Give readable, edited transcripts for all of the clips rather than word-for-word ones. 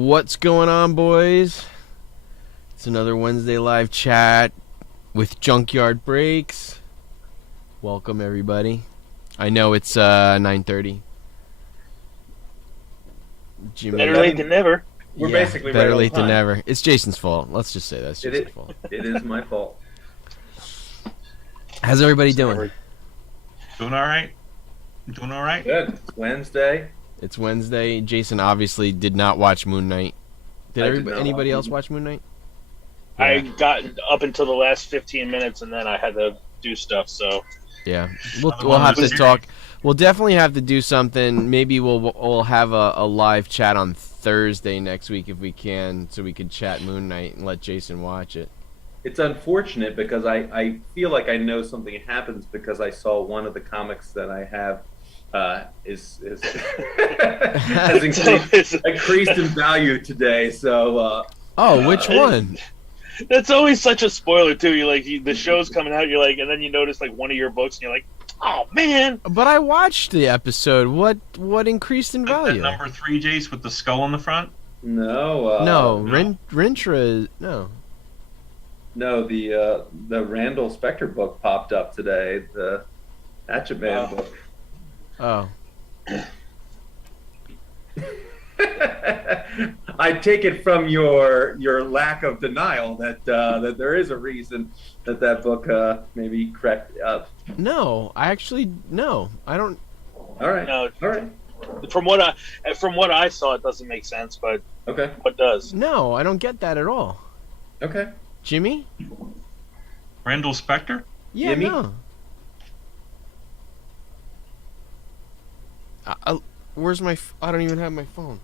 What's going on, boys? It's another Wednesday live chat with Junkyard Breaks. Welcome, everybody. I know it's 9:30. Jimmy, Better late than never. We're basically better right on late than time. never. It's Jason's fault. Let's just say that's Jason's fault. It is my fault. How's everybody doing? Doing all right. Doing all right. Good. It's Wednesday. It's Wednesday. Jason obviously did not watch Moon Knight. Did anybody else watch Moon Knight? I got up until the last 15 minutes, and then I had to do stuff. So yeah, we'll have to talk. We'll definitely have to do something. Maybe we'll have a live chat on Thursday next week if we can, so we can chat Moon Knight and let Jason watch it. It's unfortunate because I feel like I know something happens because I saw one of the comics that I have has increased in value today. So which one? That's always such a spoiler too. The show's coming out, you're like, and then you notice like one of your books, and you're like, oh man! But I watched the episode. What increased in value? That number 3, Jace, with the skull on the front. No, Rintra. No, the Randall Spector book popped up today. The Hatchet Man book. Oh. I take it from your lack of denial that there is a reason that book maybe crept up. No, I don't. All right. No. All right. From what I saw, it doesn't make sense. But Okay. what does? No, I don't get that at all. Okay. Jimmy? Randall Spector? Yeah, Jimmy? no. Where's my? I don't even have my phone.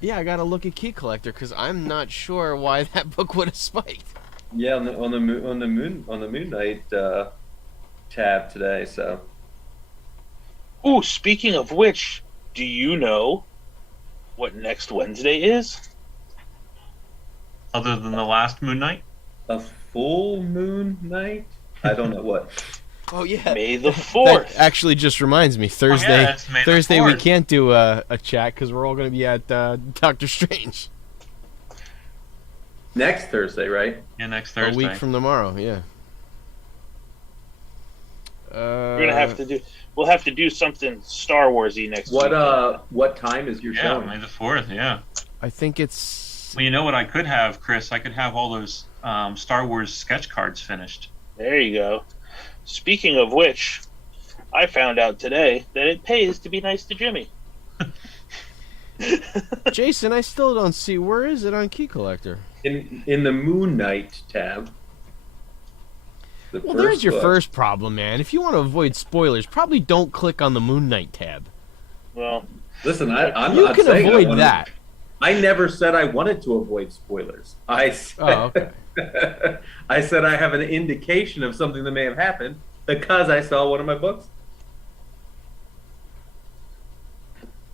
Yeah, I gotta look at Key Collector because I'm not sure why that book would have spiked. Yeah, on the Moon Knight tab today. So. Ooh, speaking of which, do you know what next Wednesday is? Other than the last Moon Knight? A full moon night? I don't know what. Oh yeah, May the 4th. That actually just reminds me. Thursday, it's May the Thursday we 4th. can't do a chat because we're all going to be at Doctor Strange. Next Thursday, right? Yeah, next Thursday. A week from tomorrow. Yeah. We're gonna have to do. We'll have to do something Star Warsy next week. What time is your Yeah, show? May the 4th, yeah. I think it's. Well, you know what I could have, Chris? I could have all those Star Wars sketch cards finished. There you go. Speaking of which, I found out today that it pays to be nice to Jimmy. Jason, I still don't see. Where is it on Key Collector? In the Moon Knight tab. Well, there's your first problem, man. If you want to avoid spoilers, probably don't click on the Moon Knight tab. Well, Listen, I'm You not can saying avoid that. I never said I wanted to avoid spoilers. I said, Oh, okay. I said I have an indication of something that may have happened because I saw one of my books.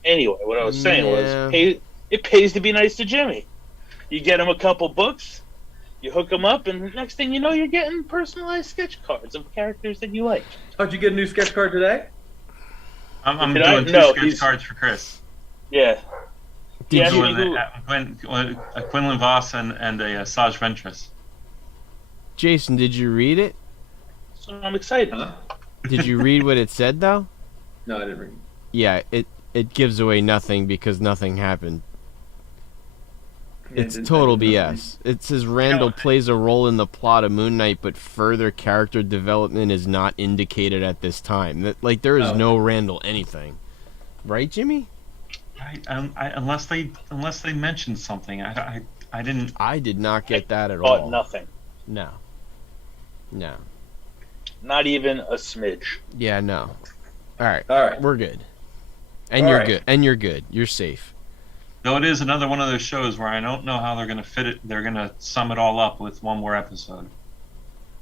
anyway, what I was saying Yeah. was, it pays to be nice to Jimmy. You get him a couple books, you hook him up, and the next thing you know, you're getting personalized sketch cards of characters that you like. Oh, did you get a new sketch card today? I'm Did I? doing two No, sketch he's- cards for Chris. Yeah. Did Yeah, you? who- Quinlan Voss and a Saj Ventress. Jason, did you read it? So I'm excited. Huh? Did you read what it said though? No, I didn't read. Yeah, it gives away nothing because nothing happened. It's total BS. It says Randall plays a role in the plot of Moon Knight, but further character development is not indicated at this time. Like there is no Randall anything, right, Jimmy? Unless they mentioned something, I didn't. I did not get that at But all. nothing. No. Not even a smidge. Yeah, no. All right, All right. we're good. And All you're right. good. And you're good. You're safe. Though it is another one of those shows where I don't know how they're going to fit it. They're going to sum it all up with one more episode.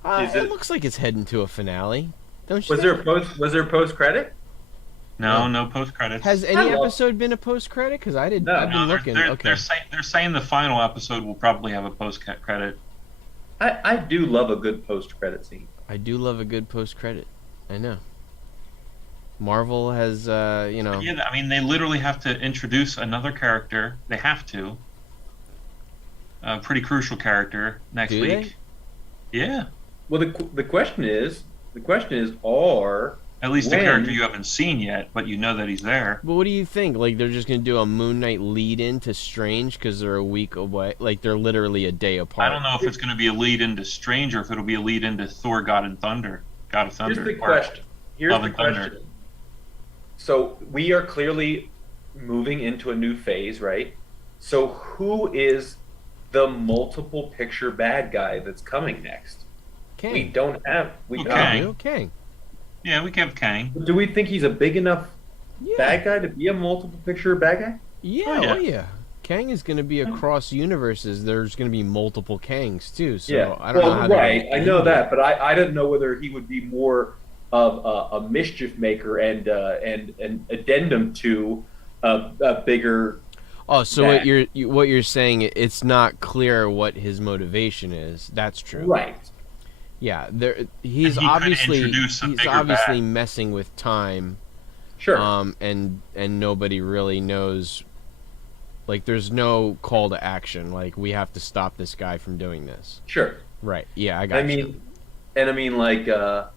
Is It it- looks like it's heading to a finale. Don't you? Was there a post credit? No post credits. Has any I love- episode been a post credit? Because I did. No. I've been looking. Okay. They're saying the final episode will probably have a post credit. I do love a good post credit scene. I do love a good post credit. I know. Marvel has, you know. Yeah, I mean, they literally have to introduce another character. They have to. A pretty crucial character next Do week. Yeah. Well, the question is, are At least when- a character you haven't seen yet, but you know that he's there. But what do you think? Like, they're just gonna do a Moon Knight lead into Strange because they're a week away. Like, they're literally a day apart. I don't know if it's going to be a lead into Strange or if it'll be a lead into Thor: God of Thunder. Here's the question. Love and Thunder. So we are clearly moving into a new phase, right? So who is the multiple picture bad guy that's coming next? Kang. We don't have. Okay. Kang. Yeah, we can have Kang. Do we think he's a big enough Yeah. bad guy to be a multiple picture bad guy? Yeah, Oh, yeah. oh yeah. Kang is going to be across universes. There's going to be multiple Kangs too. So Yeah. I don't know how they're right. gonna I know do that, but I didn't know whether he would be more of a mischief maker and an addendum to a bigger. Oh, so that. what you're saying? It's not clear what his motivation is. That's true. Right. Yeah. He's And he could obviously introduce a bigger bad. messing with time. Sure. And nobody really knows. Like, there's no call to action. Like, we have to stop this guy from doing this. Sure. Right. Yeah, I got you. I mean, like the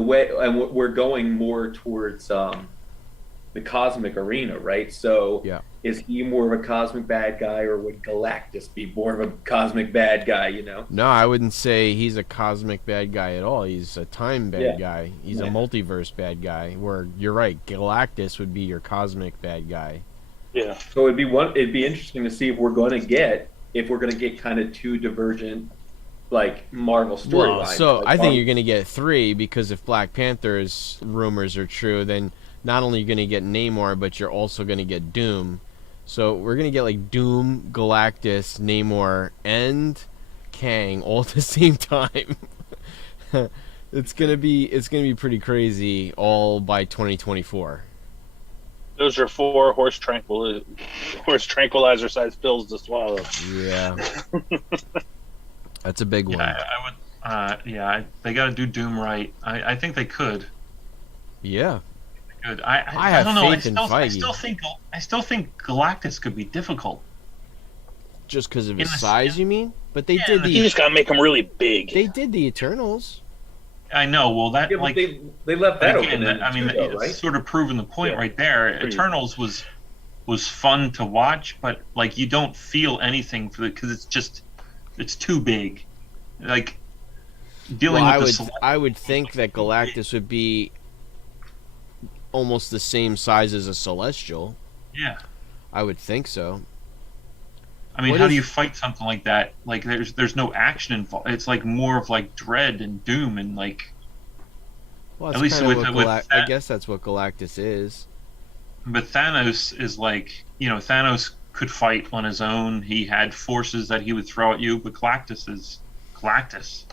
way, and we're going more towards the cosmic arena, right? So, Yeah. is he more of a cosmic bad guy, or would Galactus be more of a cosmic bad guy? You know? No, I wouldn't say he's a cosmic bad guy at all. He's a time bad Yeah. guy. He's a Yeah. multiverse bad guy. Where you're right, Galactus would be your cosmic bad guy. Yeah. So it'd be interesting to see if we're going to get kind of two divergent, like, Marvel storylines. Well, so Like, I think Marvel- you're going to get 3 because if Black Panther's rumors are true, then not only are you going to get Namor, but you're also going to get Doom. So we're going to get like Doom, Galactus, Namor, and Kang all at the same time. It's gonna be pretty crazy all by 2024. Those are 4 horse tranquilizer sized pills to swallow. Yeah. That's a big one. Yeah, I would. They got to do Doom right. I think they could. Yeah. Good. I have don't know. faith in Feige. I still think Galactus could be difficult. Just because of In his the- size, you mean? But they Yeah, did You just gotta make them really big. they did the Eternals. I know. Well, that Yeah, but like they left that again, open. I mean, too, though, it's right? sort of proving the point Yeah. right there. Pretty- Eternals was fun to watch, but like you don't feel anything for it because it's too big. Like dealing Well, with I would think that Galactus would be almost the same size as a Celestial. yeah. I would think so. I mean, What how is- do you fight something like that? Like there's no action involved. It's like more of like dread and doom and like. Well, At that's least kind of with what I that- guess that's what Galactus is. But Thanos is like, Thanos could fight on his own. He had forces that he would throw at you, but Galactus is Galactus.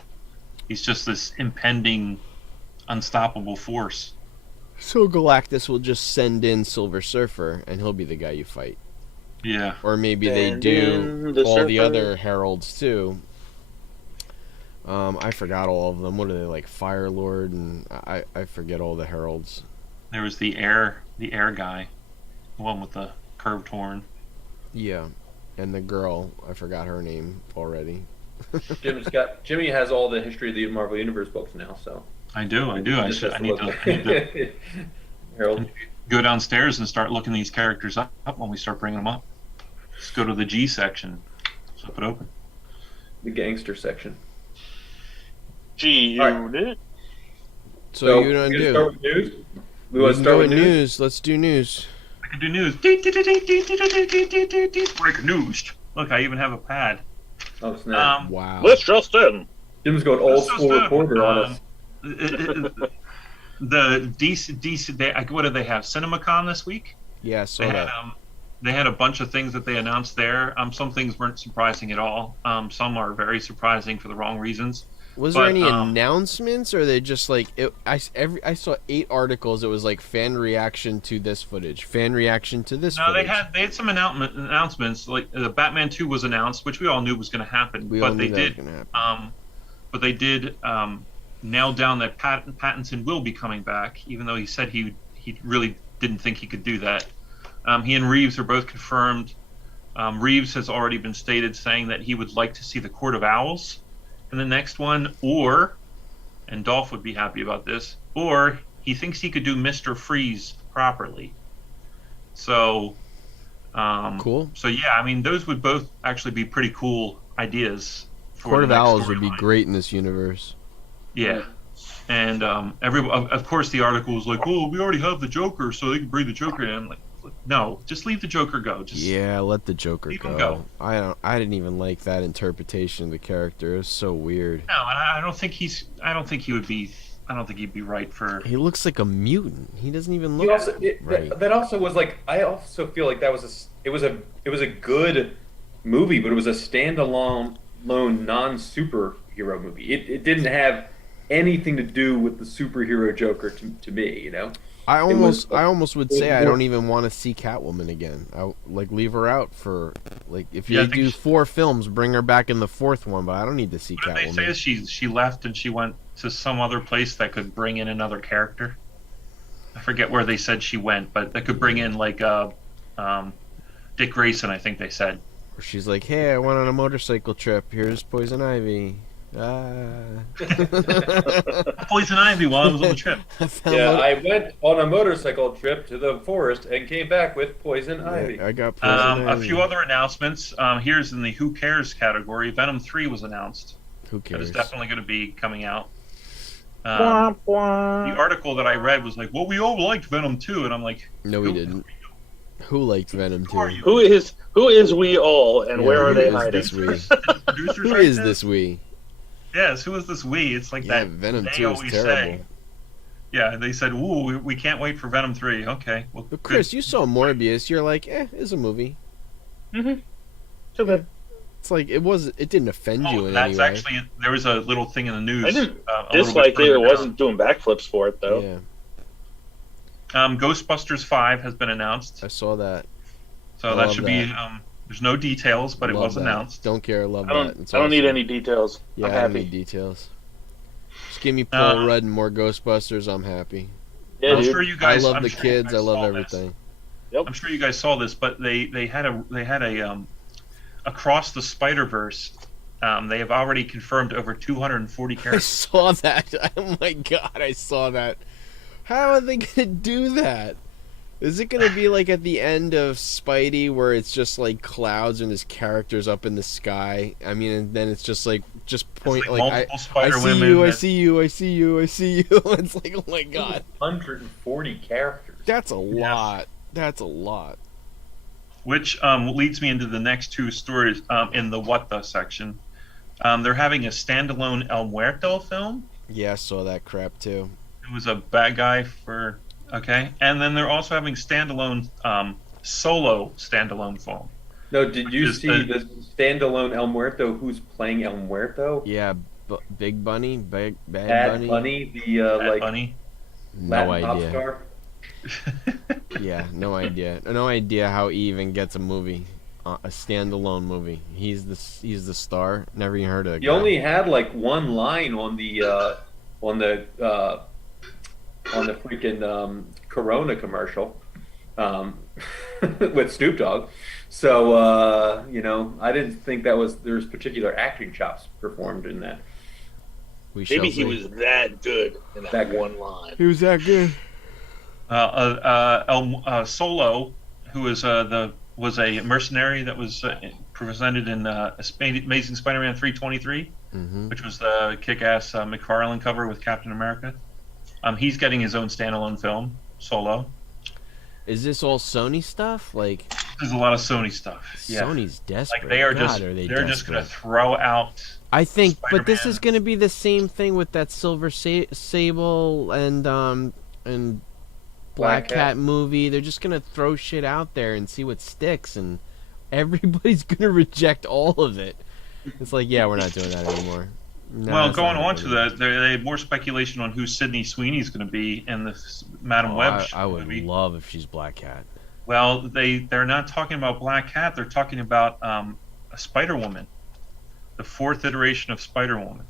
He's just this impending, unstoppable force. So Galactus will just send in Silver Surfer, and he'll be the guy you fight. Yeah. Or maybe they Send do in the all the Surfer. other heralds too. I forgot all of them. What are they, like Fire Lord, and I forget all the heralds. There was the air guy, the one with the curved horn. Yeah, and the girl, I forgot her name already. Jimmy has all the history of the Marvel Universe books now, so. I do. I Just should. has I need to Harold. go downstairs and start looking these characters up when we start bringing them up. Just go to the G section, flip it open. The gangster section. G All right. Unit. So you we're want to gonna do? start with news? We We want to can start go with with news? news. Let's do news. I can do news. Breaking news. Look, I even have a pad. Oh, snap. Wow. Let's just in. Jim's going old so school soon. reporter on us. The DC, what did they have? CinemaCon this week. Yeah, so They had that. they had a bunch of things that they announced there. Some things weren't surprising at all. Some are very surprising for the wrong reasons. Was there but, any announcements, or are they just like it? I saw 8 articles. It was like fan reaction to this footage, fan reaction to this. No, footage. they had some announcements. Like the Batman 2 was announced, which we all knew was going to happen. We all but knew they that was did gonna happen. but they did nailed down that Pattinson will be coming back, even though he said he really didn't think he could do that. He and Reeves are both confirmed. Reeves has already been stated saying that he would like to see the Court of Owls in the next one, and Dolph would be happy about this, or he thinks he could do Mr. Freeze properly. So, Cool. So yeah, I mean, those would both actually be pretty cool ideas. For Court the of next Owls would be storyline. great in this universe. Yeah. And of course, the article was like, "Well, we already have the Joker, so they can bring the Joker in." I'm like, no, just leave the Joker go. Just Yeah, let the Joker leave him go. go. I didn't even like that interpretation of the character. It was so weird. no, and I don't think he would be. I don't think he'd be right for. He looks like a mutant. He doesn't even He look also, right. that also was like, I also feel like that was it was a good movie, but it was a standalone non-superhero movie. It didn't have anything to do with the superhero Joker to me, you know. I was- almost would it was say I more- don't even want to see Catwoman again. I like leave her out for like if Yeah, you I think do she- 4 films, bring her back in the 4th one. But I don't need to see What did they say? Catwoman. Is she left and she went to some other place that could bring in another character. I forget where they said she went, but that could bring in like Dick Grayson. I think they said. Where she's like, "Hey, I went on a motorcycle trip. Here's Poison Ivy." Poison Ivy while I was on the trip. I found Yeah, mo- I went on a motorcycle trip to the forest and came back with poison ivy. I got Poison A Ivy. few other announcements. Here's in the Who Cares category. Venom 3 was announced. Who That is cares? definitely going to be coming out. Womp The womp. article that I read was like, well, we all liked Venom 2. And I'm like, No, we didn't. Who liked Venom Who are 2? you? Who is we all, and Yeah, where are who they is hiding? this we? Producers Who right is now? this we? Yes, who is this we? It's like Yeah, that Venom they 2 is always terrible. say. Yeah, they said, ooh, we can't wait for Venom 3. Okay. Well, But Chris, you saw Morbius. You're like, it's a movie. Mm-hmm. So good. It's like it didn't offend you in that's any way. actually, there was a little thing in the news. I didn't a little dislike bit it. It further wasn't doing backflips for it though. Yeah, Ghostbusters 5 has been announced. I saw that. So I that love should be, that. there's no details, but it Love was that. announced. Don't care. Love I that. don't. It's I don't need awesome. any details. Yeah, I'm I don't happy. need details. Just give me Paul Uh, Rudd and more Ghostbusters. I'm happy. Yeah, I'm dude. sure you guys. I love I'm the sure you kids. guys I love saw everything. This. I'm sure you guys saw this, but they had a Across the Spider-Verse. They have already confirmed over 240 I characters. saw that. Oh my god, I saw that. How are they gonna do that? Is it gonna be like at the end of Spidey where it's just like clouds and his characters up in the sky? I mean, and then it's just point It's like multiple I Spider see Women. you, I that- see you, I see you, I see you. It's like, oh my god, 140 characters. that's a lot. That's a lot. Which leads me into the next two stories in the What the section. They're having a standalone El Muerto film. Yeah, I saw that crap too. It was a bad guy for. Okay. And then they're also having standalone, solo standalone film. No, did you Which is see the- the standalone El Muerto? Who's playing El Muerto? Yeah, Big Bunny, Bad Bad Bunny. Bunny, the Bad like Bunny. No Latin pop idea. star. Yeah, no idea. No idea how he even gets a movie, a standalone movie. He's the star. Never even heard of it. He only had like one line on the freaking Corona commercial with Snoop Dogg. So I didn't think there's particular acting chops performed in that. We shall Maybe he see. was that good in that That good. one line. He was that good. Solo, who was was a mercenary that was presented in Amazing Spider-Man 323, Hmm. which was the kick-ass McFarlane cover with Captain America. He's getting his own standalone film, Solo. Is this all Sony stuff? Like There's a lot of Sony stuff. Yeah. Sony's desperate. Like they are God, just are they they're just desperate. gonna throw out. I think, but this Spider-Man. is going to be the same thing with that Silver Sable and Black Black Cat. Cat movie. They're just going to throw shit out there and see what sticks, and everybody's going to reject all of it. It's like, yeah, we're not doing that anymore. No, Well, that's going not on to happening. that, they had more speculation on who Sydney Sweeney's going to be in the Madam Oh, Web I would movie. love if she's Black Cat. Well, they're not talking about Black Cat. They're talking about a Spider Woman, the fourth iteration of Spider Woman.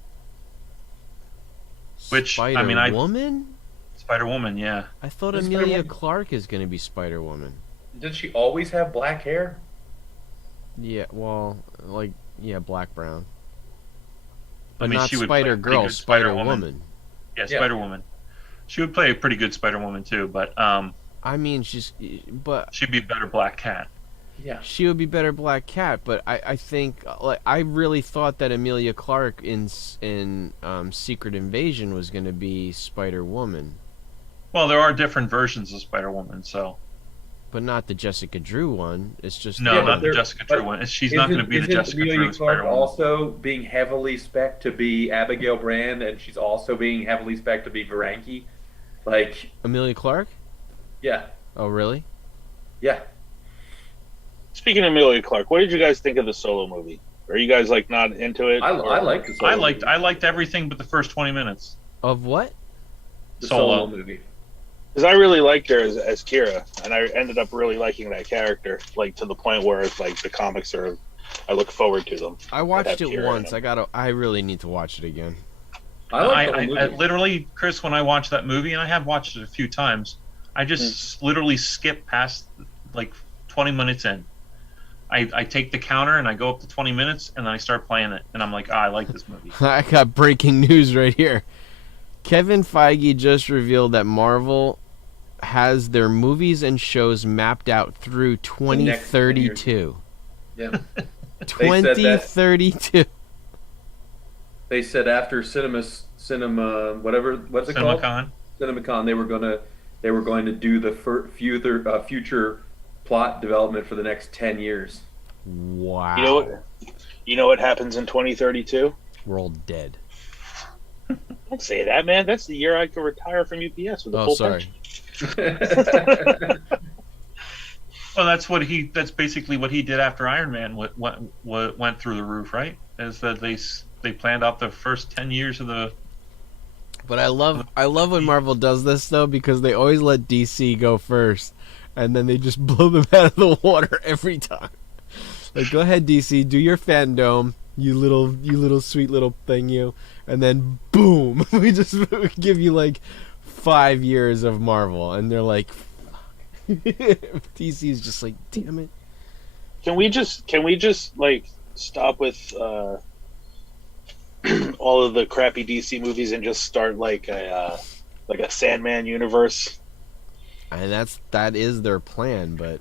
Which Spider I mean, Woman. Spider Woman, yeah. I thought Who's Amelia Spider-Woman? Clark is gonna be Spider Woman. Did she always have black hair? Yeah, well, like black brown. But I mean, not she would play a Spider pretty Girl, good Spider Spider-Woman. Woman. Yeah, Yeah. Spider Woman. She would play a pretty good Spider Woman too, but I mean, but she'd be a better Black Cat. Yeah. she would be better Black Cat. But I think like I really thought that Amelia Clark in Secret Invasion was gonna be Spider Woman, Well, there are different versions of Spider Woman, so but not the Jessica Drew one. It's just no, Yeah, the but not the there- Jessica but Drew one. She's not going to be the Jessica Amelia Drew Clark Spider Woman. also being heavily spec to be Abigail Brand, and she's also being heavily spec to be Varanki. Like, Amelia Clark. yeah, Oh really? yeah. Speaking of Amelia Clark, what did you guys think of the Solo movie? Are you guys like not into it? I like the Solo movie. I liked everything but the first 20 minutes. Of what? the Solo. Solo movie. Because I really liked her as Kira, and I ended up really liking that character, like to the point where like the comics are, I look forward to them. I watched have it Kira in once. them. I really need to watch it again. I like the whole movie. I literally, Chris, when I watched that movie, and I have watched it a few times, I just literally skip past like 20 minutes in. I take the counter and I go up to 20 minutes and then I start playing it, and I'm like, I like this movie. I got breaking news right here. Kevin Feige just revealed that Marvel has their movies and shows mapped out through next 10 years. 2032. Yeah. 2032. They said after cinema, what's it called? CinemaCon. CinemaCon, they were going to do the future plot development for the next 10 years. Wow. You know what happens in 2032? We're all dead. Don't say that, man. That's the year I could retire from UPS with a Oh, full sorry. pension. Well, that's basically what he did after Iron Man went through the roof, right? Is that they planned out the first 10 years of the. But I love when Marvel does this though, because they always let DC go first, and then they just blow them out of the water every time. Like, go ahead, DC, do your fandom, you little sweet little thing, you, and then boom, we just give you like 5 years of Marvel, and they're like, DC's just like, damn it. Can we just like stop with all of the crappy DC movies and just start like a Sandman universe? And that is their plan, but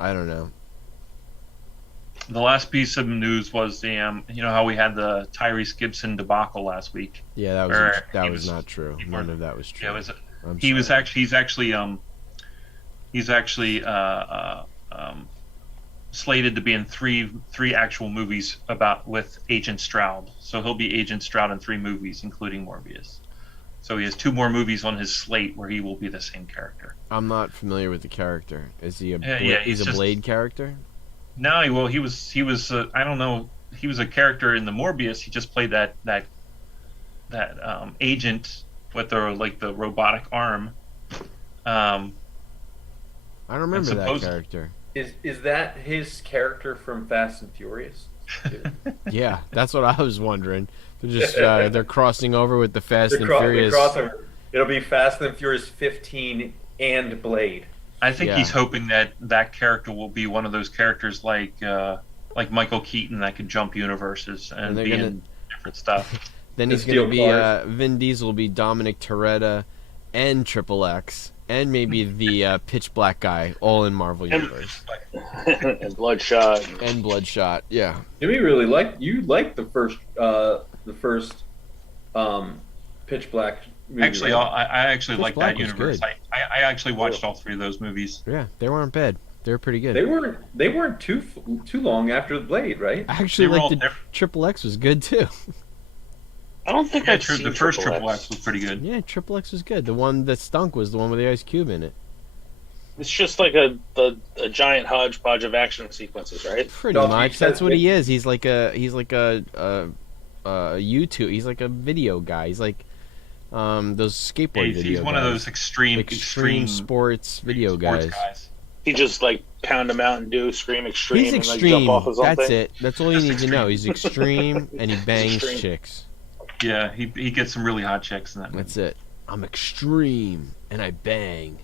I don't know. The last piece of news was the you know how we had the Tyrese Gibson debacle last week. Yeah, Or that he was was- not true. he None weren't- of that was true. Yeah, it was. I'm He's sorry. actually slated to be in three actual movies with Agent Stroud. So he'll be Agent Stroud in 3 movies, including Morbius. So he has 2 more movies on his slate where he will be the same character. I'm not familiar with the character. Is he he's a just- Blade character? No, well, he was I don't know. He was a character in the Morbius. He just played that agent with the robotic arm. I don't remember that supposed- character. Is that his character from Fast and Furious? Yeah, that's what I was wondering. They're just they're crossing over with the Fast The and the Furious. crossover. It'll be Fast and Furious 15 and Blade. I think Yeah. he's hoping that character will be one of those characters like Michael Keaton that can jump universes and And they're be gonna- in different stuff. Then he's Steal going to be cars. Vin Diesel will be Dominic Toretto and Triple X and maybe the Pitch Black guy, all in Marvel Universe. And Bloodshot. And Bloodshot, yeah. Jimmy really liked the first Pitch Black movie. Actually, right? I actually Pitch like Black that was universe. good. I actually watched all 3 of those movies. Yeah, they weren't bad. They were pretty good. They weren't too long after Blade, right? I actually They were all liked the different. Triple X was good too. I don't think Yeah, I've seen the first Triple Triple X. X was pretty good. Yeah, Triple X was good. The one that stunk was the one with the Ice Cube in it. It's just like a giant hodgepodge of action sequences, right? Pretty No, much. he said That's what that- he is. He's like a YouTube. He's like a video guy. He's like those skateboard He's video one of guys. those extreme sports video sports guys. He just like pound a Mountain Dew, scream extreme, He's and like jump extreme. off of something. That's it. That's all you Just need to know. extreme. He's extreme and he bangs extreme. chicks. Yeah, he gets some really hot chicks in that movie. That's it. I'm extreme and I bang.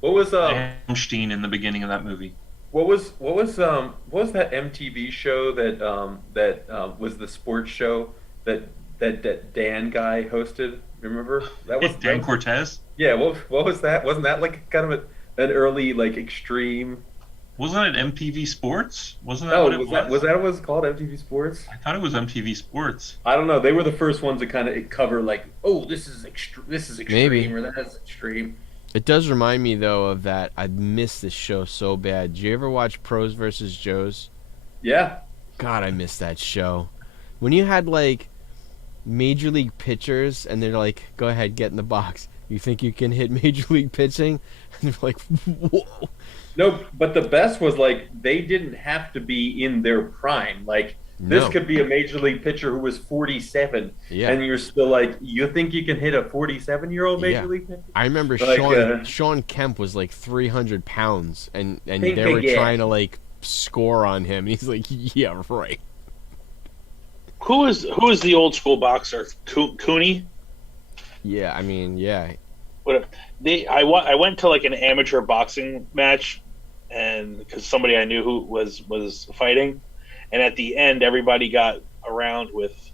What was Hamstein in the beginning of that movie. what was that MTV show that was the sports show that Dan guy hosted? Remember? That was Dan Cortez? Yeah, what was that? Wasn't that like kind of an early like extreme? Wasn't it MTV Sports? Wasn't that Oh, what it was? was that what it's called? MTV Sports? I thought it was MTV Sports. I don't know. They were the first ones to kind of cover like, oh, this is extreme, Maybe. or that's extreme. It does remind me though of that. I miss this show so bad. Did you ever watch Pros versus Joes? Yeah. God, I miss that show. When you had like major league pitchers and they're like, "Go ahead, get in the box. You think you can hit major league pitching?" And they're like, "Whoa." No, but the best was like they didn't have to be in their prime. Like this No. could be a major league pitcher who was 47, Yeah. and you're still like, you think you can hit a 47-year-old major Yeah. league pitcher? I remember Like, Sean Kemp was like 300 pounds, and Big, they were big, yeah. trying to like score on him. And he's like, "Yeah, right." Who is the old school boxer? Cooney? Yeah, I mean, yeah. What I went to like an amateur boxing match, and because somebody I knew who was fighting, and at the end everybody got around with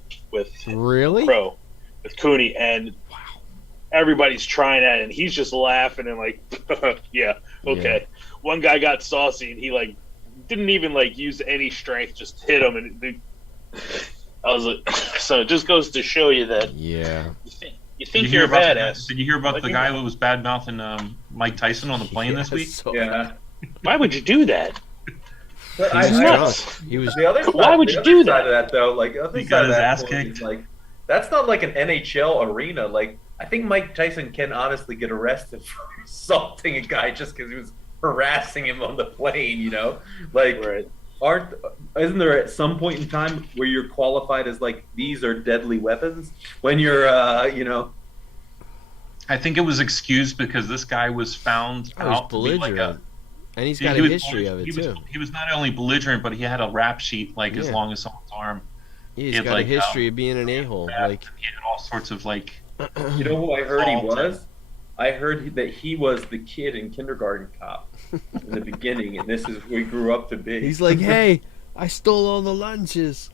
Really? Pro, with Cooney, and everybody's trying at it, and he's just laughing and like, yeah, okay. One guy got saucy, and he like didn't even like use any strength, just hit him, and I was like, so it just goes to show you that Yeah. you think you're a badass. Did you hear about But the you're guy not. who was bad mouthing Mike Tyson on the plane this week? So- Yeah. Why would you do that? But He was I- drunk. He was. The other Why side, would the you other do side that? of that though, like the other He side got of his that ass coin kicked. is, like that's not like an NHL arena. Like I think Mike Tyson can honestly get arrested for assaulting a guy just because he was harassing him on the plane. You know, like Right. isn't there at some point in time where you're qualified as like these are deadly weapons when you're you know. I think it was excused because this guy was found I was out to be like belligerent. And he's he got a was- history of it he was, too. He was not only belligerent, but he had a rap sheet like as Yeah. long as someone's arm. He's had, got like, a history of being an a-hole. Like, He had all sorts of like. You know who I heard he Assault. was? I heard that he was the kid in Kindergarten Cop in the beginning, and this is who he grew up to be. he's like, "Hey, I stole all the lunches."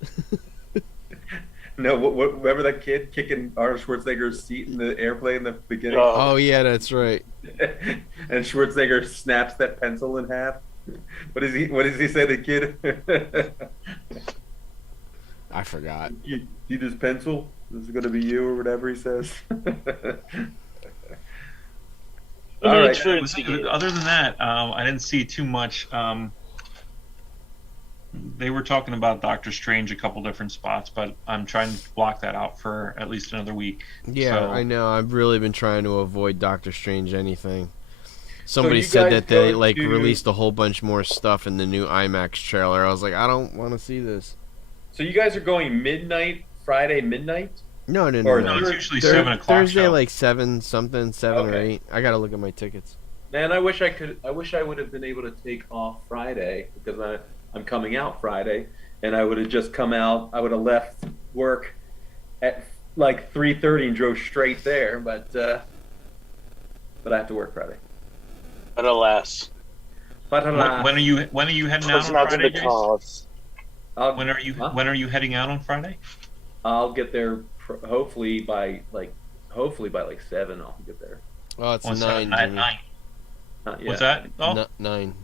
No, remember that kid kicking Arnold Schwarzenegger's seat in the airplane in the beginning? Oh yeah, that's right. And Schwarzenegger snaps that pencil in half. What does he say to the kid? I forgot. You see this pencil? This is going to be you, or whatever he says. All right. Other than that, I didn't see too much. They were talking about Doctor Strange a couple different spots, but I'm trying to block that out for at least another week. Yeah, So- I know. I've really been trying to avoid Doctor Strange anything. Somebody you said guys that they go like to- released a whole bunch more stuff in the new IMAX trailer. I was like, I don't want to see this. So you guys are going Friday midnight? No, no, Or no. No, no. it's usually Thur- 7 o'clock Thursday, show. like 7 something, 7 or Okay. 8. I gotta look at my tickets. Man, I wish I would have been able to take off Friday because I'm coming out Friday, and I would have just come out. I would have left work at like 3:30 and drove straight there, but I have to work Friday. But alas, But When are you heading out it's on not Friday? the Jace? cause. When are you heading out on Friday? I'll get there hopefully by like 7. I'll get there. Oh, it's What's 9. that? At Jimmy. 9. Not yet. What's that? Oh, 9.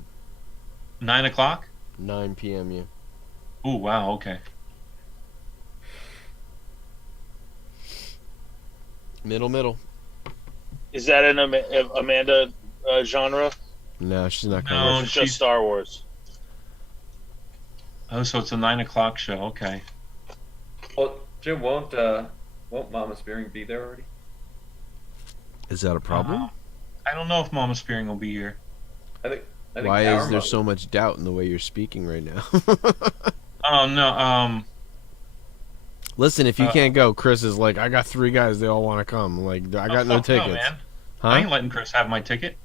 9 o'clock? 9 p.m. Yeah. Oh, wow. Okay. Middle. Is that an Amanda genre? No, she's not Or coming. No. is it she's- just Star Wars? Oh, so it's a 9 o'clock show. Okay. Well, Jim, won't Mama Spearing be there already? Is that a problem? I don't know if Mama Spearing will be here. I think Why our is there mother- so much doubt in the way you're speaking right now? Oh, no. Listen, if you can't go, Chris is like, I got 3 guys, they all want to come. Like, I got no fuck tickets. man. Huh? I ain't letting Chris have my ticket.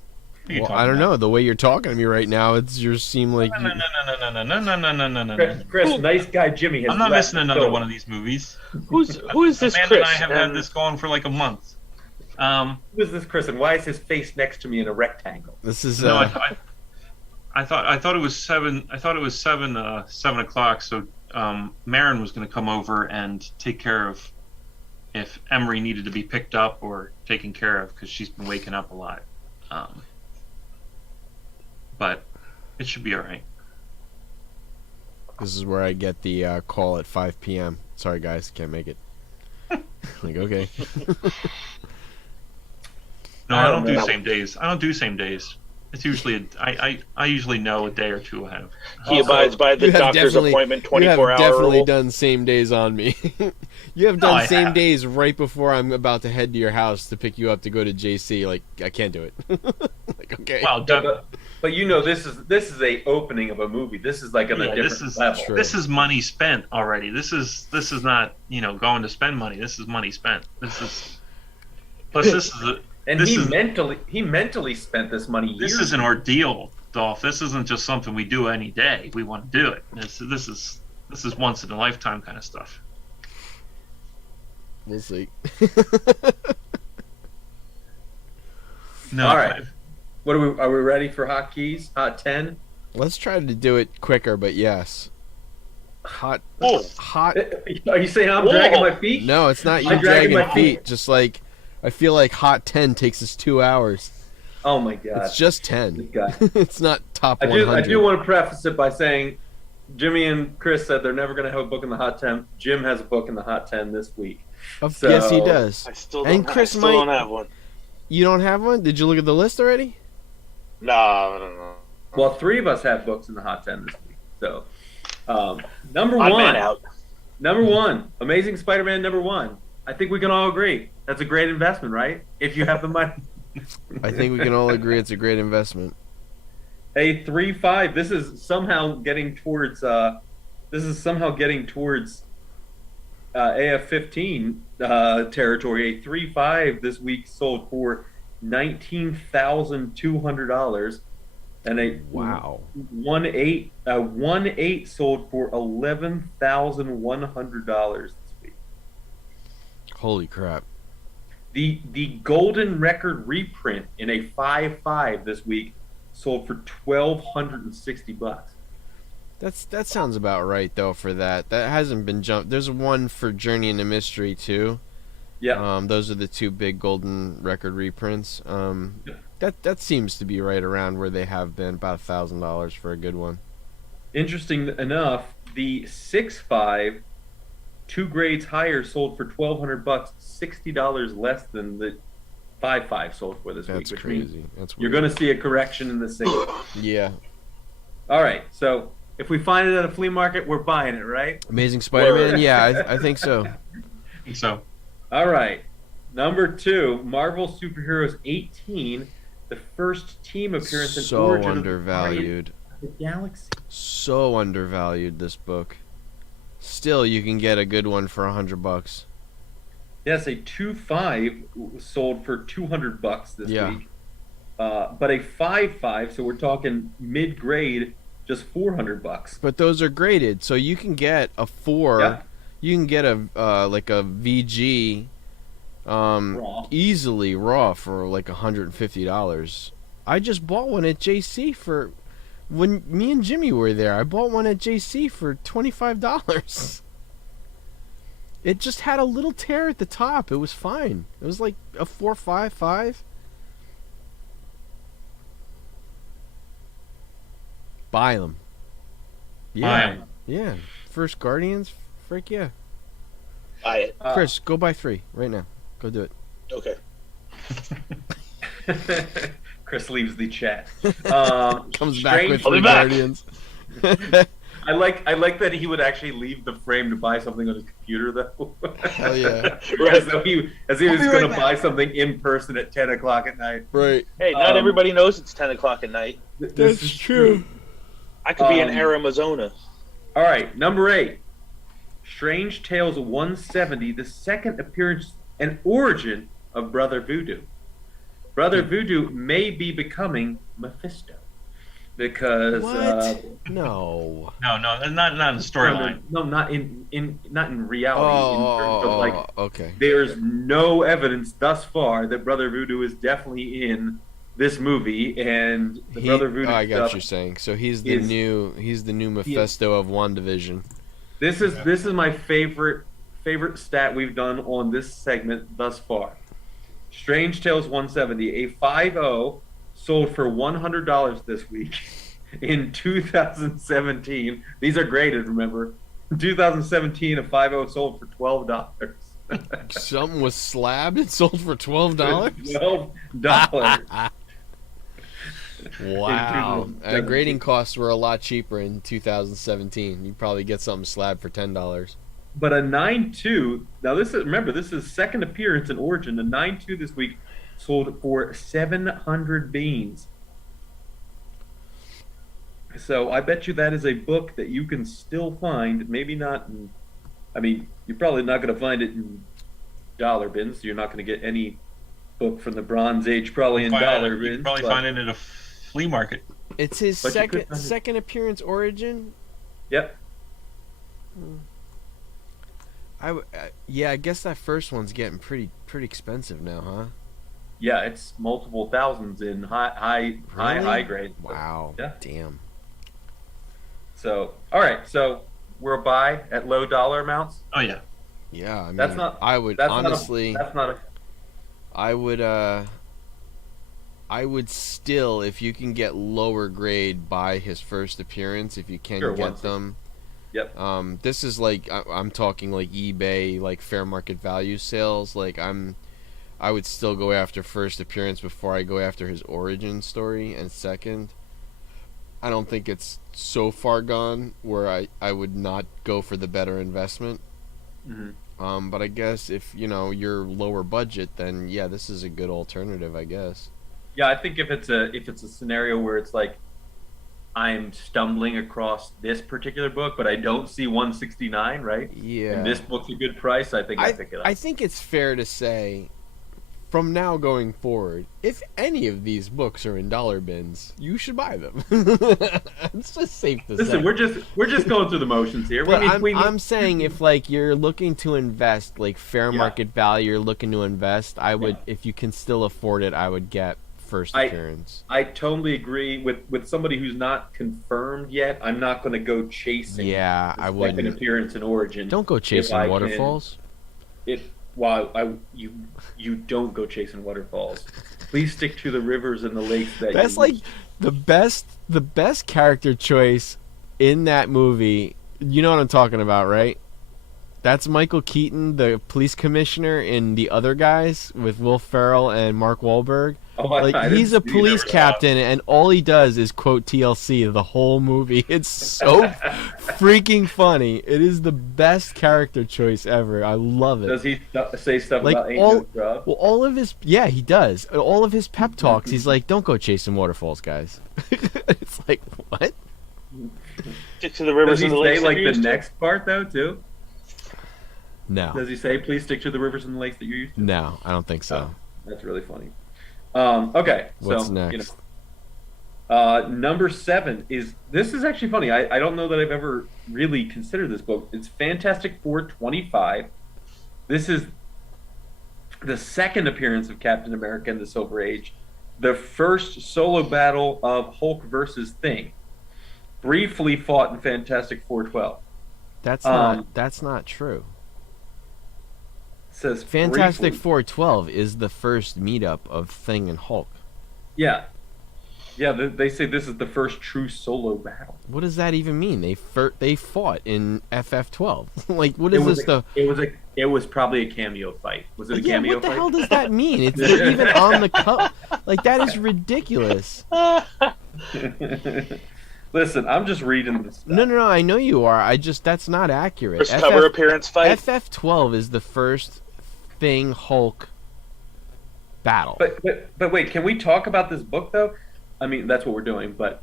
What are you Well, talking I don't about? know. The way you're talking to me right now, it's you seem like No, no, no, no, no, no, no, no, no, no, no, no. Chris, nice guy Jimmy has I'm not left missing the another film. one of these movies. Who is this Amanda Chris? and I have had this going for like a month. Who is this Chris, and why is his face next to me in a rectangle? this is. No, I thought it was 7. I thought it was 7 o'clock. So Marin was going to come over and take care of if Emery needed to be picked up or taken care of because she's been waking up a lot. But it should be all right. This is where I get the call at 5 p.m. Sorry, guys, can't make it. Like, okay. No, I I don't don't do know. same days. I don't do same days. It's usually I usually know a day or two ahead. He abides by the You have doctor's definitely- appointment You have 24-hour definitely rule. done same days on me. You have No, done I same have. days right before I'm about to head to your house to pick you up to go to JC. Like, I can't do it. Like, okay. Well, But you know, this is a opening of a movie. This is like on a Yeah, different this is level. True. this is money spent already. This is not going to spend money. This is money spent. This is plus this is a, And this he is mentally spent this money years this is an ago. ordeal, Dolph. This isn't just something we do any day. We want to do it. This is once in a lifetime kind of stuff. We'll see. No, All right. Are we ready for hot keys? Hot 10? Let's try to do it quicker, but yes. Hot. Whoa. Hot. Are you saying I'm Whoa. dragging my feet? No, it's not you I'm dragging dragging my feet. feet. Just like, I feel like Hot 10 takes us 2 hours. Oh my god. It's just This 10. guy. It's not top I 100. do want to preface it by saying Jimmy and Chris said they're never going to have a book in the hot 10. Jim has a book in the hot 10 this week. Yes, he So- does. I still And don't, Chris I still don't might- have one. You don't have one? Did you look at the list already? No. Well, 3 of us have books in the hot 10 this week. So, number Odd one. man out. Number one, Amazing Spider-Man number 1. I think we can all agree that's a great investment, right? If you have the money. I think we can all agree it's a great investment. A 3.5. This is somehow getting towards. AF-15 territory. A 3.5 this week sold for $19,200, and a Wow. 1.8 sold for $11,100 this week. Holy crap. The Golden Record reprint in a 5.5 this week sold for $1,260. That sounds about right though for that. That hasn't been jumped. There's one for Journey into Mystery too. Yeah, Those are the 2 big Golden Record reprints. Yeah. That seems to be right around where they have been, about $1,000 for a good one. interesting enough, the 6.5, 2 grades higher, sold for $1,200, $60 less than the 5.5 sold for this week. That's Which means crazy. That's you're weird. going to see a correction in the sale. Yeah. All right, so if we find it at a flea market, we're buying it, right? Amazing Spider-Man. Word. Yeah, I think so. So All right. Number 2, Marvel Superheroes 18, the first team appearance in So Origin undervalued. of the Galaxy. So undervalued, this book. Still, you can get a good one for $100. Yes, a 2.5 sold for $200 this Yeah. week. But a 5.5, so we're talking mid-grade, just $400. But those are graded, so you can get a 4. Yeah. You can get a like a VG Raw. easily raw for like $150. I just bought one at JC for when me and Jimmy were there. I bought one at JC for $25. It just had a little tear at the top. It was fine. It was like a 4.55. Buy them. Yeah, Buy 'em. yeah. First Guardians, frick yeah. Buy it. Chris, go buy 3 right now. Go do it. Okay. Chris leaves the chat. Comes back with I'll be 3 back. Guardians. I like that he would actually leave the frame to buy something on his computer though. Hell yeah. as though he was I'll be going to right buy something in person at 10 o'clock at night. Right. Hey, not Um, everybody knows it's 10 o'clock at night. This is true. I could be in Um, Arizona. All right, number 8, Strange Tales 170, the second appearance and origin of Brother Voodoo. Brother Voodoo may be becoming Mephisto because What? No. No, not in the storyline. no, not in reality. In terms of, like, Okay. there's no evidence thus far that Brother Voodoo is definitely in this movie, and the Brother Voodoo I got stuff. what you're saying. So he's the is- new Mephisto of WandaVision. This is my favorite stat we've done on this segment thus far. Strange Tales 170, a 5.0 sold for $100 this week. In 2017, these are graded. Remember, in 2017, a 5.0 sold for $12. Something was slabbed and sold for $12. $12. Wow. In 2017. Grading costs were a lot cheaper in 2017. You'd probably get something slabbed for $10. But a 9.2. Now this is second appearance in Origin. A 9.2 this week sold for 700 beans. So I bet you that is a book that you can still find. Maybe not. You're probably not going to find it in dollar bins. You're not going to get any book from the Bronze Age probably in dollar bins. You'd probably but- find it at a flea market. It's his But you could find it. second appearance Origin. Yep. I guess that first one's getting pretty expensive now, huh? Yeah, it's multiple thousands in high grade. Wow. Yeah. Damn. So, all right. So we're a buy at low dollar amounts. Oh yeah. Yeah, I mean, That's not- I would That's honestly. That's not a. I would still, if you can get lower grade, buy his first appearance if you can Sure, get 160. them. Yep. This is like I'm talking like eBay, like fair market value sales. Like I would still go after first appearance before I go after his origin story. And second, I don't think it's so far gone where I would not go for the better investment. Mhm. But I guess if you're lower budget, then yeah, this is a good alternative, I guess. Yeah, I think if it's a scenario where it's like I'm stumbling across this particular book, but I don't see 169, right? Yeah. And this book's a good price. I think I pick it up. I think it's fair to say, from now going forward, if any of these books are in dollar bins, you should buy them. It's just safe to say. Listen, we're just going through the motions here. But We need- I'm saying if like you're looking to invest, like fair Yeah. market value, you're looking to invest, I would, if you can still afford it, I would get first appearance. I totally agree with somebody who's not confirmed yet. I'm not going to go chasing. Yeah, the I second wouldn't. appearance in Origin. Don't go chasing I can- waterfalls. You don't go chasing waterfalls. Please stick to the rivers and the lakes that. That's you like the best character choice in that movie. You know what I'm talking about, right? That's Michael Keaton, the police commissioner in The Other Guys with Will Ferrell and Mark Wahlberg. Oh, Like I didn't he's a see police that. captain, and all he does is quote TLC the whole movie. It's so freaking funny. It is the best character choice ever. I love it. Does he say stuff Like about all, Angel Rob? well, all of his he does. All of his pep talks, he's like, "Don't go chasing waterfalls, guys." It's like what? Stick to the rivers Does he and the say lakes. that like you're the used to. next part though too? No, Does he say please stick to the rivers and the lakes that you're used to? no, I don't think so. That's really funny. Okay, What's so next? number 7 this is actually funny. I don't know that I've ever really considered this book. It's Fantastic Four 25. This is the second appearance of Captain America in the Silver Age, the first solo battle of Hulk versus Thing. Briefly fought in Fantastic Four 12. That's not true. Says Fantastic briefly. Four 12 is the first meetup of Thing and Hulk. Yeah. They say this is the first true solo battle. What does that even mean? They fought in FF12. Like, what is It was this? It was probably a cameo fight. Was it a Yeah, cameo what the fight? hell does that mean? It's they're even on the cup. Like, that is ridiculous. Listen, I'm just reading this stuff. No, I know you are. That's not accurate. First cover appearance fight. FF12 is the first Thing Hulk battle. But wait, can we talk about this book though? I mean, that's what we're doing, but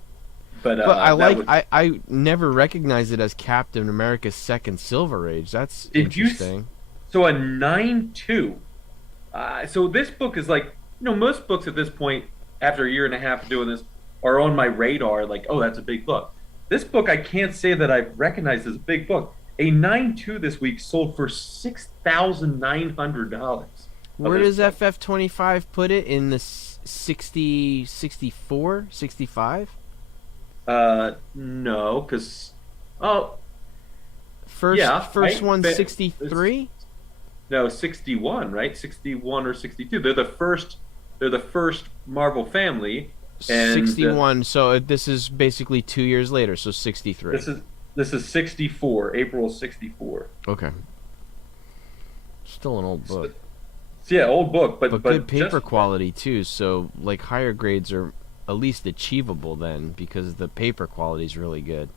I never recognized it as Captain America's second Silver Age. That's Did you interesting. so a 9.2. So this book is like most books at this point, after a year and a half of doing this, are on my radar. Like, oh, that's a big book. This book, I can't say that I've recognized as a big book. A 9.2 this week sold for $6,900. Where does FF25 put it in the 60, 64, 65? No, because First right? one But 63. no, 61, right? 61 or 62. They're the first. They're the first Marvel family. And 61. So this is basically 2 years later. So 63. This is 64. April 64. Okay. Still an old book. So, yeah, old book, but good paper just, quality too. So like higher grades are at least achievable then because the paper quality is really good.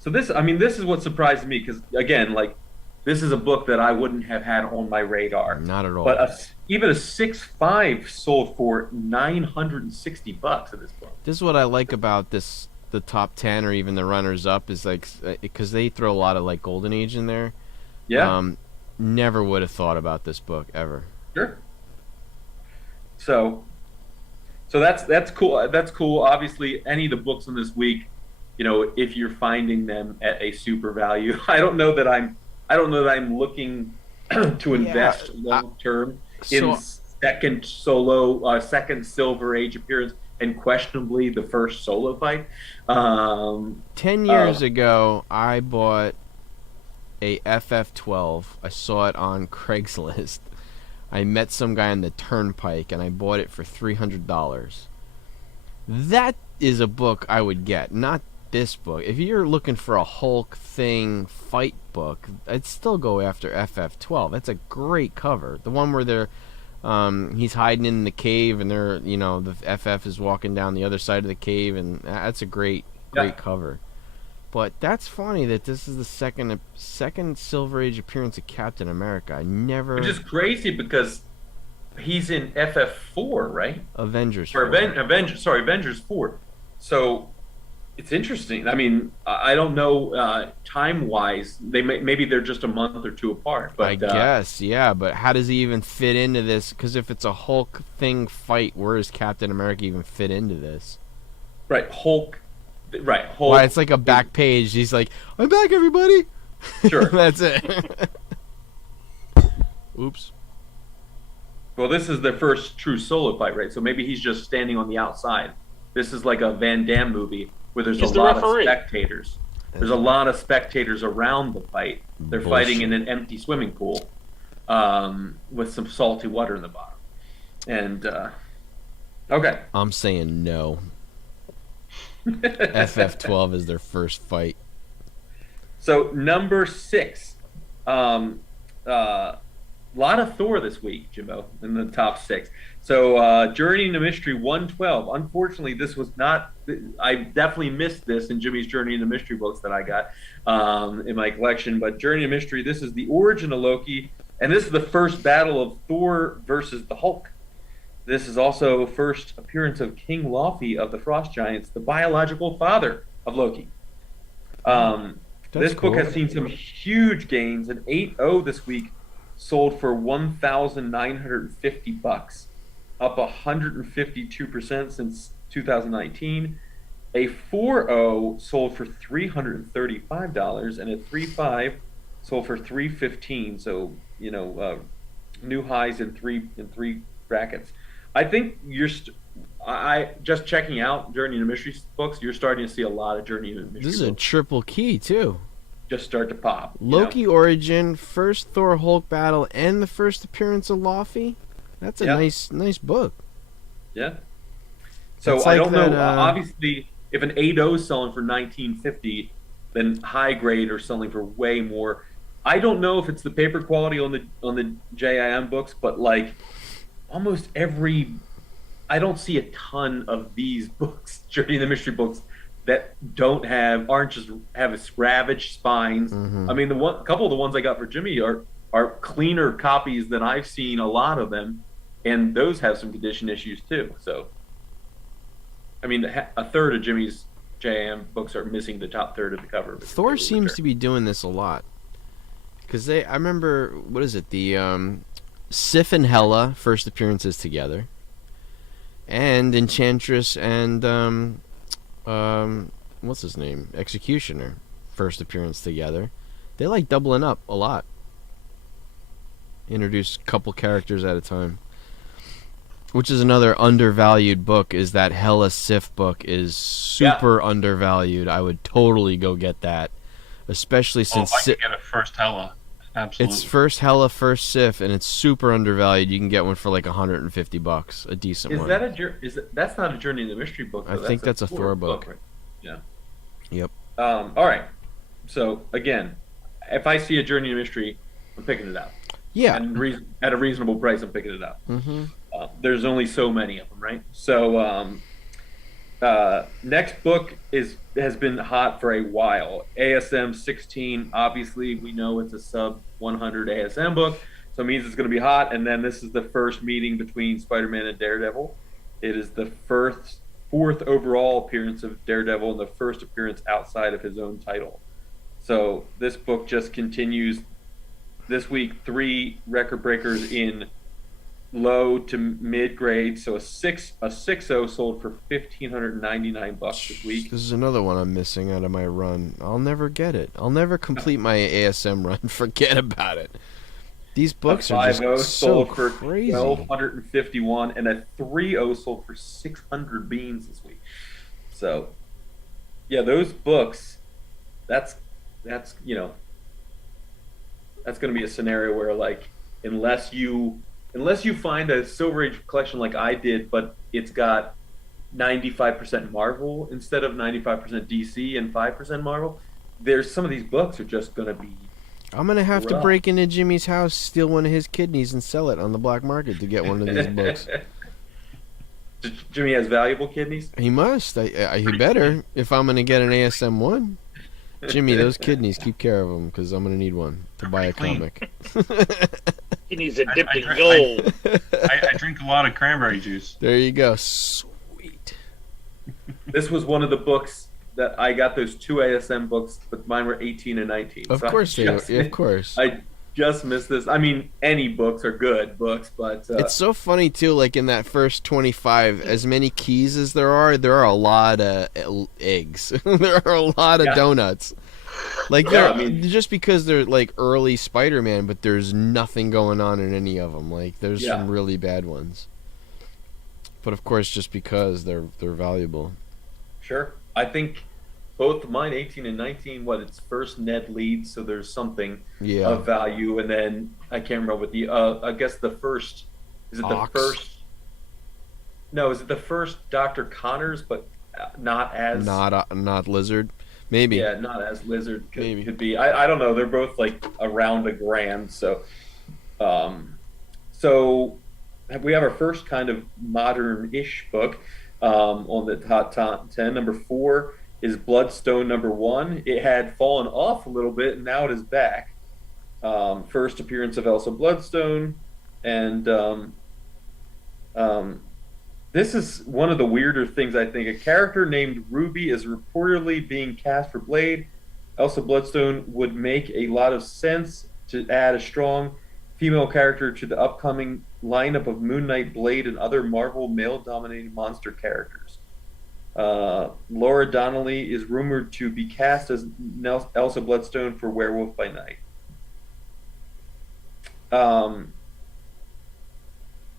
So this is what surprised me because again, like this is a book that I wouldn't have had on my radar. Not at all. But even a 6.5 sold for $960 at this point. This is what I like about this. The top 10 or even the runners up is like because they throw a lot of like Golden Age in there. Yeah. Never would have thought about this book ever. Sure. So that's cool. That's cool. Obviously, any of the books in this week, if you're finding them at a super value, I don't know that I'm looking to invest long term in second Silver Age appearance and questionably the first solo fight. 10 years ago, I bought a FF12. I saw it on Craigslist. I met some guy on the Turnpike, and I bought it for $300. That is a book I would get, not this book. If you're looking for a Hulk thing fight book, I'd still go after FF12. That's a great cover. The one where they're he's hiding in the cave, and the FF is walking down the other side of the cave, and that's a great cover. But that's funny that this is the second Silver Age appearance of Captain America. Which is crazy because he's in FF4, right? Avengers 4. Avengers 4. So it's interesting. I mean, I don't know time-wise. Maybe they're just a month or two apart. But I guess, yeah. But how does he even fit into this? Because if it's a Hulk thing fight, where does Captain America even fit into this? Right, Hulk. Right, Hulk. Why, it's like a back page. He's like, "I'm back, everybody." Sure. That's it. Oops. Well, this is their first true solo fight, right? So maybe he's just standing on the outside. This is like a Van Damme movie where there's a lot of spectators. There's a lot of spectators around the fight. They're fighting in an empty swimming pool with some salty water in the bottom. And, okay. I'm saying no. FF12 is their first fight. So, number 6. Lot of Thor this week, Jimbo, in the top 6. So, Journey into Mystery 112. Unfortunately, this was not. I definitely missed this in Jimmy's Journey into Mystery books that I got in my collection. But Journey into Mystery, this is the origin of Loki, and this is the first battle of Thor versus the Hulk. This is also first appearance of King Laufey of the Frost Giants, the biological father of Loki. This book has seen some huge gains. An 8.0 this week sold for $1,950, up 152% since 2019. A 4.0 sold for $335, and a 3.5 sold for $315. So new highs in three brackets. I think I just checking out Journey into Mystery books. You're starting to see a lot of Journey into Mystery. This is a books triple key too. just start to pop. Loki origin, first Thor Hulk battle, and the first appearance of Laufey. That's a nice book. Yeah. So It's I like don't know. that, Obviously, if an 8.0 is selling for $19.50, then high grade are selling for way more. I don't know if it's the paper quality on the JIM books, but like almost every, I don't see a ton of these books, Journey in the Mystery books, that aren't just have ravaged spines. Mm-hmm. I mean, couple of the ones I got for Jimmy are cleaner copies than I've seen a lot of them, and those have some condition issues too. So, I mean, a third of Jimmy's JIM books are missing the top third of the cover. Thor seems to be doing this a lot. Because I remember, what is it, the Sif and Hela first appearances together. and Enchantress and what's his name? Executioner, first appearance together. They like doubling up a lot. Introduce a couple characters at a time. Which is another undervalued book, is that Hella Sif book is super undervalued. I would totally go get that. Especially since if I could get a first Hella. Absolutely. it's first Hella, first Sif, and it's super undervalued. You can get one for like $150, a decent Is one. That's not a Journey in the Mystery book? I though. think that's a Thor book. Right? Yeah. Yep. All right. So again, if I see a Journey in the Mystery, I'm picking it up. Yeah. And at a reasonable price, I'm picking it up. Mm-hmm. There's only so many of them, right? So next book has been hot for a while. ASM 16. Obviously, we know it's a sub 100 ASM book, so it means it's going to be hot. And then this is the first meeting between Spider-Man and Daredevil. It is the fourth overall appearance of Daredevil and the first appearance outside of his own title. So this book just continues. This week, 3 record breakers in low to mid grade. So a 6.0 sold for $1,599 this week. This is another one I'm missing out of my run. I'll never get it. I'll never complete my ASM run. Forget about it. These books are just so sold for crazy. $1,251, and a 3.0 sold for 600 beans this week. So, yeah, those books. That's that's going to be a scenario where, like, unless you find a Silver Age collection like I did, but it's got 95% Marvel instead of 95% DC and 5% Marvel, there's some of these books are just going to be. I'm going to have to rough. break into Jimmy's house, steal one of his kidneys, and sell it on the black market to get one of these books. Jimmy has valuable kidneys? He must. He better if I'm going to get an ASM 1. Jimmy, those kidneys, keep care of them, because I'm going to need one to buy a comic. He needs a dip in gold. I drink a lot of cranberry juice. There you go. Sweet. This was one of the books that I got, those 2 ASM books, but mine were 18 and 19. Of So course they are. Of course. I just missed this. I mean, any books are good books, but It's so funny, too, like in that first 25, as many keys as there are a lot of eggs. There are a lot of donuts. Like, just because they're, like, early Spider-Man, but there's nothing going on in any of them. Like, there's some really bad ones. But, of course, just because they're valuable. Sure. I think both mine, 18 and 19, it's first Ned lead, so there's something of value. And then, I can't remember what I guess the first, is it Ox? the first? No, is it the first Dr. Connors, but not as... Not Lizard? Maybe. Yeah, not as Lizard Maybe. could be. I don't know. They're both like around $1,000. So, we have our first kind of modern-ish book on the top 10. Number 4 is Bloodstone number 1. It had fallen off a little bit, and now it is back. First appearance of Elsa Bloodstone, and this is one of the weirder things, I think. A character named Ruby is reportedly being cast for Blade. Elsa Bloodstone would make a lot of sense to add a strong female character to the upcoming lineup of Moon Knight, Blade, and other Marvel male-dominated monster characters. Laura Donnelly is rumored to be cast as Elsa Bloodstone for Werewolf by Night.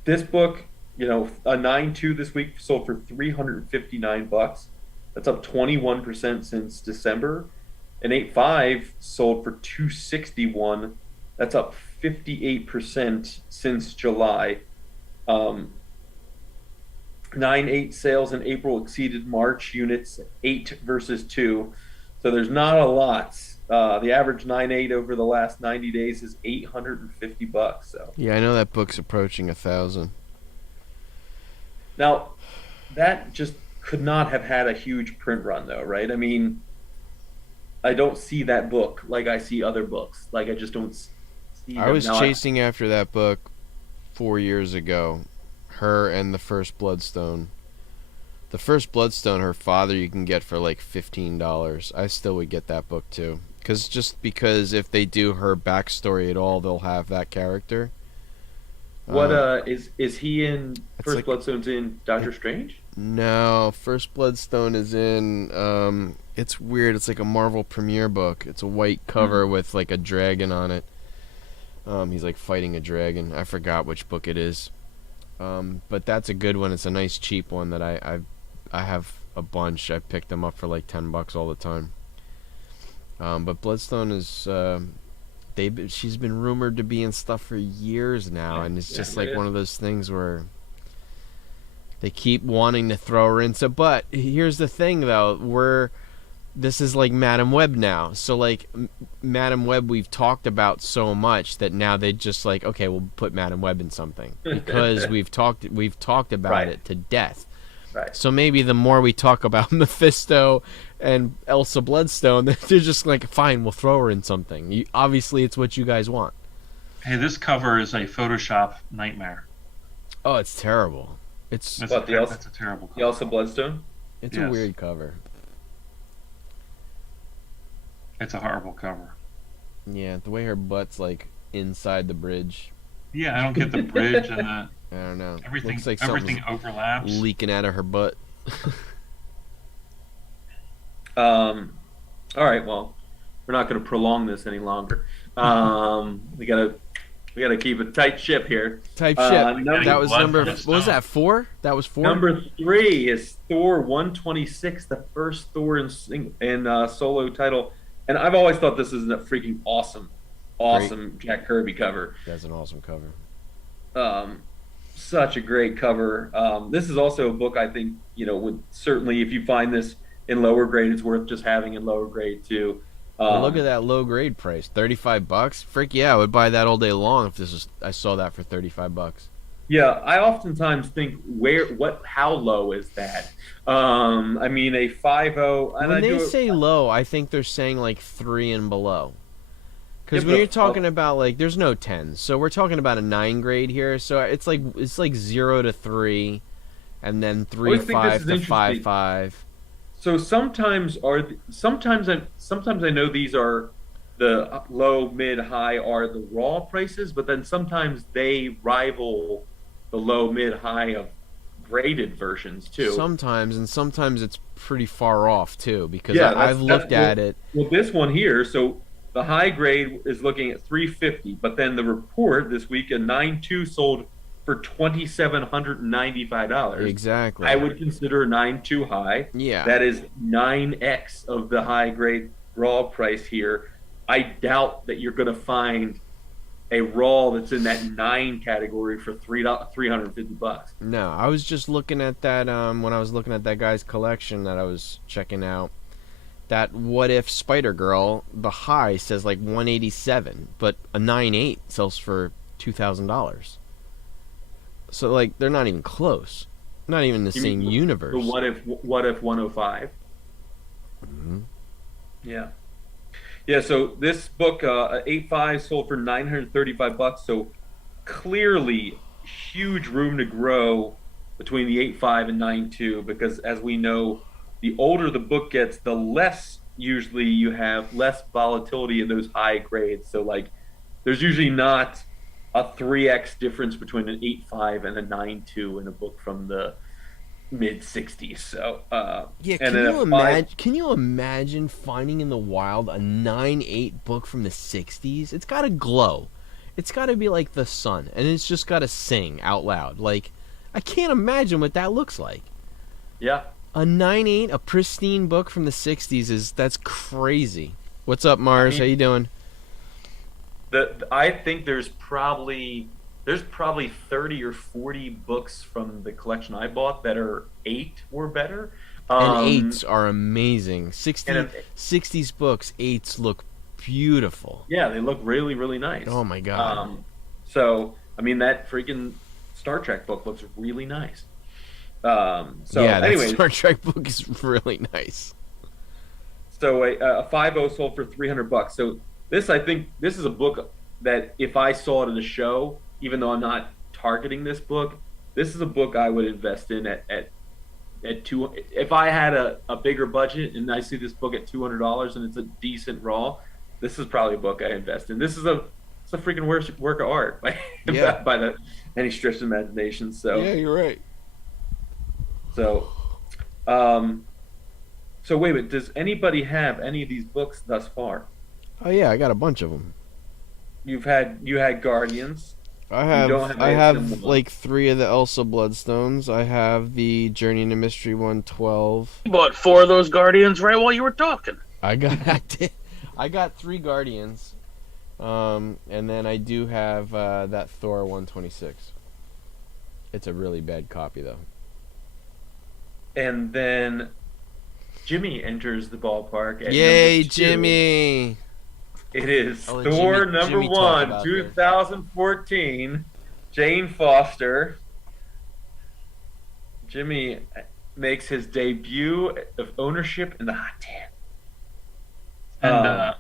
This book, a 9.2 this week sold for $359. That's up 21% since December. An 8.5 sold for $261. That's up 58% since July. 9.8 sales in April exceeded March units 8 versus 2. So there's not a lot. The average 9.8 over the last 90 days is $850. So Yeah, I know that book's approaching 1,000. now, that just could not have had a huge print run, though, right? I mean, I don't see that book like I see other books. Like, I just don't see them. I was Now, chasing after that book 4 years ago. Her and the First Bloodstone. The First Bloodstone, her father, you can get for like $15. I still would get that book too. Because if they do her backstory at all, they'll have that character. What is he in? First like- Bloodstone's in Doctor Strange. No, First Bloodstone is in. It's weird. It's like a Marvel premiere book. It's a white cover with like a dragon on it. He's like fighting a dragon. I forgot which book it is. But that's a good one. It's a nice cheap one that I have a bunch. I picked them up for like $10 all the time. But Bloodstone is. She's been rumored to be in stuff for years now, and it's just like one of those things where they keep wanting to throw her in. So, but here's the thing, though, this is like Madam Web now. So, like Madam Web, we've talked about so much that now they just like, okay, we'll put Madam Web in something because we've talked about it to death. Right. So maybe the more we talk about Mephisto and Elsa Bloodstone, they're just like, fine, we'll throw her in something. Obviously, it's what you guys want. Hey, this cover is a Photoshop nightmare. Oh, it's terrible. That's That's a terrible cover. The Elsa Bloodstone. It's Yes. a weird cover. It's a horrible cover. Yeah, the way her butt's like inside the bridge. Yeah, I don't get the bridge and the I don't know. everything. Looks like Everything something's overlaps. leaking out of her butt. All right. Well, we're not going to prolong this any longer. We gotta keep a tight ship here. Type Uh, shit. number- That was Blood number. from What the was stone. that? 4? That was 4. Number 3 is Thor 126, the first Thor in solo title, and I've always thought this is a freaking awesome Jack Kirby cover. That's an awesome cover. Such a great cover. This is also a book I think would certainly, if you find this in lower grade, it's worth just having in lower grade too. Well, look at that low grade price, $35. Frick yeah, I would buy that all day long if I saw that for $35. Yeah, I oftentimes think how low is that? I mean a 5.0. And When I they do it- say low, I think they're saying like 3 and below. Because Yeah, when but- you're talking about like, there's no 10s, so we're talking about a 9 grade here. So it's like 0 to 3, and then always think this 3.5 is to interesting. 5.5. So sometimes I know these are the low, mid, high are the raw prices, but then sometimes they rival the low, mid, high of graded versions too. Sometimes, and sometimes it's pretty far off too. Because Yeah, I've looked at it. Well, this one here, so the high grade is looking at $350, but then the report this week, a 9.2 sold for $2,795. Exactly. I would consider a 9.2 high. Yeah. That is 9x of the high grade raw price here. I doubt that you're going to find a raw that's in that 9 category for $350. No, I was just looking at that when I was looking at that guy's collection that I was checking out. That What If Spider-Girl, the high says like 187, but a 9.8 sells for $2,000. So like they're not even close. Not even the You same mean universe. The what if 105? Mhm. Yeah. Yeah, so this book, 8.5 sold for $935. So clearly huge room to grow between the 8.5 and 9.2, because as we know, the older the book gets, the less usually you have less volatility in those high grades. So like there's usually not a 3x difference between an 8.5 and a 9.2 in a book from the mid 60s. So Yeah, and then a can you imagine finding in the wild a 9.8 book from the 60s? It's got to glow. It's got to be like the sun, and it's just got to sing out loud. Like, I can't imagine what that looks like. yeah. A 9.8, a pristine book from the 60s that's crazy. What's up, Mars? How you doing? I think there's probably 30 or 40 books from the collection I bought that are 8 or better. And 8s are amazing. 60s books, 8s look beautiful. Yeah, they look really, really nice. Oh my god. So I mean, that freaking Star Trek book looks really nice. So yeah, that anyway, Star Trek book is really nice. so a 5.0 sold for $300. So I think this is a book that if I saw it at a show, even though I'm not targeting this book, this is a book I would invest in at two. If I had a bigger budget and I see this book at $200 and it's a decent raw, this is probably a book I invest in. This is it's a freaking work of art by, Yeah. by the any stretch of imagination. So Yeah, you're right. so um so wait a minute, does anybody have any of these books thus far? Oh yeah, I got a bunch of them. You had Guardians. I don't have I any have of them. like 3 of the Elsa Bloodstones. I have the Journey into Mystery 112. You bought 4 of those Guardians right while you were talking. I got 3 Guardians. And then I do have that Thor 126. It's a really bad copy though. And then Jimmy enters the ballpark at Yay, number 2. Jimmy! It is I'll let Thor Jimmy number talk 1, about this. 2014. Jane Foster. Jimmy makes his debut of ownership in the hot tub. And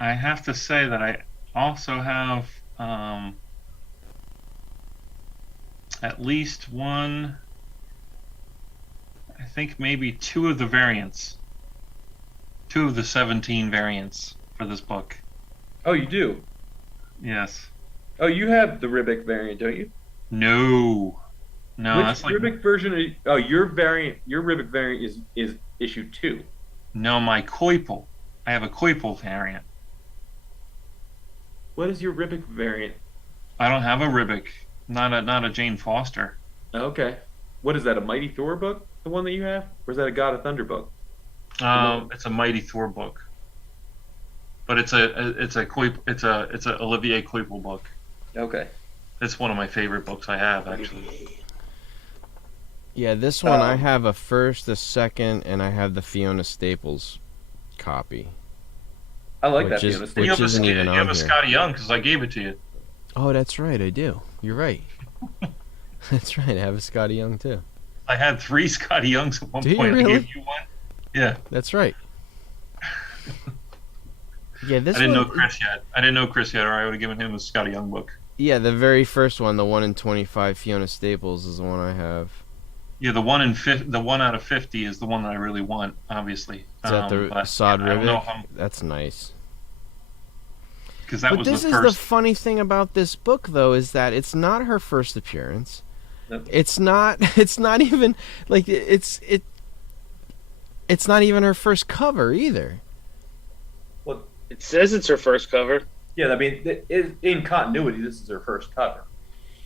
I have to say that I also have at least one, I think maybe 2 of the variants. 2 of the 17 variants for this book. Oh, you do? Yes. Oh, you have the Ribic variant, don't you? No. No, Which that's like Ribic version? Your Ribic variant is issue 2. no, my Koipel. I have a Koipel variant. What is your Ribic variant? I don't have a Ribic. Not a Jane Foster. Okay. What is that? A Mighty Thor book? The one that you have, or is that a God of Thunder book? It's a Mighty Thor book, but it's a Olivier Coipel book. Okay. It's one of my favorite books I have actually. Yeah, this one I have a first, a second, and I have the Fiona Staples copy. I like Which that is- Fiona which Staples. You have a, isn't even you on have a here. Scotty Young because I gave it to you. Oh, that's right, I do. You're right. That's right, I have a Scotty Young too. I had 3 Scotty Youngs at one Do you point. really? I gave you one. Yeah, That's right. Yeah, this I didn't one. know Chris yet, or I would have given him a Scotty Young book. Yeah, the very first one, the 1 in 25 Fiona Staples, is the one I have. Yeah, the one out of 50 is the one that I really want, obviously. Is that the but, Sod I don't know Rivet? That's nice. because that But was this the is first. the funny thing about this book, though, is that it's not her first appearance. Nope. It's not. It's not even like it's not even her first cover either. Well, It says it's her first cover. yeah, I mean, in continuity, this is her first cover.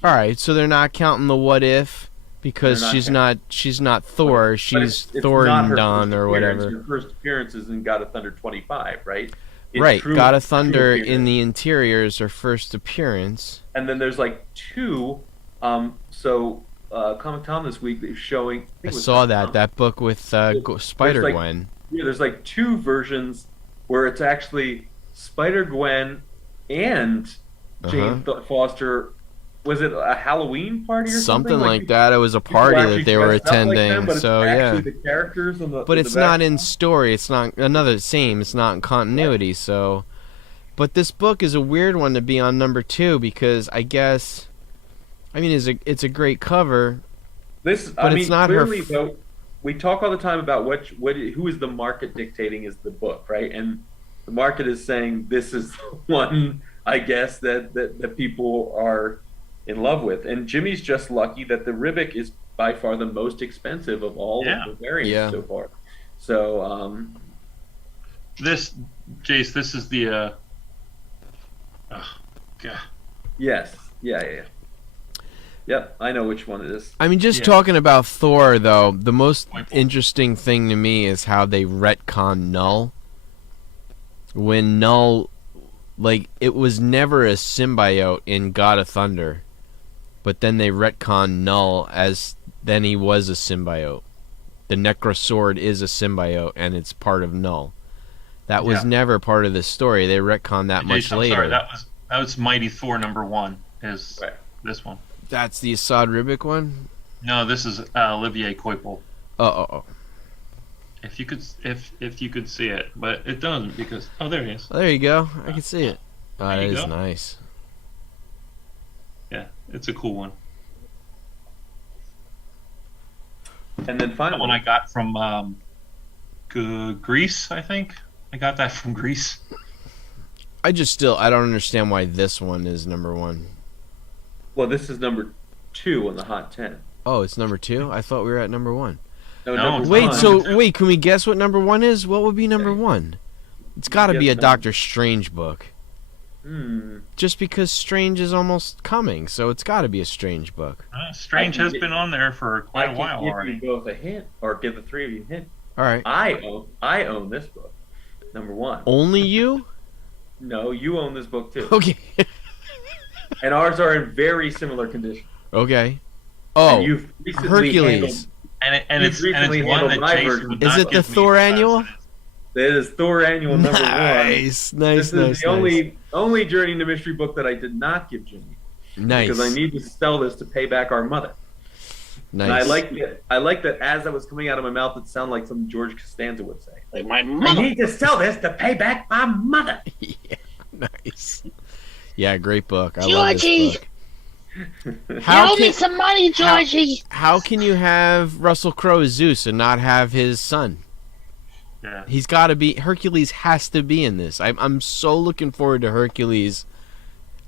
All right, so they're not counting the what if because They're not she's not Thor. But she's it's not her Thorndon first or appearance. whatever. Her first appearance is in God of Thunder 25, right? It's Right, true- God of true Thunder appearance. in the interior is her first appearance. And then there's like 2. Comic Tom this week is showing. think I it was saw Comic that Tom. Book with Spider like- Gwen. Yeah, there's like 2 versions where it's actually Spider Gwen and Jane Foster. Was it a Halloween party or something? Something like that. It was a people party actually that they were dressed up like attending. them, but it's So yeah. actually the characters on the. But in it's the not in background. story. It's not It's not in continuity. So, but this book is a weird one to be on number 2 because it's a great cover. But it's not her clearly, though, we talk all the time about who is the market dictating is the book, right? And the market is saying this is the one, I guess, that people are in love with. And Jimmy's just lucky that the Ribic is by far the most expensive of all Yeah. of the variants Yeah. so far. So, This, Jace, this is the. God. yes, yeah. Yep, I know which one it is. I mean, just Yeah. talking about Thor, though, the most Point. interesting thing to me is how they retcon Null. When Null, like, it was never a symbiote in God of Thunder, but then they retcon Null as then he was a symbiote. The Necrosword is a symbiote, and it's part of Null. That was Yeah. never part of the story. They retconned that much Jace, I'm later. sorry, that was Mighty Thor number 1. Is Right. this one? That's the Assad Ribic one? No, this is Olivier Coipel. Oh. If you could see it, but it doesn't because there he is. Oh, there you go. I can see it. Oh, There that you is go. nice. Yeah, it's a cool one. And then That finally, one I got from Greece, I think. I got that from Greece. I don't understand why this one is number 1. Well, this is number 2 on the Hot 10. Oh, it's number 2? I thought we were at number 1. No, number Wait, 1. so can we guess what number 1 is? What would be number 1? It's got to be a Guess Doctor Strange book. Hmm. Just because Strange is almost coming, so it's got to be a Strange book. Strange has been on there for quite a while give already. you both a hint, or give the three of you a hint. All right. I own this book. Number 1. Only you? No, you own this book too. Okay. And ours are in very similar condition. Okay. Oh, And you've recently Hercules. And You've it's recently one handled that my Jason version. would Is not it the give me Thor as annual? fast It is Thor Annual number 1. Nice, This is nice. the only Journey into Mystery book that I did not give Jimmy. Nice. Because I need to sell this to pay back our mother. Nice. And I like that as that was coming out of my mouth, it sounded like something George Costanza would say. Like my I mother. need to sell this to pay back my mother. Yeah, nice. Yeah, great book. I love Georgie! this book. How Owe me can, some money, Georgie. how can you have Russell Crowe as Zeus and not have his son? Yeah. He's got to be. Hercules has to be in this. I'm so looking forward to Hercules.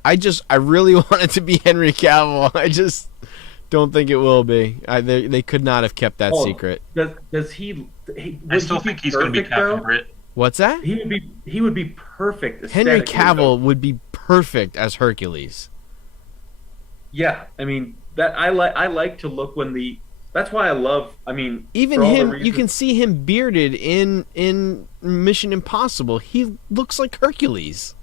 I really want it to be Henry Cavill. I just don't think it will be. They could not have kept that secret. Does he I still think he's going to be Captain Britain. What's that? He would be perfect. Henry aesthetically, Cavill would be perfect as Hercules. Yeah, I mean that I like to look when the. That's why I love. I mean, Even for all the him, you reasons- can see him bearded in Mission Impossible. He looks like Hercules.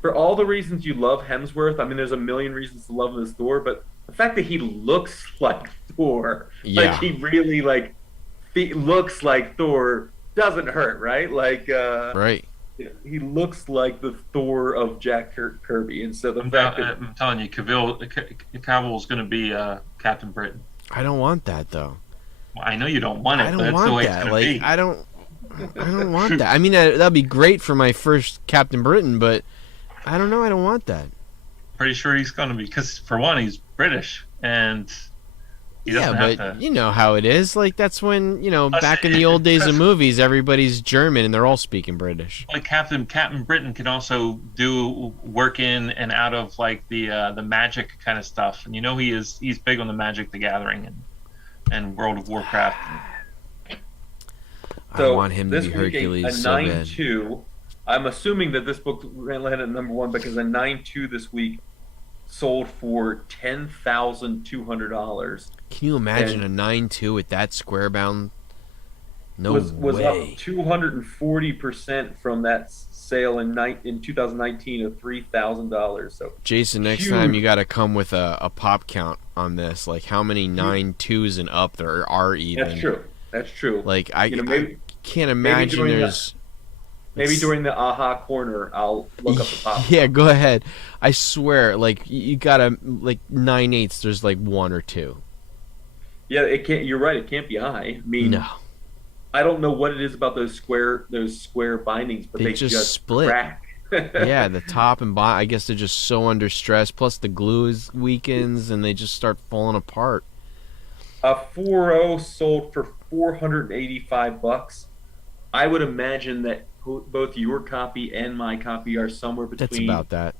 for all the reasons you love Hemsworth. I mean, there's a million reasons to love him as Thor, but the fact that he looks like Thor, Yeah. like he really looks like Thor, doesn't hurt, right? Like, Right. he looks like the Thor of Jack Kirby, and so the I'm, fact that I'm telling you, Cavill's going to to be Captain Britain. I don't want that though. Well, I know you don't want it, I but don't that's the want way it's that. going to Like be. I don't want that. I mean, that'd be great for my first Captain Britain, but I don't know. I don't want that. Pretty sure he's going to be, because for one, he's British, and he Yeah, doesn't but have to. you know how it is. Like that's when Plus, back in the old days of because- movies, everybody's German and they're all speaking British. Like Captain Britain can also do work in and out of like the magic kind of stuff, and he's big on the Magic the Gathering and World of Warcraft. I want him to this be week, Hercules a so bad. 9.2. I'm assuming that this book ran at number 1 because a 9.2 this week sold for $10,200. Can you imagine a 9.2 with that square bound? No was way. up 240% from that sale in 2019 of $3,000. So Jason, next huge. time you got to come with a pop count on this. Like how many 9.2s and up there are even. that's true. That's true. Like maybe I can't imagine during there's. maybe during the aha corner, I'll look up the pop. Yeah, go ahead. I swear, like you gotta like 9.8s. There's like 1 or 2. Yeah, it can't. You're right. It can't be high. I mean, No, I don't know what it is about those square bindings, but They they just split. crack. yeah, the top and bottom. I guess they're just so under stress. Plus the glue weakens and they just start falling apart. A 4.0 sold for $485. I would imagine that both your copy and my copy are somewhere That's between about that.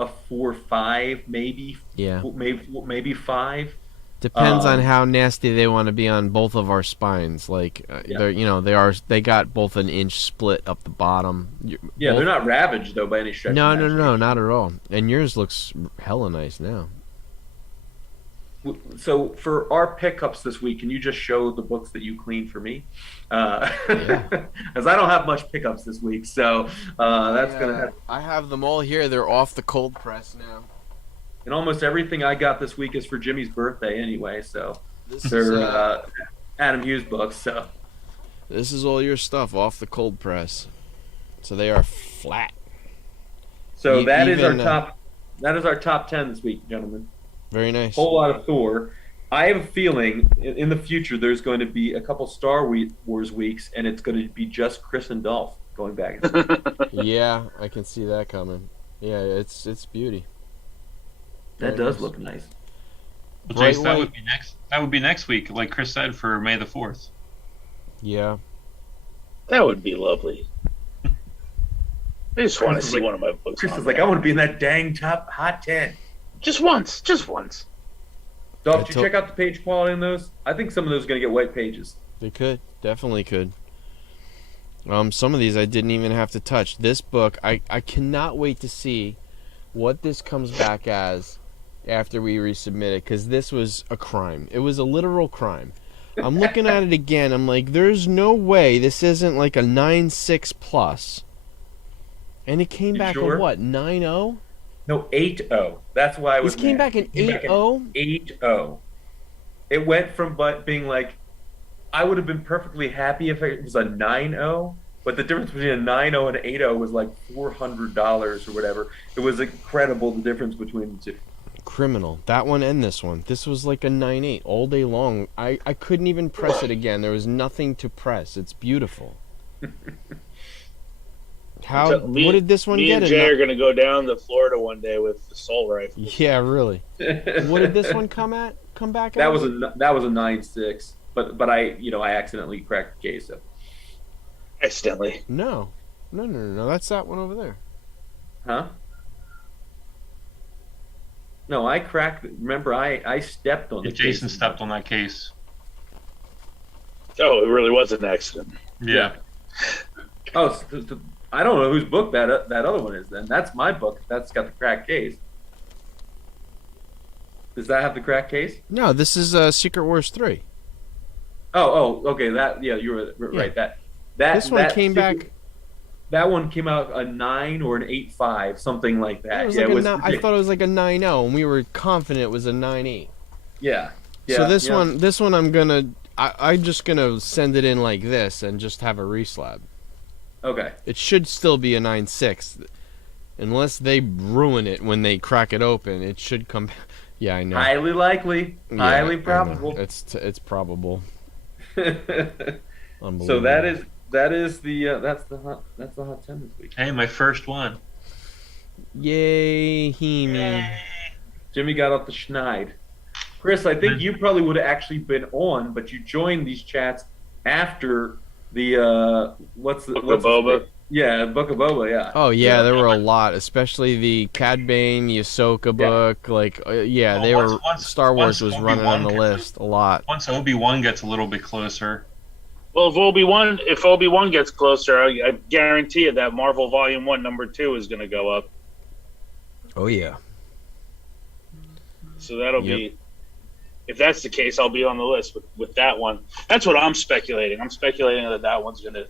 a 4.5, maybe Yeah. maybe 5. Depends on how nasty they want to be on both of our spines. Like Yeah. they got both an inch split up the bottom. Yeah, Both- they're not ravaged though by any stretch. No, of no, imagination. no, not at all. And yours looks hella nice now. So for our pickups this week, can you just show the books that you cleaned for me? Because I don't have much pickups this week, so that's gonna have. I have them all here. They're off the cold press now. And almost everything I got this week is for Jimmy's birthday anyway, so This they're Adam Hughes books. So this is all your stuff off the cold press. So they are flat. that is our even, top. That is our top 10 this week, gentlemen. Very nice. Whole lot of Thor. I have a feeling in the future there's going to be a couple Star Wars weeks, and it's going to be just Chris and Dolph going back. Yeah, I can see that coming. Yeah, it's beauty. That does look nice. Well, Bright Jace, that white. would be next. That would be next week, like Chris said, for May the 4th. Yeah. That would be lovely. I just want to Chris is see like- one of my books. Chris on is like, there. I want to be in that dang top hot 10. Just once. Dog, did you told- check out the page quality on those? I think some of those are going to get white pages. They could, definitely could. Some of these I didn't even have to touch. This book, I cannot wait to see what this comes back as after we resubmit it, because this was a crime. It was a literal crime. I'm looking at it again. I'm like, there's no way this isn't like a 9.6 plus. And it came You back sure? a what, 9.0? No, 8-0. That's why I was This came mad. back an It came back an 8.0? 8-0. It went from being like, I would have been perfectly happy if it was a 9-0, but the difference between a 9-0 and an 8-0 was like $400 or whatever. It was incredible, the difference between the two. Criminal. That one and this one. This was like a 9.8 all day long. I couldn't even press it again. There was nothing to press. It's beautiful. How? So me- What did this one Me get? and Jay are going to go down to Florida one day with the Soul Rifle. Yeah, really. What did this one come back That at? was a 9.6, but I accidentally cracked the case. So. Accidentally. No. That's that one over there. Huh? No, I cracked. Remember, I stepped on the Jason case. stepped on that case. Oh, it really was an accident. Yeah. Oh, I don't know whose book that other one is. Then that's my book. That's got the cracked case. Does that have the cracked case? No, this is Secret Wars 3. Oh, okay. You were right. That This one that came back. That one came out a 9 or an 8.5, something like that. It was Yeah, like it was. I thought it was like a 9.0, and we were confident it was a 9.8. Yeah. So this one, I'm just gonna send it in like this and just have a reslab. Okay. It should still be a 9.6, unless they ruin it when they crack it open. It should come. Yeah, I know. Highly likely. Yeah, Highly I know. probable. It's probable. So Unbelievable. that is the that's the hot 10 this week. Hey, my first one. Yay, He-Man. Jimmy got off the schneid. Chris, I think you probably would have actually been on, but you joined these chats after the Book of Boba. Yeah, Book of Boba. Yeah. Oh yeah, there were a lot, especially the Cad Bane, the Ahsoka book. Like, yeah, Well, they were. once- Star Wars once was running on the Obi-Wan gets- list a lot. Once Obi-Wan gets a little bit closer, Well, if Obi-Wan gets closer, I guarantee you that Marvel Volume 1, Number 2 is going to go up. Oh yeah. So that'll Yep. be... If that's the case, I'll be on the list with that one. That's what I'm speculating. I'm speculating that one's going to...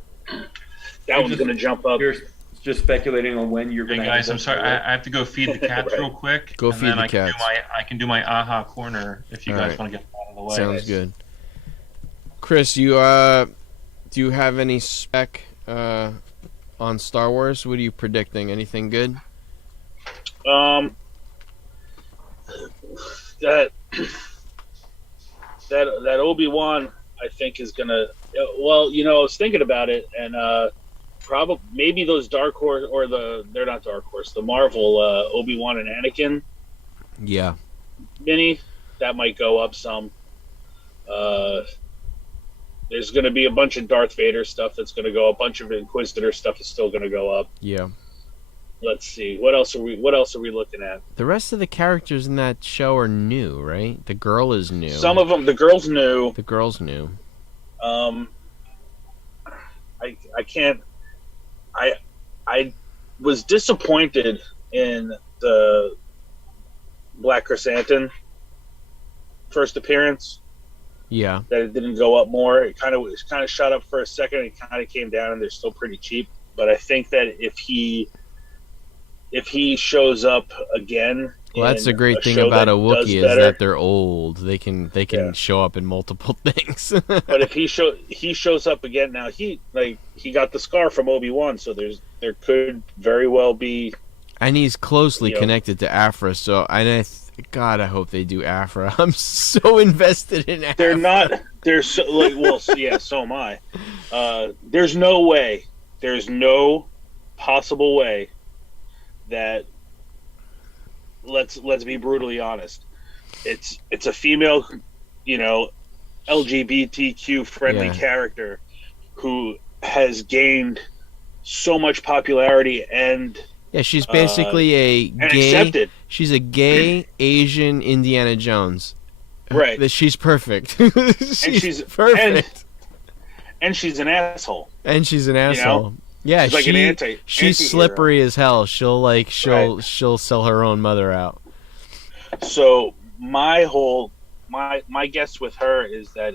That one's going to jump up. You're just speculating on when you're hey going to. guys, I'm sorry, I have to go feed the cats Right. real quick. Go and feed then the I can cats. I can do my aha corner if you All guys right. want to get out of the way. Sounds good. Chris, you do you have any spec on Star Wars? What are you predicting? Anything good? That Obi-Wan, I think, is gonna. Well, I was thinking about it, and probably maybe those Dark Horse or they're not Dark Horse, the Marvel Obi-Wan and Anakin Yeah. mini that might go up some. There's going to be a bunch of Darth Vader stuff that's going to go up. A bunch of Inquisitor stuff is still going to go up. Yeah. Let's see. What else are we looking at? The rest of the characters in that show are new, right? The girl is new. Some of them, the girl's new. The girl's new. I can't. I was disappointed in the Black Chrysanthemum first appearance Yeah. that it didn't go up more. It kind of shot up for a second. It kind of came down, and they're still pretty cheap. But I think that if he shows up again, Well, that's the in great a thing show about that a does Wookiee is better- that they're old. They can Yeah. show up in multiple things. But if he shows up again now, he got the scar from Obi-Wan, so there could very well be. And he's closely Yeah. connected to Afra, so God, I hope they do Afra. I'm so invested in Afra. They're not. They're so like. Well, yeah. So am I. There's no way. There's no possible way that. Let's be brutally honest. It's a female, LGBTQ friendly Yeah. character who has gained so much popularity and Yeah, she's basically a and gay. accepted. She's a gay Asian Indiana Jones. Right. That she's perfect. she's- perfect. And she's an asshole. And she's an asshole. Yeah, She's like an she's anti-hero. slippery as hell. She'll sell her own mother out. So my guess with her is that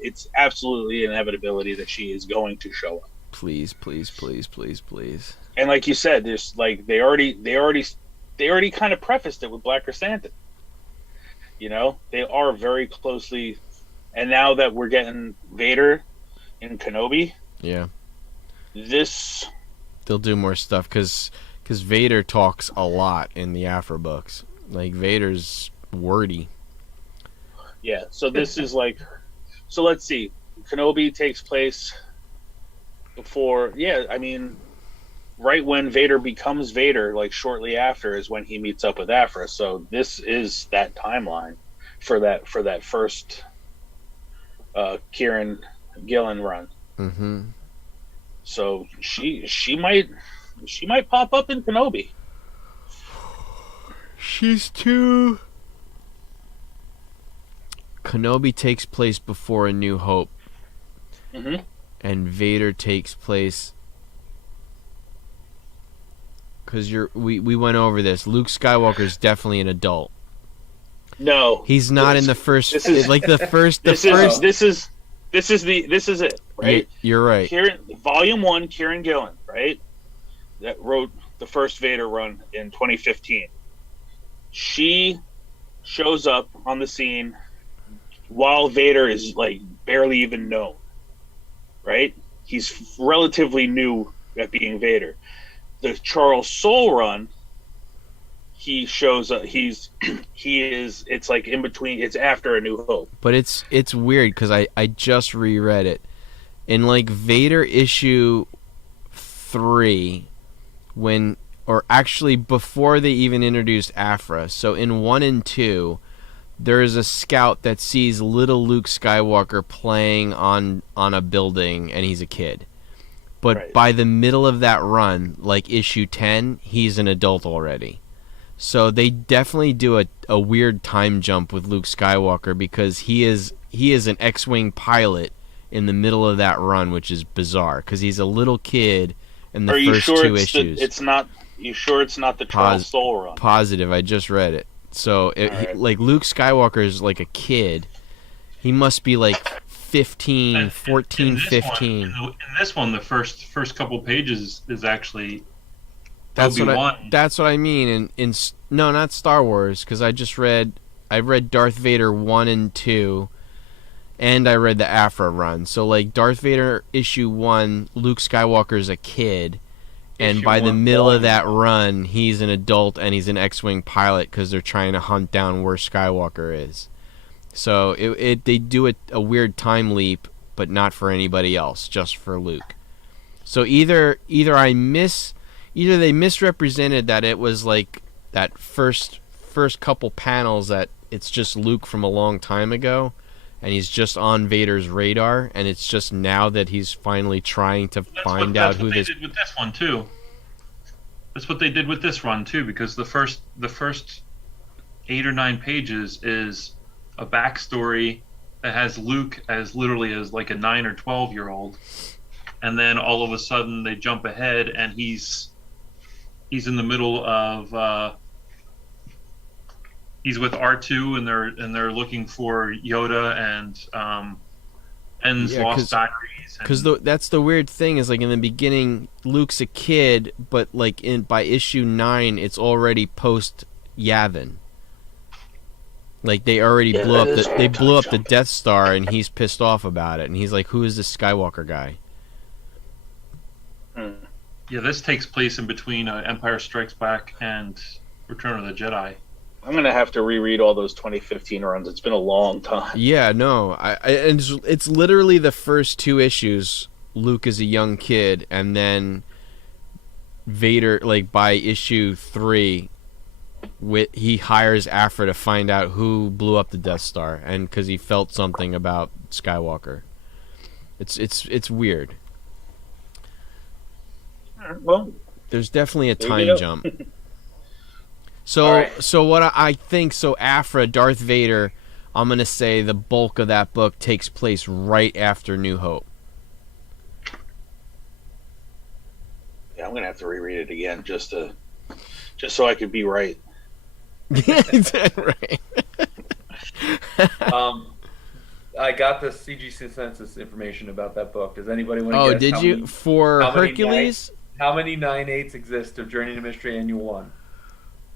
it's absolutely an inevitability that she is going to show up. Please, please, please, please, please. And like you said, there's like they already kind of prefaced it with Black Chrysanthemum. You know, they are very closely, and now that we're getting Vader and Kenobi, Yeah. this They'll do more stuff because Vader talks a lot in the Afro books. Like, Vader's wordy. yeah. So this is like, so let's see, Kenobi takes place before. Yeah, I mean, right when Vader becomes Vader, like shortly after, is when he meets up with Aphra. So this is that timeline for that first Kieran Gillen run. Mm-hmm. So she might pop up in Kenobi. She's too... Kenobi takes place before A New Hope, hmm and Vader takes place... Because we went over this. Luke Skywalker's definitely an adult. No, He's not in the first... this is- like, the first... this is it, right? You're right. Volume 1, Kieran Gillen, right? That wrote the first Vader run in 2015. She shows up on the scene while Vader is like barely even known, right? He's relatively new at being Vader. The Charles Soule run, he shows up. He is. It's like in between. It's after A New Hope. But it's weird because I just reread it. In like Vader issue 3, or actually before they even introduced Aphra. So in 1 and 2, there is a scout that sees little Luke Skywalker playing on a building, and he's a kid. But Right. by the middle of that run, like issue 10, he's an adult already. So they definitely do a weird time jump with Luke Skywalker because he is an X-Wing pilot in the middle of that run, which is bizarre because he's a little kid in the Are you first sure 2 issues. it's not? You sure it's not the Charles Soule run? Positive, I just read it. So, Alright. like Luke Skywalker is like a kid. He must be like 15, And 14, in this 15. One, in this one, the first couple pages is actually That's Obi-Wan. That's what I mean. No, not Star Wars, because I read Darth Vader 1 and 2, and I read the Aphra run. So like Darth Vader issue 1, Luke Skywalker's a kid, and Issue by the 1, middle of volume that run, he's an adult and he's an X-wing pilot because they're trying to hunt down where Skywalker is. So they do a weird time leap, but not for anybody else, just for Luke. So either they misrepresented that it was like that first couple panels that it's just Luke from a long time ago, and he's just on Vader's radar, and it's just now that he's finally trying to find out who this. That's what they did with this one too. That's what they did with this run too, because the first 8 or 9 pages is a backstory that has Luke as literally as like a 9 or 12-year-old, and then all of a sudden they jump ahead and he's in the middle of he's with R2 and they're looking for Yoda and En's Yeah, Lost Diaries. Because that's the weird thing is like in the beginning, Luke's a kid, but like by issue 9, it's already post Yavin. Like they already Yeah, blew up that is they a blew up time the jump. Death Star, and he's pissed off about it, and he's like, "Who is this Skywalker guy?" Yeah, this takes place in between Empire Strikes Back and Return of the Jedi. I'm gonna have to reread all those 2015 runs. It's been a long time. Yeah, no, and it's literally the first 2 issues. Luke is a young kid, and then Vader, like by issue 3, he hires Aphra to find out who blew up the Death Star, and because he felt something about Skywalker. It's weird. Well, There's definitely a There you time go. jump. So, All right. so what I think, so Afra, Darth Vader, I'm gonna say the bulk of that book takes place right after New Hope. yeah, I'm gonna have to reread it again just so I could be right. Right. I got the CG census information about that book. Does anybody want to Oh, guess did how you many- for how many Hercules? how many 9/8 exist of Journey to Mystery Annual 1?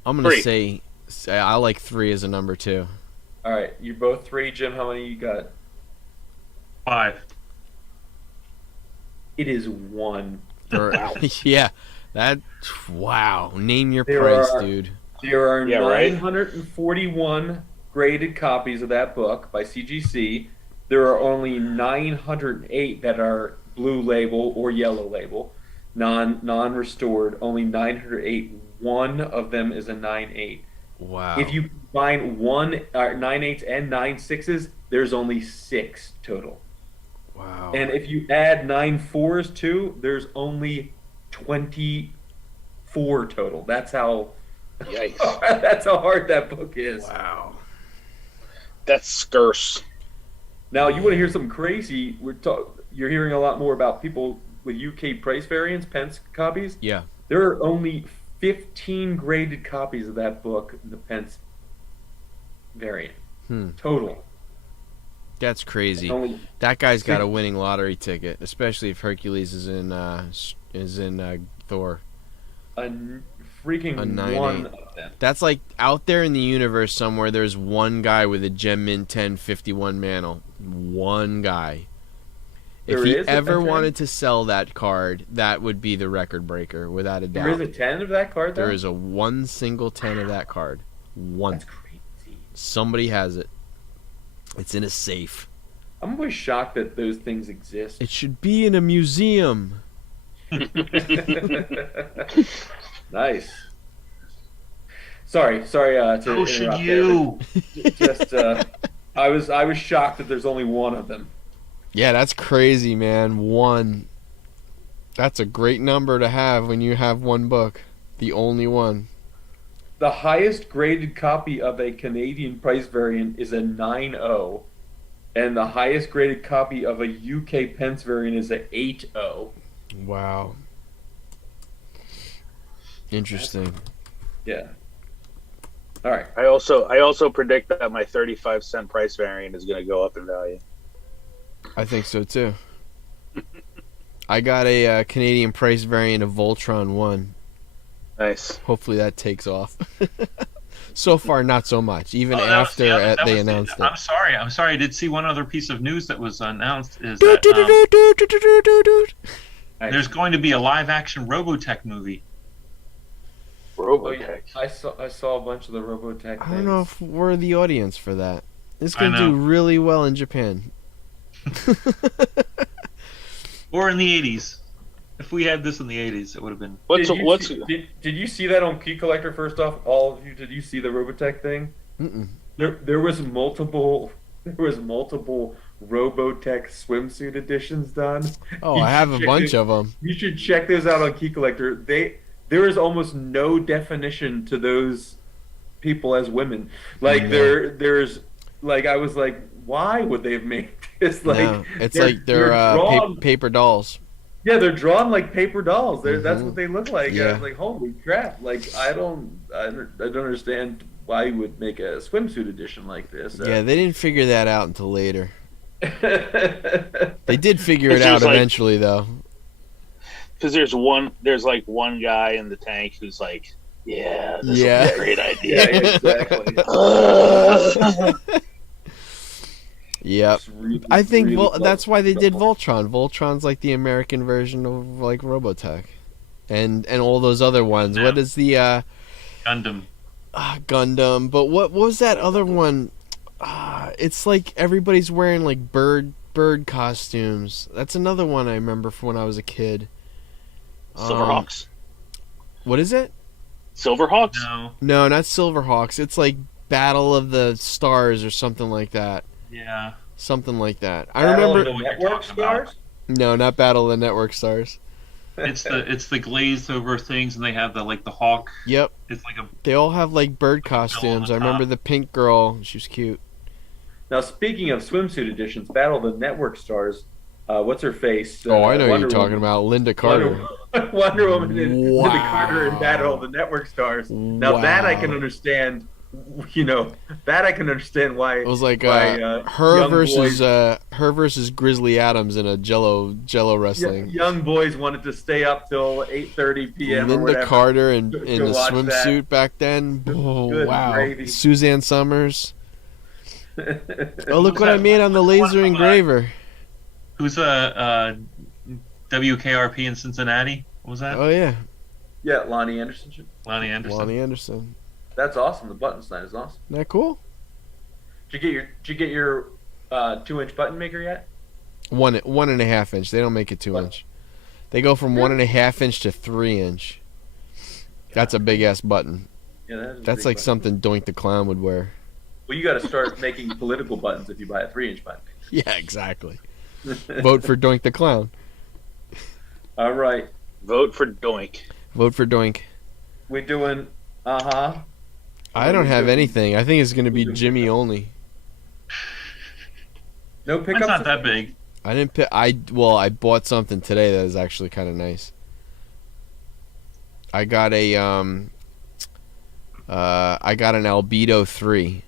I'm gonna 3. say I like 3 as a number 2. All right, you both 3. Jim, how many you got? 5. It is 1. Wow. Yeah, that. Wow, name your There price, are- dude. There are Yeah, right. 941 graded copies of that book by CGC. There are only 908 that are blue label or yellow label, non-restored. Only 908. One of them is a 9/8. Wow. If you combine 9/8s and 9/6s, there's only 6 total. Wow. And if you add 9/4s too, there's only 24 total. That's how Yikes. that's how hard that book is. Wow. That's scarce. Now you want to hear something crazy? You're hearing a lot more about people with UK price variants, Pence copies. Yeah. There are only 15 graded copies of that book in the Pence variant total. That's crazy. Only That guy's got a winning lottery ticket, especially if Hercules is in Thor. freaking A 9/8. one of them. That's like out there in the universe somewhere. There's one guy with a Gem Mint 1051 mantle. One guy. If There he is a ever 10? wanted to sell that card, that would be the record breaker, without a doubt. There is a 10 of that card. There though? is a one single 10 of that card. One. That's crazy. Somebody has it. It's in a safe. I'm always shocked that those things exist. It should be in a museum. Nice. Sorry. To So should interrupt you. there, but just, I was shocked that there's only one of them. Yeah, that's crazy, man. One. That's a great number to have when you have one book. The only one. The highest graded copy of a Canadian price variant is a 9.0, and the highest graded copy of a UK Pence variant is a 8.0. Wow. Interesting. Yeah. All right. I also predict that my 35-cent price variant is going to go up in value. I think so too. I got a Canadian price variant of Voltron 1. Nice. Hopefully that takes off. So far, not so much. Even Oh, that was after the other- that they was the- announced I'm it. sorry. I did see one other piece of news that was announced is Doot, that doot, doot, doot, doot, doot, doot, doot. there's going to be a live-action Robotech movie. Oh, yeah. Robotech. I saw a bunch of the Robotech I don't know if we're the audience for that. It's I going to know. do really well in Japan. Or in the 80s. If we had this in the 80s, it would have been. Did you see that on Key Collector? First off, all of you, did you see the Robotech thing? Mm-mm. There was multiple Robotech swimsuit editions done. Oh, You I have should a check bunch it. of them. You should check those out on Key Collector. There is almost no definition to those people as women. Like No. there's like I was like, why would they have made this? Like No, it's like they're drawn, paper dolls. yeah, they're drawn like paper dolls. That's Mhm. what they look like. I Yeah. was like, holy crap! Like I don't understand why you would make a swimsuit edition like this. Yeah, they didn't figure that out until later. Yeah. They did figure it It's out just like- eventually, though. Because there's like one guy in the tank who's like, yeah, this Yeah. is a great idea. exactly. Yep. It's really- I think really that's why they did trouble. Voltron. Voltron's like the American version of like Robotech, and all those other ones. Yeah. What is the Gundam. Gundam? But what was that other one? It's like everybody's wearing like bird costumes. That's another one I remember from when I was a kid. Silverhawks. What is it? Silverhawks? No. No, not Silverhawks. It's like Battle of the Stars or something like that. Yeah. Something like that. I Battle of remember. the what you're Network talking about. Stars? No, not Battle of the Network Stars. it's the glazed over things, and they have the hawk. Yep. It's like a They all have like bird bill on costumes. the I remember top. the pink girl. She was cute. Now, speaking of swimsuit editions, Battle of the Network Stars. What's her face? Oh, I know who Wonder you're talking Woman. about. Linda Carter. Wonder Woman and Linda Carter in Wow. Battle of the Network Stars. Now that I can Wow. understand. That I can understand why. It was like why, her young versus boys- Grizzly Adams in a Jello wrestling. young boys wanted to stay up till 8:30 p.m. or Linda whatever. Carter in to the watch swimsuit that. back then. Oh, Good wow. gravy. Suzanne Summers. Oh, look was what I that? made on the What's the one laser from, engraver. Who's WKRP in Cincinnati? What was that? Oh yeah, Yeah, Lonnie Anderson. Lonnie Anderson. Lonnie Anderson. That's awesome. The button sign is awesome. Isn't that cool? Did you get your 2-inch button maker yet? 1.5 inch. They don't make it 2 inch. They go from 1.5 inch to 3 inch. That's a big ass button. Yeah, that is a That's big like button. something Doink the Clown would wear. Well, you got to start making political buttons if you buy a 3-inch button. Yeah, exactly. Vote for Doink the Clown. All right, Vote for Doink. Vote for Doink. we're doing. I don't have anything. I think it's gonna be Jimmy only. No Mine's pickups. not that big. I didn't pick. I bought something today that is actually kind of nice. I got a I got an Albedo 3,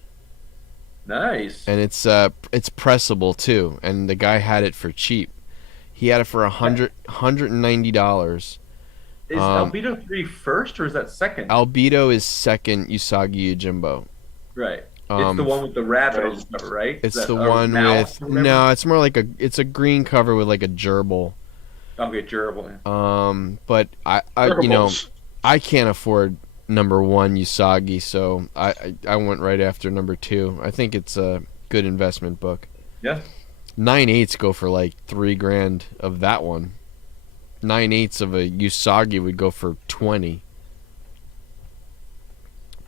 Nice. and it's pressable too, and the guy had it for cheap. He had it for $190. Is Albedo 3 first or is that second? Albedo is second Usagi Yojimbo. Right. It's the one with the rabbit on the cover, right? It's Is that the a one mouse with or whatever? no. It's more like it's a green cover with like a gerbil. Okay, durable. Yeah. But I you know, Turtles. I can't afford number 1 Usagi, so I went right after number 2. I think it's a good investment book. Yeah. 9/8 go for like $3,000 of that one. 9/8 of a Usagi would go for 20.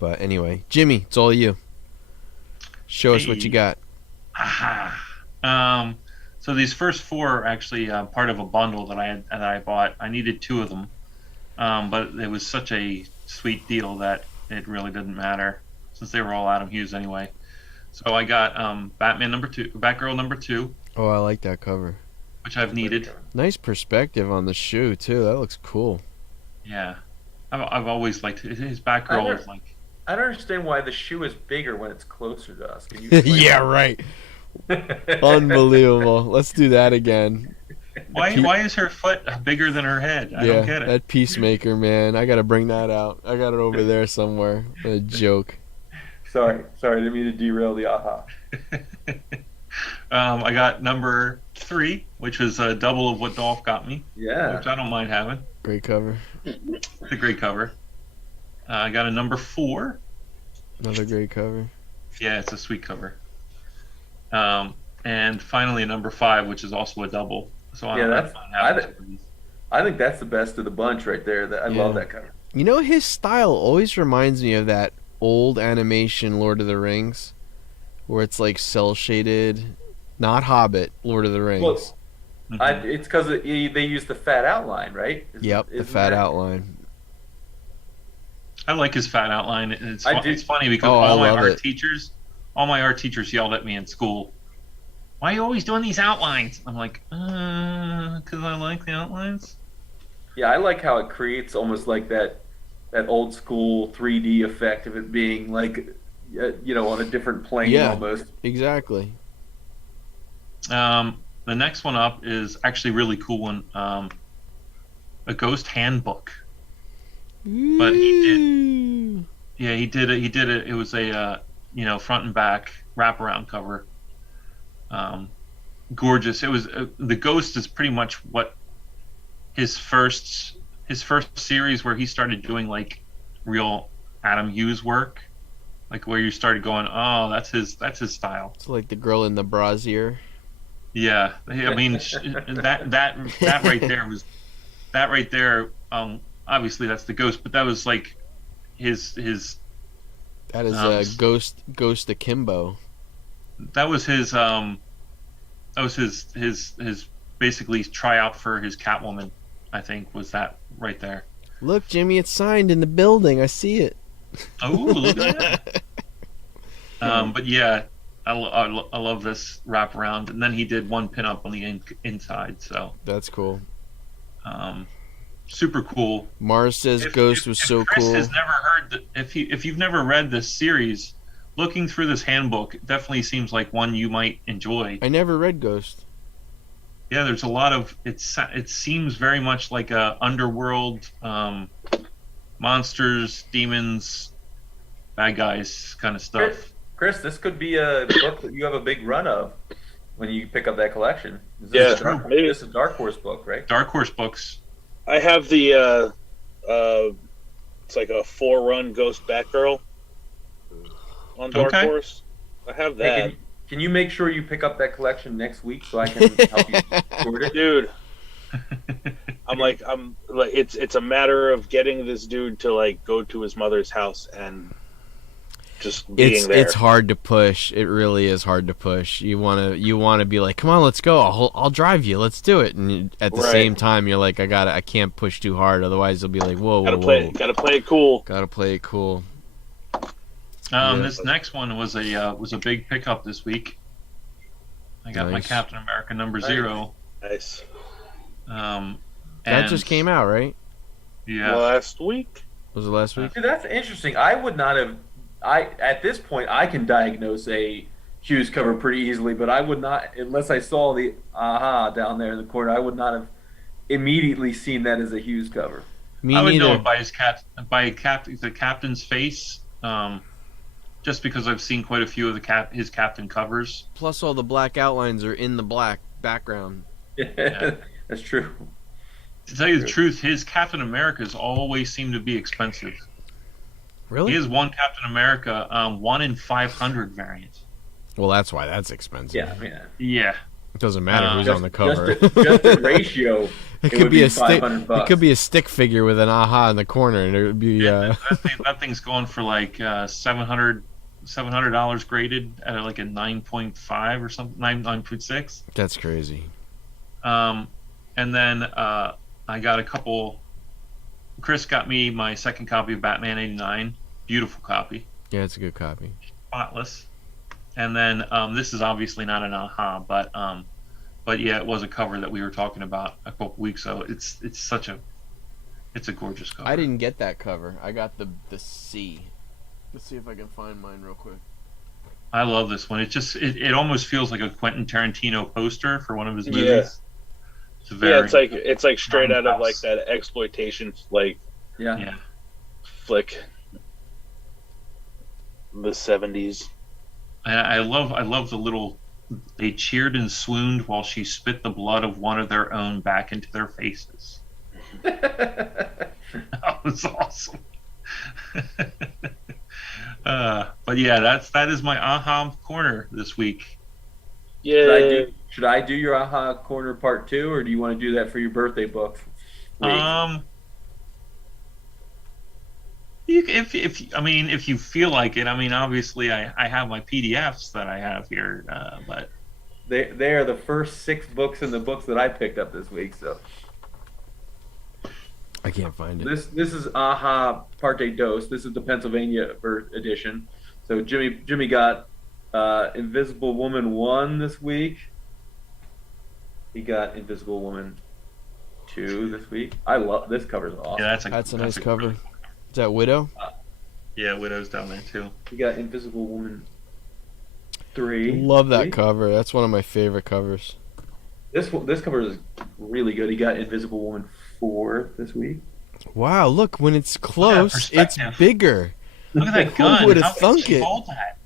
But anyway, Jimmy, it's all you. Show us what you got. Aha. So these first 4 are actually part of a bundle that I bought. I needed 2 of them, but it was such a sweet deal that it really didn't matter since they were all Adam Hughes anyway. So I got Batgirl number 2, Oh, I like that cover. which I've needed. Nice perspective on the shoe too. That looks cool. Yeah, I've always liked his Batgirl. Is like I don't understand why the shoe is bigger when it's closer to us. Can you explain Yeah, right. Unbelievable. Let's do that again. why is her foot bigger than her head? I Yeah, don't get it. that Peacemaker, man. I gotta bring that out. I got it over there somewhere. What a joke. Sorry, didn't mean to derail the aha. I got number 3, which was a double of what Dolph got me, Yeah. which I don't mind having. Great cover. It's a great cover. I got a number 4. Another great cover. Yeah, it's a sweet cover. And finally a number 5, which is also a double. So I Yeah, don't that's- mind having 2 of these. I think that's the best of the bunch right there. I Yeah. love that cover. You know, his style always reminds me of that old animation Lord of the Rings, where it's like cell shaded, not Hobbit, Lord of the Rings. Well, Mhm. It's because they use the fat outline, right? Yep, the Isn't fat that- outline. I like his fat outline. It's I do- it's funny because Oh, I all my love art it. teachers yelled at me in school. Why are you always doing these outlines? I'm like, because I like the outlines. Yeah, I like how it creates almost like that old school 3D effect of it being like, on a different plane Yeah. almost. Exactly. The next one up is actually a really cool one. A Ghost Handbook. But he Yeah, he did it. He did it. It was a front and back wraparound cover. Gorgeous. It was the Ghost is pretty much what his first series where he started doing like real Adam Hughes work, like where you started going, oh, that's his style. It's like the girl in the brassiere. Yeah, I mean that right there was that right there. Obviously that's the Ghost, but that was like his That is Ghost Akimbo. that was his basically tryout for his Catwoman I think, was that right there. Look, Jimmy, it's signed in the building. I see it. Oh, look at that. But yeah, I love this wraparound. And then he did one pinup on the inside, so That's cool. super cool. Mars says Ghost was so Chris cool. has never heard if you've never read this series, looking through this handbook definitely seems like one you might enjoy. I never read Ghost. Yeah, there's a lot of it seems very much like a underworld, monsters, demons, bad guys kind of stuff. Chris, this could be a book that you have a big run of when you pick up that collection. Yeah, Maybe it's a Dark Horse book, right? Dark Horse books. I have the it's like a 4-run Ghost Batgirl on Dark Okay. Horse. I have Hey, that. can you make sure you pick up that collection next week so I can help you sort it? Dude, I'm like it's a matter of getting this dude to like go to his mother's house and just being there. It's hard to push. It really is hard to push. You wanna be like, come on, let's go. I'll drive you. Let's do it. And at the Right. same time, you're like, I can't push too hard. Otherwise, they'll be like, whoa, Gotta whoa, play whoa. gotta play it cool. Gotta play it cool. Yeah. This next one was a big pickup this week. I got my Nice. Captain America number Nice. 0. Nice. That And just came out, right? Yeah. Last week? Was it last week? See, that's interesting. I would not have. At this point, I can diagnose a Hughes cover pretty easily, but I would not, unless I saw the aha down there in the corner, I would not have immediately seen that as a Hughes cover. Me I would know neither. it by the captain's face, just because I've seen quite a few of his captain covers. Plus, all the black outlines are in the black background. That's true. To tell you the truth, his Captain Americas always seem to be expensive. Really? He has one Captain America, 1 in 500 variant. Well, that's why that's expensive. Yeah, Yeah. It doesn't matter who's just, on the cover. Just the ratio. It would could be a stick. $500. It could be a stick figure with an aha in the corner, and it would be. That thing's going for like $700 graded at like a 9.5 or something, 9.6. That's crazy. And then I got a couple. Chris got me my second copy of Batman '89. Beautiful copy, Yeah, it's a good copy. spotless. And then this is obviously not an aha, but yeah, it was a cover that we were talking about a couple weeks ago. It's a gorgeous cover. I didn't get that cover. I got the C. Let's see if I can find mine real quick. I love this one. It almost feels like a Quentin Tarantino poster for one of his movies. Yeah. It's very It's like straight out of like that exploitation like Yeah. flick. The 70s. And I love the little. They cheered and swooned while she spit the blood of one of their own back into their faces. That was awesome. But yeah, that is my aha corner this week. Yeah. Should I do your aha corner part 2, or do you want to do that for your birthday book? If you feel like it, I mean, obviously I have my PDFs that I have here, but They are the first 6 books in the books that I picked up this week. So I can't find it. this is aha parte dos. This is the Pennsylvania edition. So Jimmy got Invisible Woman 1 this week. He got Invisible Woman 2 this week. I love this cover's awesome. yeah, That's a nice cover. Is that Widow? Yeah, Widow's down there too. He got Invisible Woman 3. Love that Three? cover. That's one of my favorite covers. This cover is really good. He got Invisible Woman 4 this week. Wow, look, when it's close, it's perspective. bigger. Look at that Who gun. would've How could thunk you it? hold that?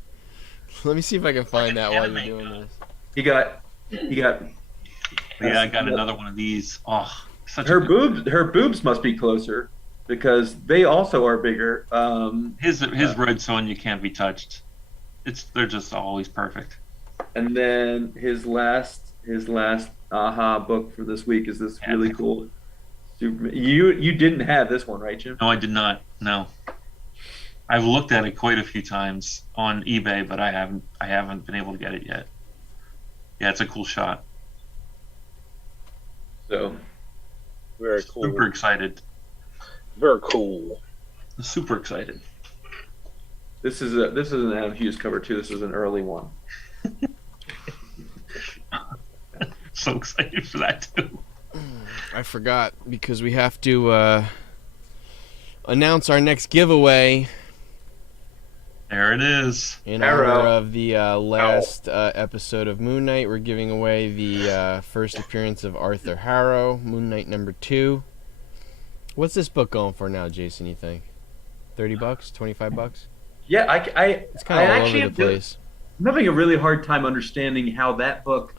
Let me see if I can find that while you're anime doing gun. this. He got Yeah, I got another one of these. Oh, such her a good- boobs. Her boobs must be closer because they also are bigger. His Red Sonja can't be touched. They're just always perfect. And then his last aha book for this week is this really cool Superman. You didn't have this one, right, Jim? No, I did not. No, I've looked at it quite a few times on eBay, but I haven't been able to get it yet. Yeah, it's a cool shot. So Very cool. Super excited. Very cool. Super excited. This is an Adam Hughes cover too. This is an early one. So excited for that too. I forgot because we have to announce our next giveaway There it is. in Arrow. honor of the last episode of Moon Knight. We're giving away the first appearance of Arthur Harrow, Moon Knight number 2. What's this book going for now, Jason? You think $30, $25? Yeah, It's kind of all actually over the place. I'm having a really hard time understanding how that book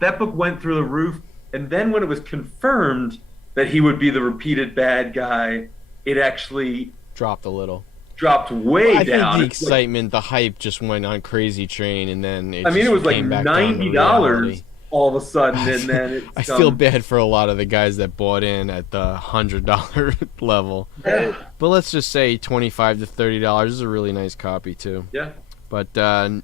went through the roof, and then when it was confirmed that he would be the repeated bad guy, it actually Dropped a little. dropped way I down. think the It's like- excitement, the hype, just went on crazy train, and then it it was like came back down to $90 reality. all of a sudden, and then it's I feel bad for a lot of the guys that bought in at the $100 level. Yeah. But let's just say $25 to $30 is a really nice copy too. Yeah. But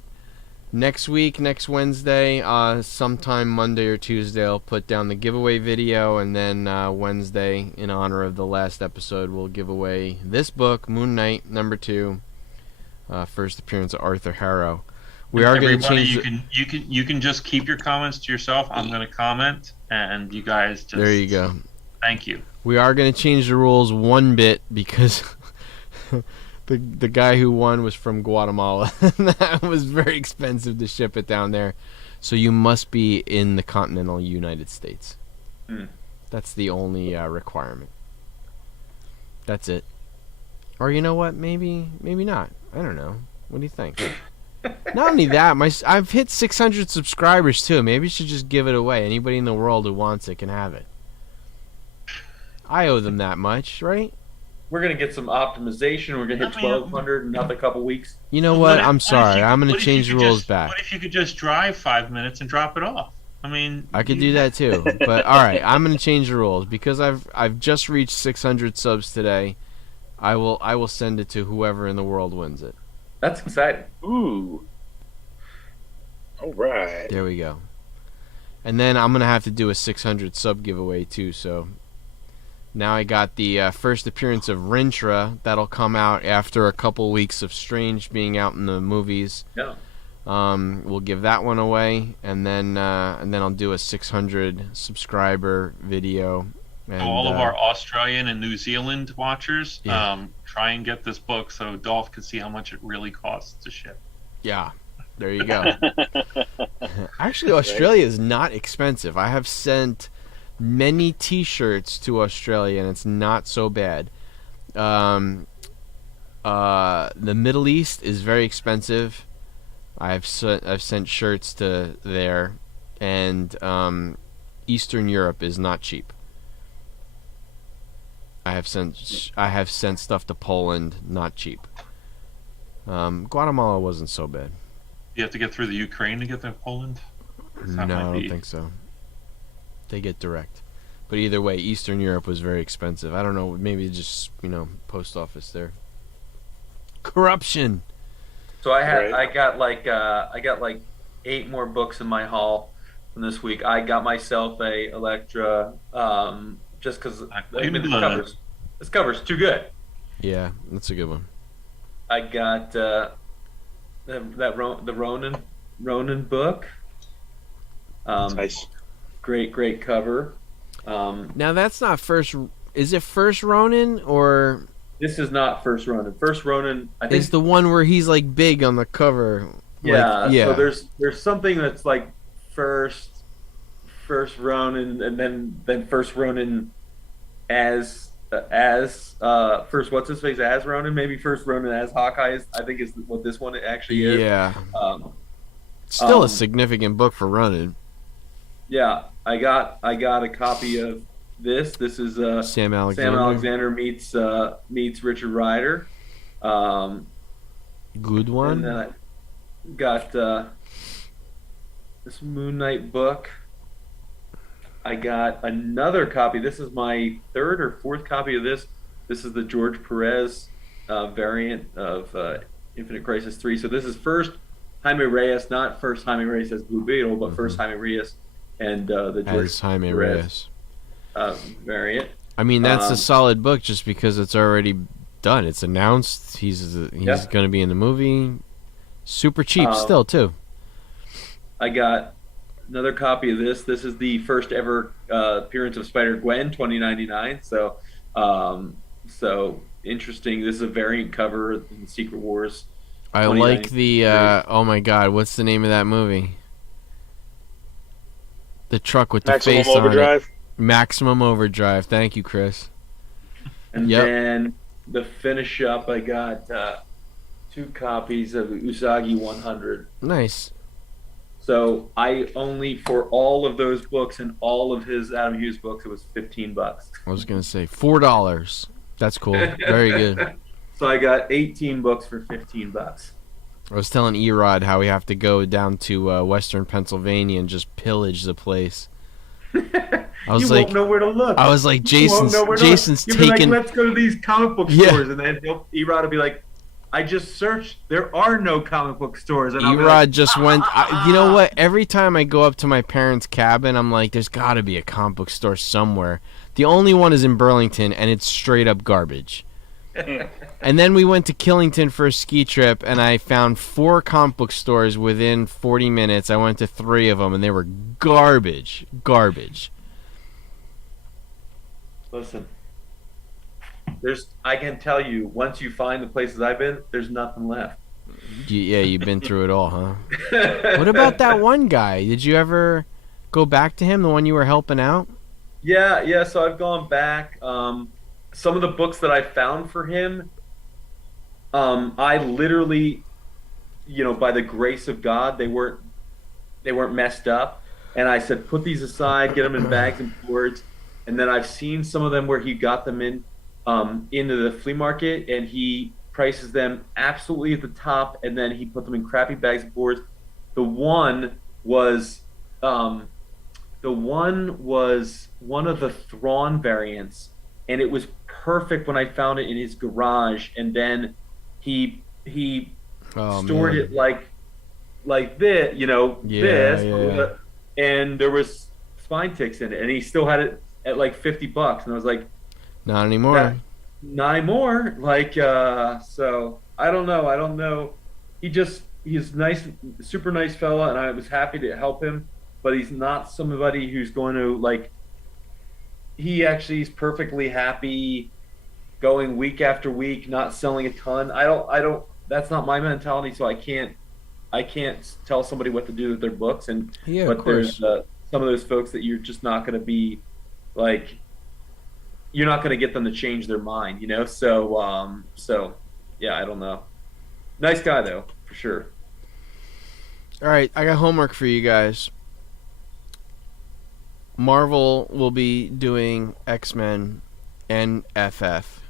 next week, next Wednesday, sometime Monday or Tuesday, I'll put down the giveaway video, and then Wednesday, in honor of the last episode, we'll give away this book, Moon Knight number 2, first appearance of Arthur Harrow. We are going to Everybody, change. you can just keep your comments to yourself. I'm going to comment, and you guys just. There you go. Thank you. We are going to change the rules one bit because the guy who won was from Guatemala. That was very expensive to ship it down there. So you must be in the continental United States. That's the only requirement. That's it. Or you know what? Maybe not. I don't know. What do you think? Not only that, I've hit 600 subscribers too. Maybe you should just give it away. Anybody in the world who wants it can have it. I owe them that much, right? We're gonna get some optimization. We're gonna hit 1,200 in another couple weeks. You know what? I'm if sorry. you- I'm going what to if you change the could rules just- back. What if you could just drive 5 minutes and drop it off? I mean, I could do that too. But all right, I'm going to change the rules because I've just reached 600 subs today. I will send it to whoever in the world wins it. That's exciting. Ooh. All right. There we go. And then I'm going to have to do a 600 sub giveaway too, so now I got the first appearance of Rintrah. That'll come out after a couple weeks of Strange being out in the movies. Yeah. We'll give that one away, and then I'll do a 600 subscriber video. And, all of our Australian and New Zealand watchers, Yeah. try and get this book so Dolph can see how much it really costs to ship. Yeah, there you go. Actually, Australia is not expensive. I have sent many T-shirts to Australia, and it's not so bad. The Middle East is very expensive. I've sent shirts to there, and Eastern Europe is not cheap. I have sent stuff to Poland, not cheap. Guatemala wasn't so bad. You have to get through the Ukraine to get to Poland? No, I don't think so. They get direct. But either way, Eastern Europe was very expensive. I don't know, maybe just, post office there. Corruption. So I got like 8 more books in my haul from this week. I got myself a Electra, just because this cover's too good. Yeah, that's a good one. I got the Ronin book. Nice. Great cover. Now that's not first. Is it first Ronin or This is not First Ronin. First Ronin, I think. is the one where he's like big on the cover? Yeah. Like, yeah. So there's something that's like first Ronin, and then First Ronin as first what's his face as Ronin, maybe First Ronin as Hawkeye I think is what this one actually is. Yeah. Um, Still a significant book for Ronin. yeah. I got a copy of this. This is Sam Alexander. Sam Alexander meets Richard Rider. Good one. And then I got this Moon Knight book. I got another copy. This is my 3rd or 4th copy of this. This is the George Perez variant of Infinite Crisis 3. So this is first Jaime Reyes, not first Jaime Reyes as Blue Beetle, but first Jaime Reyes and the George As Jaime Perez. Reyes. variant. I mean, that's a Um, solid book just because it's already done. It's announced. He's Yeah. going to be in the movie. Super cheap Um, still too. I got another copy of this. This is the first ever appearance of Spider-Gwen, 2099. So interesting. This is a variant cover in Secret Wars. I like 2090. the. Oh my God, what's the name of that movie? The truck with the Maximum face on it. Overdrive. Maximum Overdrive. Thank you, Chris. And Yep. then the finish up, I got 2 copies of Usagi 100. Nice. So I only, for all of those books and all of his Adam Hughes books, it was $15. I was gonna say $4. That's cool. Very good. So I got 18 books for $15. I was telling Erod how we have to go down to Western Pennsylvania and just pillage the place. I was You like, won't know where to look. I was like, You won't know where to look. Jason's You'll be taking. like, let's go to these comic book Yeah. stores, and then Erod will be like, I just searched. There are no comic book stores. And I'll be Erod like, just went. You know what? Every time I go up to my parents' cabin, I'm like, there's got to be a comic book store somewhere. The only one is in Burlington, and it's straight up garbage. And then we went to Killington for a ski trip, and I found 4 comic book stores within 40 minutes. I went to 3 of them, and they were garbage. Garbage. Listen, I can tell you, once you find the places I've been, there's nothing left. Yeah, you've been through it all, huh? What about that one guy? Did you ever go back to him, the one you were helping out? Yeah. So I've gone back. Some of the books that I found for him, I literally, by the grace of God, they weren't messed up. And I said, put these aside, get them in bags and boards. And then I've seen some of them where he got them into the flea market, and he prices them absolutely at the top, and then he put them in crappy bags and boards. The one was one of the Thrawn variants, and it was perfect when I found it in his garage. And then he stored it like this, this, yeah. and there was spine ticks in it, and he still had it at like $50, and I was like, Not anymore. Yeah. Not anymore. So I don't know. He's nice, super nice fella, and I was happy to help him, but he's not somebody who's going to he actually is perfectly happy going week after week, not selling a ton. I don't, that's not my mentality. So I can't tell somebody what to do with their books. And, Yeah, but of course. there's some of those folks that you're just not going to be you're not going to get them to change their mind, So yeah, I don't know. Nice guy though, for sure. All right, I got homework for you guys. Marvel will be doing X-Men and FF.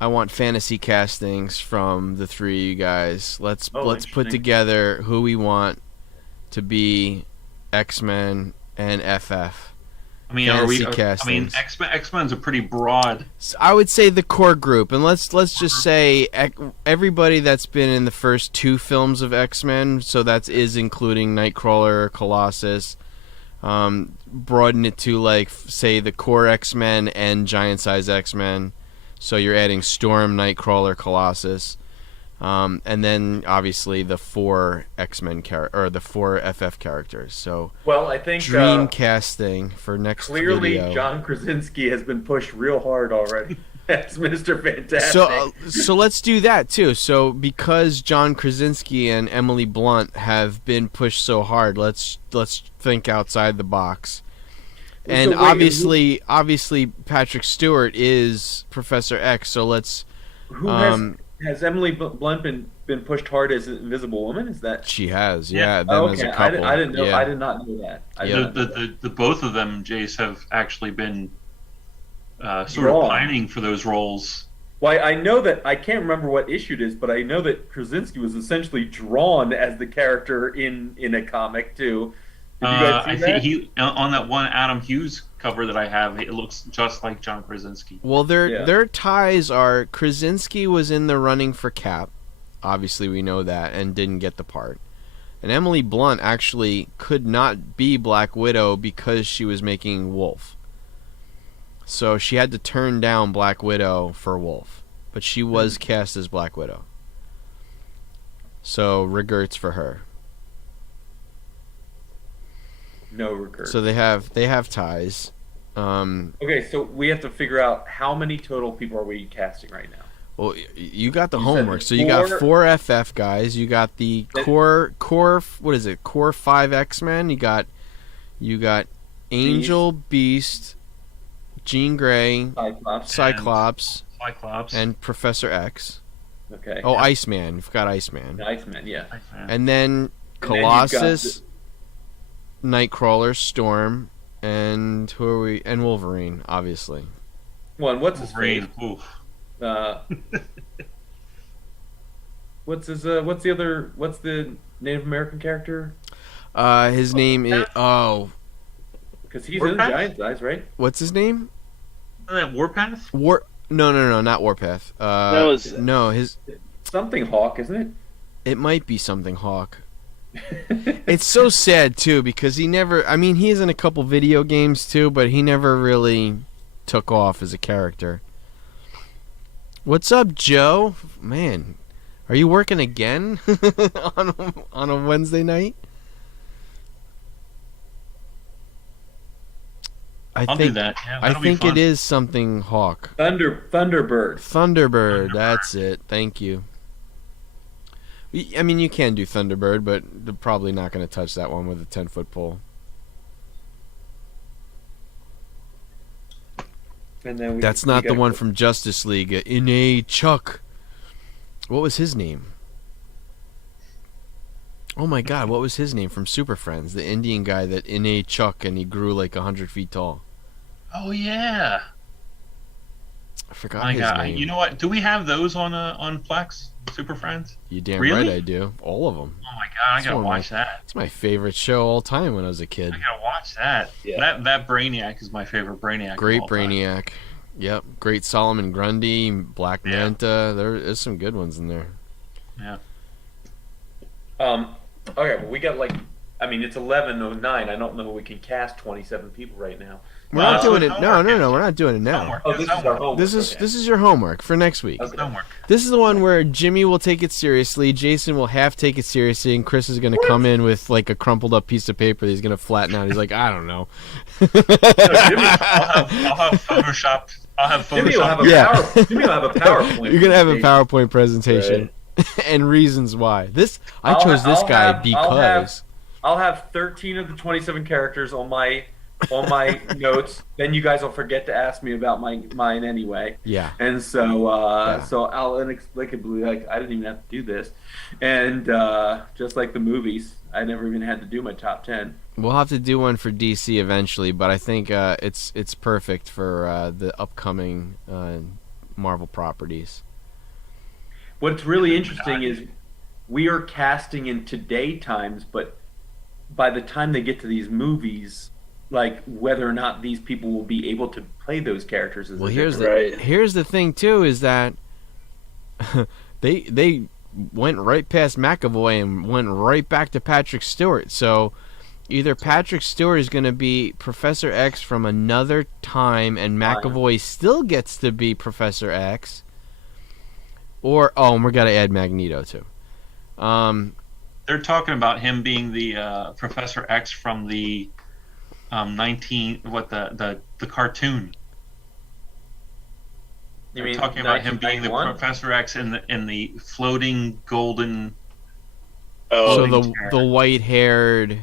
I want fantasy castings from the 3 of you guys. Let's put Interesting. together who we want to be X-Men and FF. I mean, Fantasy I mean, castings. X-Men's a pretty broad. I would say the core group, and let's just say everybody that's been in the first 2 films of X-Men. So that is including Nightcrawler, Colossus. Broaden it to say the core X-Men and giant size X-Men. So you're adding Storm, Nightcrawler, Colossus, and then obviously the 4 X-Men or the 4 FF characters. So Well, I think dream casting for next clearly video. John Krasinski has been pushed real hard already. That's Mr. Fantastic. So let's do that too. So because John Krasinski and Emily Blunt have been pushed so hard, let's think outside the box. And So wait, obviously Patrick Stewart is Professor X. So let's. who has Emily Blunt been pushed hard as an Invisible Woman? Is that? She has, Yeah. them Oh, as okay, a couple. I didn't know. Yeah. I did not know that. I did Yeah. not know that. The both of them, Jace, have actually been sort Drawn. of pining for those roles. Well, I know that I can't remember what issue it is, but I know that Krasinski was essentially drawn as the character in a comic too. Did you guys see I that? think on that one Adam Hughes cover that I have, it looks just like John Krasinski. Well, Yeah. their ties are Krasinski was in the running for Cap. Obviously, we know that, and didn't get the part. And Emily Blunt actually could not be Black Widow because she was making Wolf. So she had to turn down Black Widow for Wolf, but she was cast as Black Widow. So regrets for her. No regrets. So they have ties. Okay, so we have to figure out how many total people are we casting right now. Well, you got the You said homework. So you got four- 4 FF guys. You got the That- core. What is it? Core 5 X-Men. You got Angel, Beast, Jean Grey, Cyclops. Cyclops, and Professor X. Okay. Oh, Iceman. You forgot Iceman. Iceman, yeah. And then And then you've got Colossus, Nightcrawler, Storm, and who are we? And Wolverine, obviously. Well, and what's his face? Wolverine. Oof. What's the Native American character? His name is Because he's in Warpath? Giant Size, right? what's his name? Isn't that Warpath? No, not Warpath. That was- no, his. Something Hawk, isn't It might be something Hawk. it? It's so sad too because he never. I mean, he's in a couple video games too, but he never really took off as a character. What's up, Joe? Man, are you working again on a Wednesday night? I'll do that. Yeah, I that'll be think fun. it is something Hawk. Thunderbird. Thunderbird, that's it. Thank you. I mean, you can do Thunderbird, but they're probably not going to touch that one with a 10-foot pole. And then That's not the one from Justice League. Ine Chuck. What was his name? Oh my God, what was his name from Super Friends? The Indian guy that Ine Chuck, and he grew like 100 feet tall. Oh yeah. I forgot My his God. name. You know what? Do we have those on Plex? Super Friends? You damn Really? right I do. All of them. Oh my God, I That's gotta one of my- watch that. It's my favorite show all time when I was a kid. I gotta watch that. Yeah. That Brainiac is my favorite Brainiac. of Great all time. Brainiac. Yep. Great Solomon Grundy, Black Yeah. Manta. There's some good ones in there. Okay, well, we got it's 11:09. I don't know if we can cast 27 people right now. We're not No, doing it. homework. No. We're not doing it now. Homework. Oh, It's this is our homework. homework. This is okay. this is your homework for next week. Okay. Homework. This is the one where Jimmy will take it seriously, Jason will half take it seriously, and Chris is gonna come in with like a crumpled up piece of paper that he's gonna flatten out. He's like, I don't know. Jimmy, I'll have Photoshop. I'll have Jimmy will have Photoshop. a Yeah. Jimmy will have a PowerPoint. You're gonna have a presentation. PowerPoint presentation and reasons why. I I'll chose this I'll guy have- because I'll have 13 of the 27 characters on my notes. Then you guys will forget to ask me about mine anyway. yeah. And so Yeah. so I'll inexplicably I didn't even have to do this. And just like the movies, I never even had to do my top 10. We'll have to do one for DC eventually, but I think it's perfect for the upcoming Marvel properties. What's really interesting is we are casting in today times, but by the time they get to these movies, like whether or not these people will be able to play those characters is Well, a here's different- Right. here's the thing too is that they went right past McAvoy and went right back to Patrick Stewart. So either Patrick Stewart is going to be Professor X from another time, and McAvoy still gets to be Professor X, or and we got to add Magneto too. They're talking about him being the Professor X from the the cartoon. You They're mean talking about him being the 1991? Professor X in the floating golden. Oh, So Floating chair. the white-haired.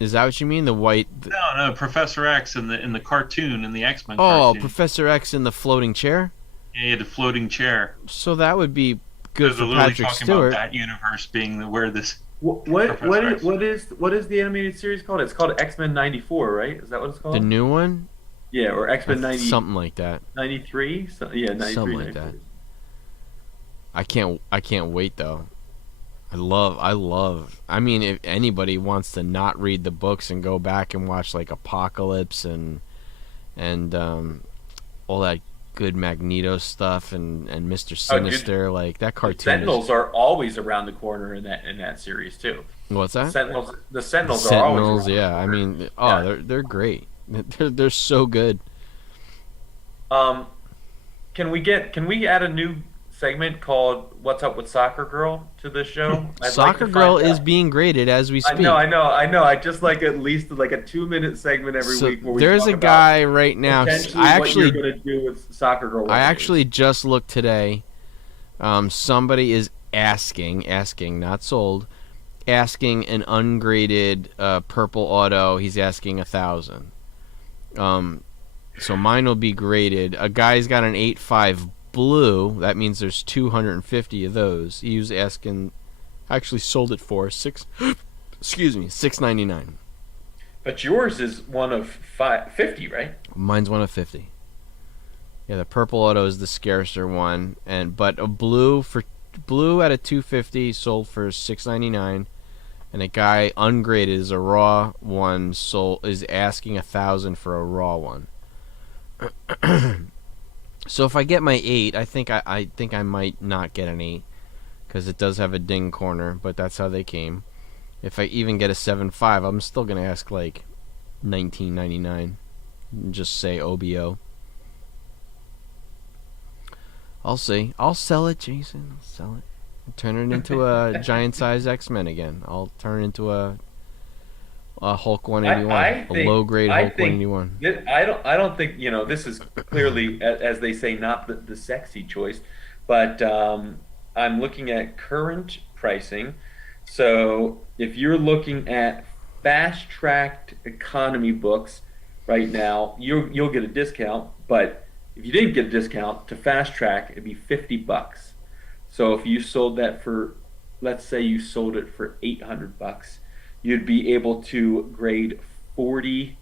Is that what you mean? The white. No, Professor X in the cartoon in the X-Men. Oh, cartoon. Professor X in the floating chair. Yeah, the floating chair. So that would be good They're for literally Patrick talking Stewart. about that universe being where this. What is the animated series called? It's called X-Men 94, right? Is that what it's called? The new one, Yeah, or X-Men 90, something like that. 93? Yeah, 93. Something like 94. that. I can't wait though. I love. I mean, if anybody wants to not read the books and go back and watch like Apocalypse and all that good Magneto stuff and Mr. Sinister, like that cartoon. Sentinels are always around the corner in that series too. What's that? The Sentinels are always Sentinels, around. yeah. I mean, Yeah. they're great. They're so good. Can we add a new segment called "What's Up with Soccer Girl" to this show? I'd like Soccer to Girl find is out. being graded as we speak. I know. I just like at least like a 2-minute segment every So week where we there's talk a about guy right now. potentially I what you're actually, gonna do with Soccer Girl. I reviews. actually just looked today. Somebody is asking, not sold, asking an ungraded purple auto. He's asking 1,000. So mine will be graded. A guy's got an 8.5 blue. That means there's 250 of those. He was asking. Actually sold it for $6.99. But yours is one of 50, right? Mine's one of 50. Yeah, the purple auto is the scarcer one, but a blue at a 250 sold for $6.99, and a guy ungraded is a raw one is asking 1,000 for a raw one. So if I get my 8, I think I might not get an 8 because it does have a ding corner, but that's how they came. If I even get a 7.5, I'm still gonna ask like $19.99. Just say OBO. I'll see. I'll sell it, Jason. I'll sell it. I'll turn it into a giant size X-Men again. I'll turn it into a Hulk 181, a low grade Hulk 181. I don't think this is clearly, as they say, not the sexy choice, but I'm looking at current pricing. So if you're looking at fast-tracked economy books right now, you'll get a discount. But if you didn't get a discount to fast track, it'd be $50. So if you sold that for, let's say you sold it for $800, you'd be able to grade 40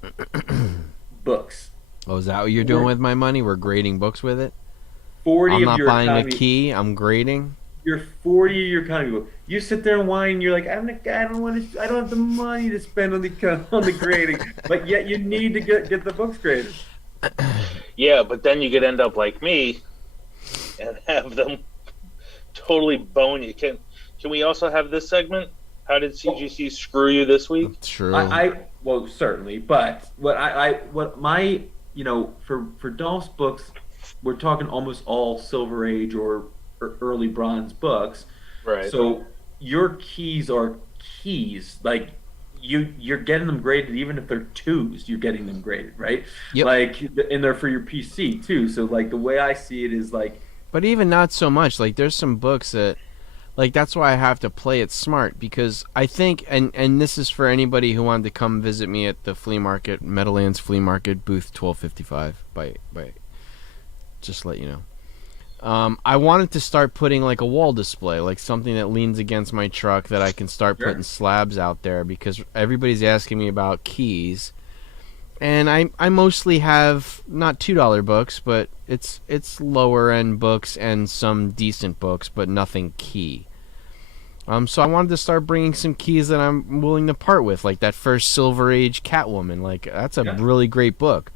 books. Oh, is that what you're doing with my money? We're grading books with it? 40 I'm of not your buying economy, a key. I'm grading. You're 40 of your economy book. You sit there and whine. You're like, I don't have the money to spend on the grading, but yet you need to get the books graded. Yeah, but then you could end up like me and have them totally bone you. Can we also have this segment? How did CGC screw you this week? True. Well, certainly, but for Dolph's books, we're talking almost all Silver Age or early Bronze books. Right. So your keys are keys. Like you're getting them graded, even if they're 2s. You're getting them graded, right? Yep. Like, and they're for your PC too. So like the way I see it is like. But even not so much. Like there's some books that, like that's why I have to play it smart, because I think, and this is for anybody who wanted to come visit me at the flea market, Meadowlands Flea Market, booth 1255. By just to let you know. I wanted to start putting like a wall display, like something that leans against my truck that I can start putting slabs out there, because everybody's asking me about keys, and I mostly have not $2 books, but it's lower end books and some decent books, but nothing key. So I wanted to start bringing some keys that I'm willing to part with, like that first Silver Age Catwoman. Like that's a really great book.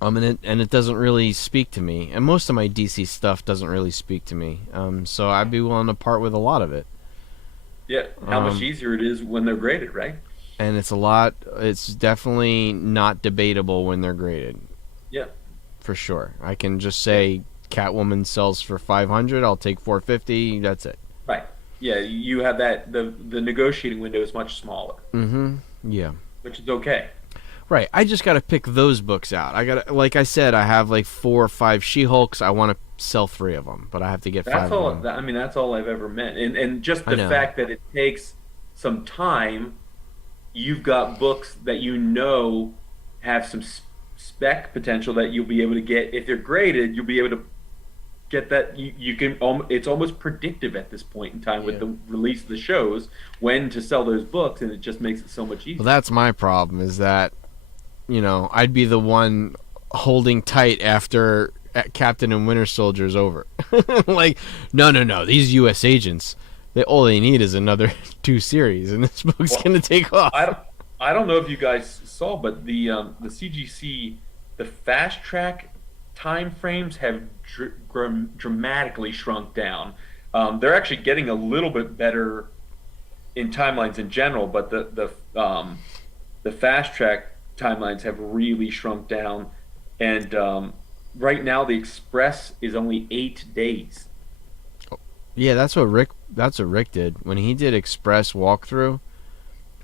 And it doesn't really speak to me, and most of my DC stuff doesn't really speak to me. So I'd be willing to part with a lot of it. Yeah, how much easier it is when they're graded, right? And it's definitely not debatable when they're graded. Yeah, for sure. I can just say Catwoman sells for $500. I'll take $450. That's it. Right. Yeah, you have that. The negotiating window is much smaller. Mm-hmm. Yeah. Which is okay. Right. I just got to pick those books out. Like I said, I have like 4 or 5 She-Hulks. I want to sell 3 of them, but I have to get 5 of them. I mean, that's all I've ever meant. And just the fact that it takes some time. You've got books that have some spec potential that you'll be able to get. If they're graded, you'll be able to get that. You can. It's almost predictive at this point in time with the release of the shows when to sell those books, and it just makes it so much easier. Well, that's my problem, is that I'd be the one holding tight after Captain and Winter Soldier's over. Like, no, these U.S. agents, all they need is another 2 series, and this book's going to take off. I don't know if you guys saw, but the CGC, the fast track time frames have dramatically shrunk down. They're actually getting a little bit better in timelines in general, but the fast track timelines have really shrunk down, and right now the Express is only 8 days. Yeah, that's what Rick did when he did Express walkthrough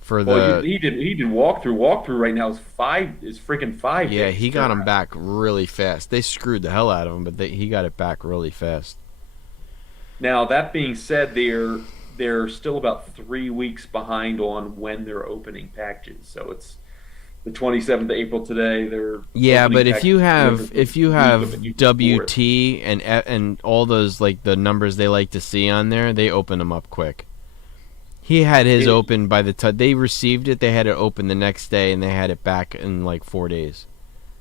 for Well, the. he did walkthrough. Walkthrough right now is freaking 5 days. Yeah, he got him back really fast. They screwed the hell out of him, but he got it back really fast. Now that being said, they're still about 3 weeks behind on when they're opening packages. So it's the 27th of April today. They're Yeah, opening but if you packages have the week before. WT and all those like the numbers they like to see on there, they open them up quick. He had his open by the time they received it. They had it open the next day, and they had it back in like 4 days.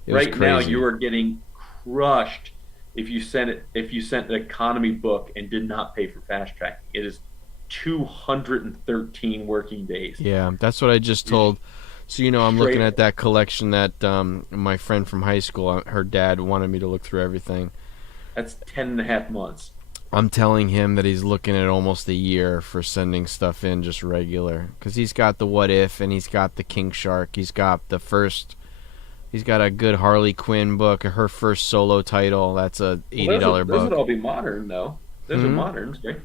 It was Right now, crazy. you are getting crushed if you sent an economy book and did not pay for fast track. It is 213 working days. Yeah, that's what I just told. So I'm Straight looking up. at that collection that my friend from high school, her dad wanted me to look through everything. That's 10 and a half months. I'm telling him that he's looking at almost a year for sending stuff in just regular, because he's got the What If and he's got the King Shark. He's got a good Harley Quinn book, her first solo title. That's a $80 Those would book. all be modern, though. Those are Mhm. moderns, right?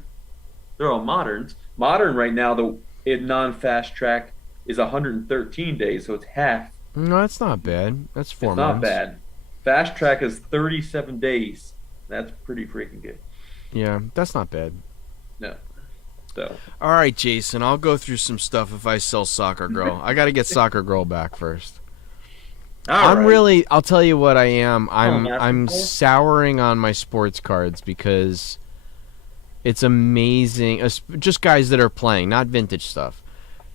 They're all moderns. Modern right now, in non-fast track is 113 days, so it's half. No, that's not bad. That's 4 It's months. not bad. Fast track is 37 days. That's pretty freaking good. Yeah, that's not bad. No. So All right, Jason, I'll go through some stuff if I sell Soccer Girl. I got to get Soccer Girl back first. I'll tell you what I am. I'm basketball? souring on my sports cards because it's amazing. Just guys that are playing, not vintage stuff.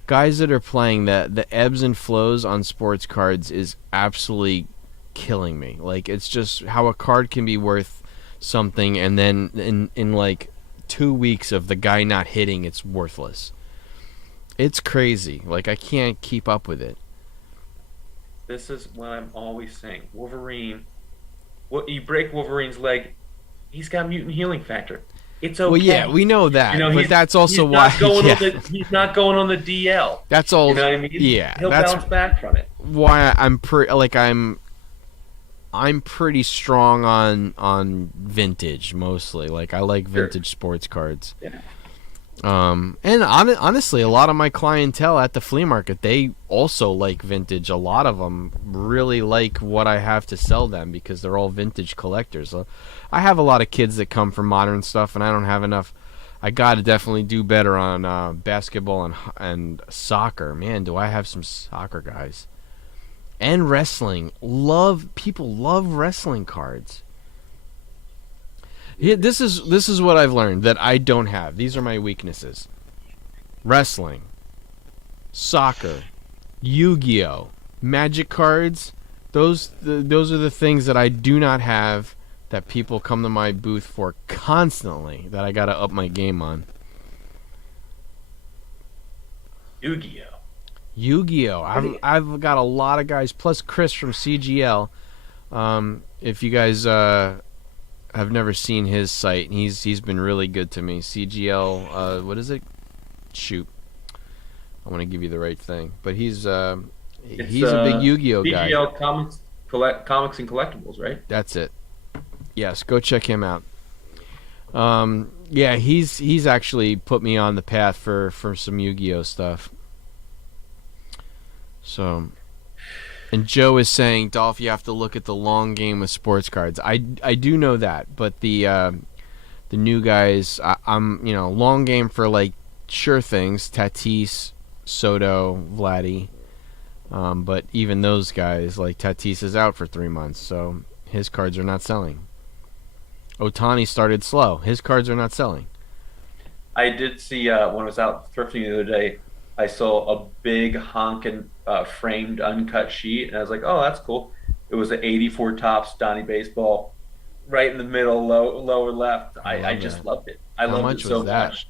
Guys that are playing, the ebbs and flows on sports cards is absolutely killing me. Like, it's just how a card can be worth something, and then in like 2 weeks of the guy not hitting, it's worthless. It's crazy. Like, I can't keep up with it. this is what I'm always saying. Wolverine, you break Wolverine's leg, he's got mutant healing factor. It's okay. Well, yeah, we know that, but he's- that's also he's why. not going yeah, he's not going on the DL. that's all. You know what I mean? Yeah, He'll that's bounce back from it. why I'm pretty strong on vintage mostly. Like, I like Sure. vintage sports cards. Yeah. And honestly, a lot of my clientele at the flea market, they also like vintage. A lot of them really like what I have to sell them because they're all vintage collectors. So I have a lot of kids that come for modern stuff, and I don't have enough. I got to definitely do better on basketball and soccer. Man, do I have some soccer guys. And wrestling. People love wrestling cards. Yeah, this is what I've learned that I don't have. These are my weaknesses. Wrestling, soccer, Yu-Gi-Oh, Magic cards. Those are the things that I do not have that people come to my booth for constantly that I got to up my game on. Yu-Gi-Oh. Yu-Gi-Oh. I've got a lot of guys plus Chris from CGL. If you guys have never seen his site, he's been really good to me. CGL, what is it? Shoot, I want to give you the right thing, but he's a big Yu-Gi-Oh guy. CGL comics and collectibles, right? That's it. Yes, go check him out. Yeah, he's actually put me on the path for some Yu-Gi-Oh stuff. So, and Joe is saying, Dolph, you have to look at the long game with sports cards. I do know that, but the new guys, I'm long game for like sure things, Tatis, Soto, Vladdy, but even those guys, like Tatis is out for 3 months, so his cards are not selling. Otani started slow. His cards are not selling. I did see when I was out thrifting the other day, I saw a big honkin' framed uncut sheet, and I was like, "Oh, that's cool." It was an '84 Topps Donnie Baseball, right in the middle, lower left. I just loved it. I How loved much it so was that? much.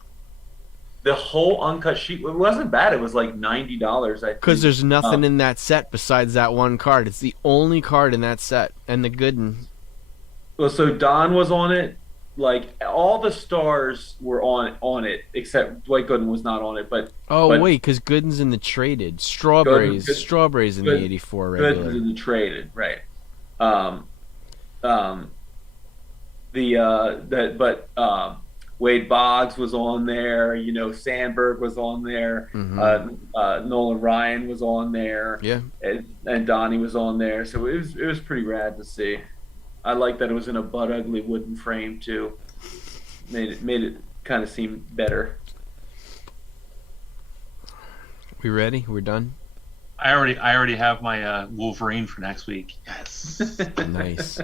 The whole uncut sheet, it wasn't bad. It was like $90. Because there's nothing in that set besides that one card. It's the only card in that set, and the good one. Well, so Don was on it. Like all the stars were on it, except Dwight Gooden was not on it. But Wait, because Gooden's in the traded. Strawberries in the Good- '84 Gooden's regular. in the traded, right? Wade Boggs was on there. Sandberg was on there. Nolan Ryan was on there. Yeah. And Donnie was on there. So it was pretty rad to see. I like that it was in a butt ugly wooden frame too. Made it kind of seem better. We ready? We're done. I already have my Wolverine for next week. Yes. Nice.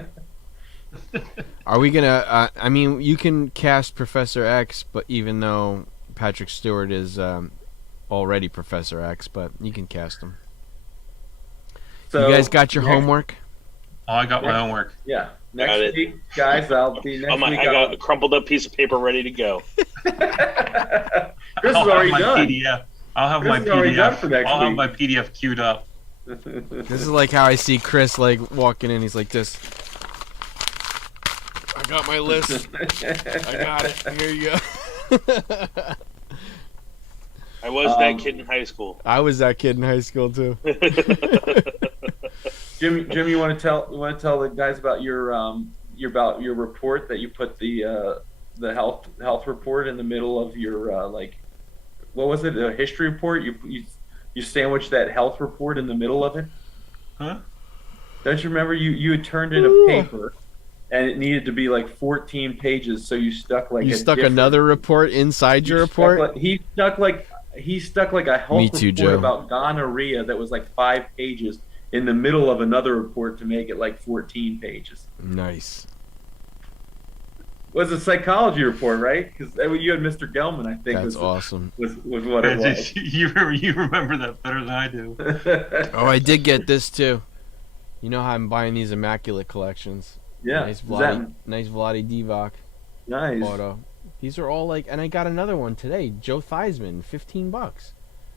Are we gonna? I mean, you can cast Professor X, but even though Patrick Stewart is already Professor X, but you can cast him. So you guys got your homework? Oh, I got my homework. Yeah. Next week, guys, I'll be next week. I got a crumpled up piece of paper ready to go. Chris is already done. PDF. I'll have Chris my is already done for PDF. next I'll have week. my PDF queued up. This is like how I see Chris like walking in. He's like this. I got my list. I got it. Here you go. I was that kid in high school. I was that kid in high school too. Jim, you want to tell the guys about your report that you put the health report in the middle of your what was it, a history report? You sandwiched that health report in the middle of it. Huh? Don't you remember you had turned in a paper and it needed to be like 14 pages, so you stuck like another report inside your report. He stuck like a health Me too, report Joe. about gonorrhea that was like 5 pages in the middle of another report to make it like 14 pages. Nice. It was a psychology report, right? Because you had Mr. Gelman, I think. That's awesome. Was what it was. You remember that better than I do. Oh, I did get this too. You know how I'm buying these immaculate collections. Yeah. Nice Vladi Divac Nice. auto. These are all like, and I got another one today. Joe Theismann, $15.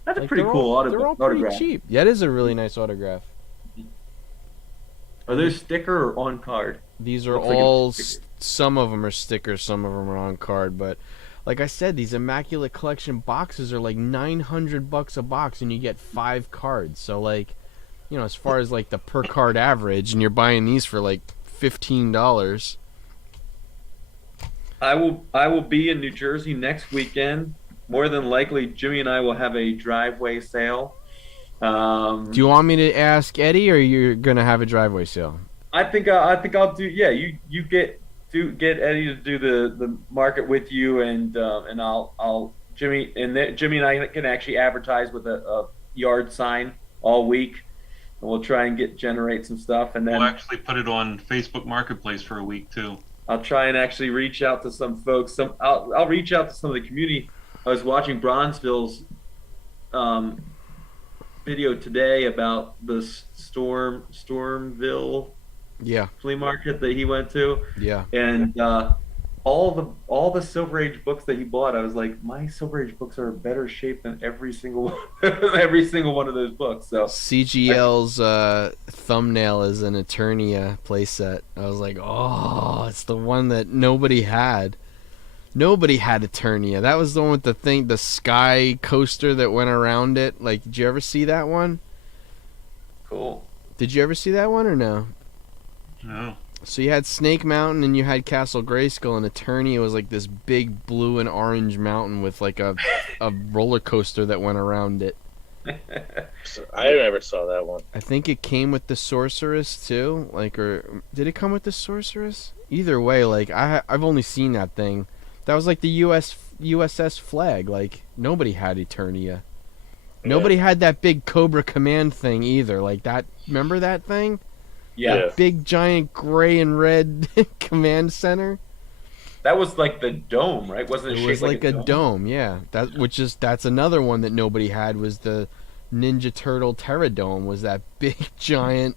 That's a Like, pretty cool They're all pretty autograph. cheap. Yeah, it is a really nice autograph. Are they sticker or on card? These are Looks like all. it's sticker. Some of them are stickers, some of them are on card, but like I said, these immaculate collection boxes are like $900 a box, and you get 5 cards. So like, as far as like the per card average, and you're buying these for like $15. I will be in New Jersey next weekend. More than likely, Jimmy and I will have a driveway sale. Do you want me to ask Eddie, or you're gonna have a driveway sale? I think I'll do. Yeah, you get Eddie to do the market with you, and I'll Jimmy and I can actually advertise with a yard sign all week, and we'll try and generate some stuff, and then We'll actually put it on Facebook Marketplace for a week too. I'll try and actually reach out to some folks. I'll reach out to some of the community. I was watching Bronzeville's video today about the Stormville Yeah, flea market that he went to, yeah. and all the Silver Age books that he bought. I was like, my Silver Age books are in better shape than every single one of those books. So CGL's thumbnail is an Eternia playset. I was like, oh, it's the one that nobody had. Nobody had Eternia. That was the one with the sky coaster that went around it. Like, did you ever see that one? cool. Did you ever see that one or no? No. So you had Snake Mountain and you had Castle Grayskull, and Eternia was like this big blue and orange mountain with like a roller coaster that went around it. I never saw that one. I think it came with the Sorceress too, like, or did it come with the Sorceress? Either way, like I've only seen that thing. That was like the USS Flag. Like nobody had Eternia. Nobody had that big Cobra Command thing either. Like that. Remember that thing? Yeah, Big giant gray and red command center. that was like the dome, right? Wasn't it? It shaped was like a dome? dome, yeah. That's another one that nobody had, was the Ninja Turtle Terradome. Was that big giant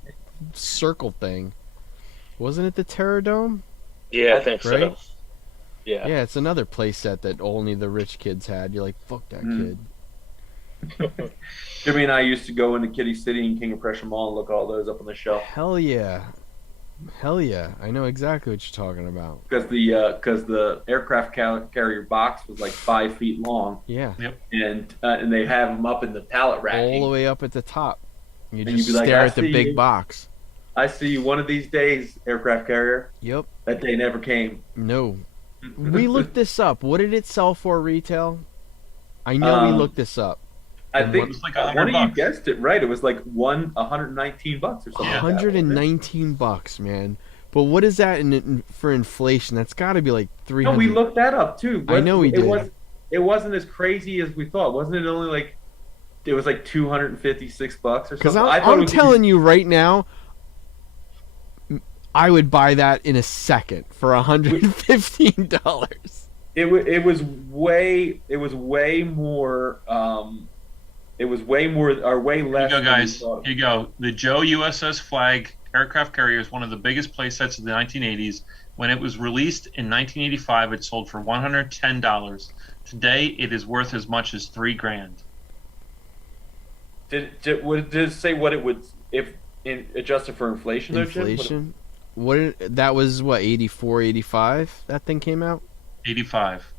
circle thing? Wasn't it the Terradome? Yeah, I think Right? so. Yeah. Yeah, it's another playset that only the rich kids had. You're like, fuck that kid. Jimmy and I used to go into Kitty City and King of Prussia Mall and look all those up on the shelf Hell yeah. Hell yeah. I know exactly what you're talking about. because the aircraft carrier box was like 5 feet long, Yeah. and they have them up in the pallet rack. All the way up at the top. You And just you'd be like, stare I at the see big you. box. I see you one of these days, aircraft carrier. Yep. That day never came. No. We looked this up. What did it sell for retail? I know we looked this up. I And think It's like one of you $100. guessed it right. It was like $119 or something. Yeah. like that, wasn't it? $119, man. But what is that for inflation? That's got to be like 300. No, we looked that up too. I know we did. It wasn't as crazy as we thought. Wasn't it only like it was like $256 or something? Because I thought it I'm was telling you right now, I would buy that in a second for $115. it was way more it was way more or way Here less. you go, than we guys. thought. Here you go. The Joe USS Flag aircraft carrier is one of the biggest playsets of the 1980s. When it was released in 1985, it sold for $110. Today, it is worth as much as $3,000. Did it say what it would if adjusted for inflation? Though, Jim? Inflation? That was what, 84, 85 that thing came out? 85.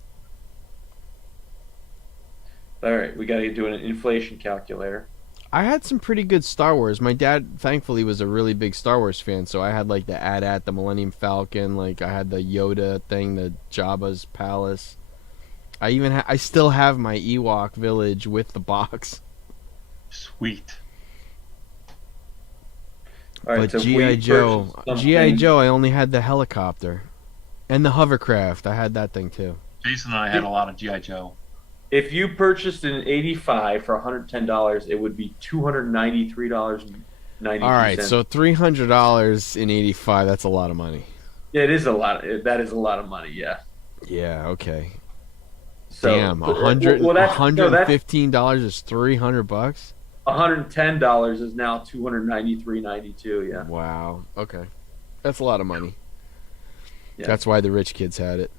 All right, we got to do an inflation calculator. I had some pretty good Star Wars. My dad, thankfully, was a really big Star Wars fan, so I had like the AT-AT, the Millennium Falcon, like I had the Yoda thing, the Jabba's Palace. I still have my Ewok village with the box. Sweet. All right, But so if we G.I. Joe, purchased something- G.I. Joe, I only had the helicopter. And the hovercraft, I had that thing too. Jason and I had a lot of G.I. Joe. If you purchased an 85 for $110, it would be $293.92. All right, so $300 in 85, that's a lot of money. yeah, it is a lot. That is a lot of money. Yeah. Yeah, okay. So, Damn, $115 $115 is $300? $110 is now $293.92. Yeah. Wow. Okay. That's a lot of money. Yeah. That's why the rich kids had it.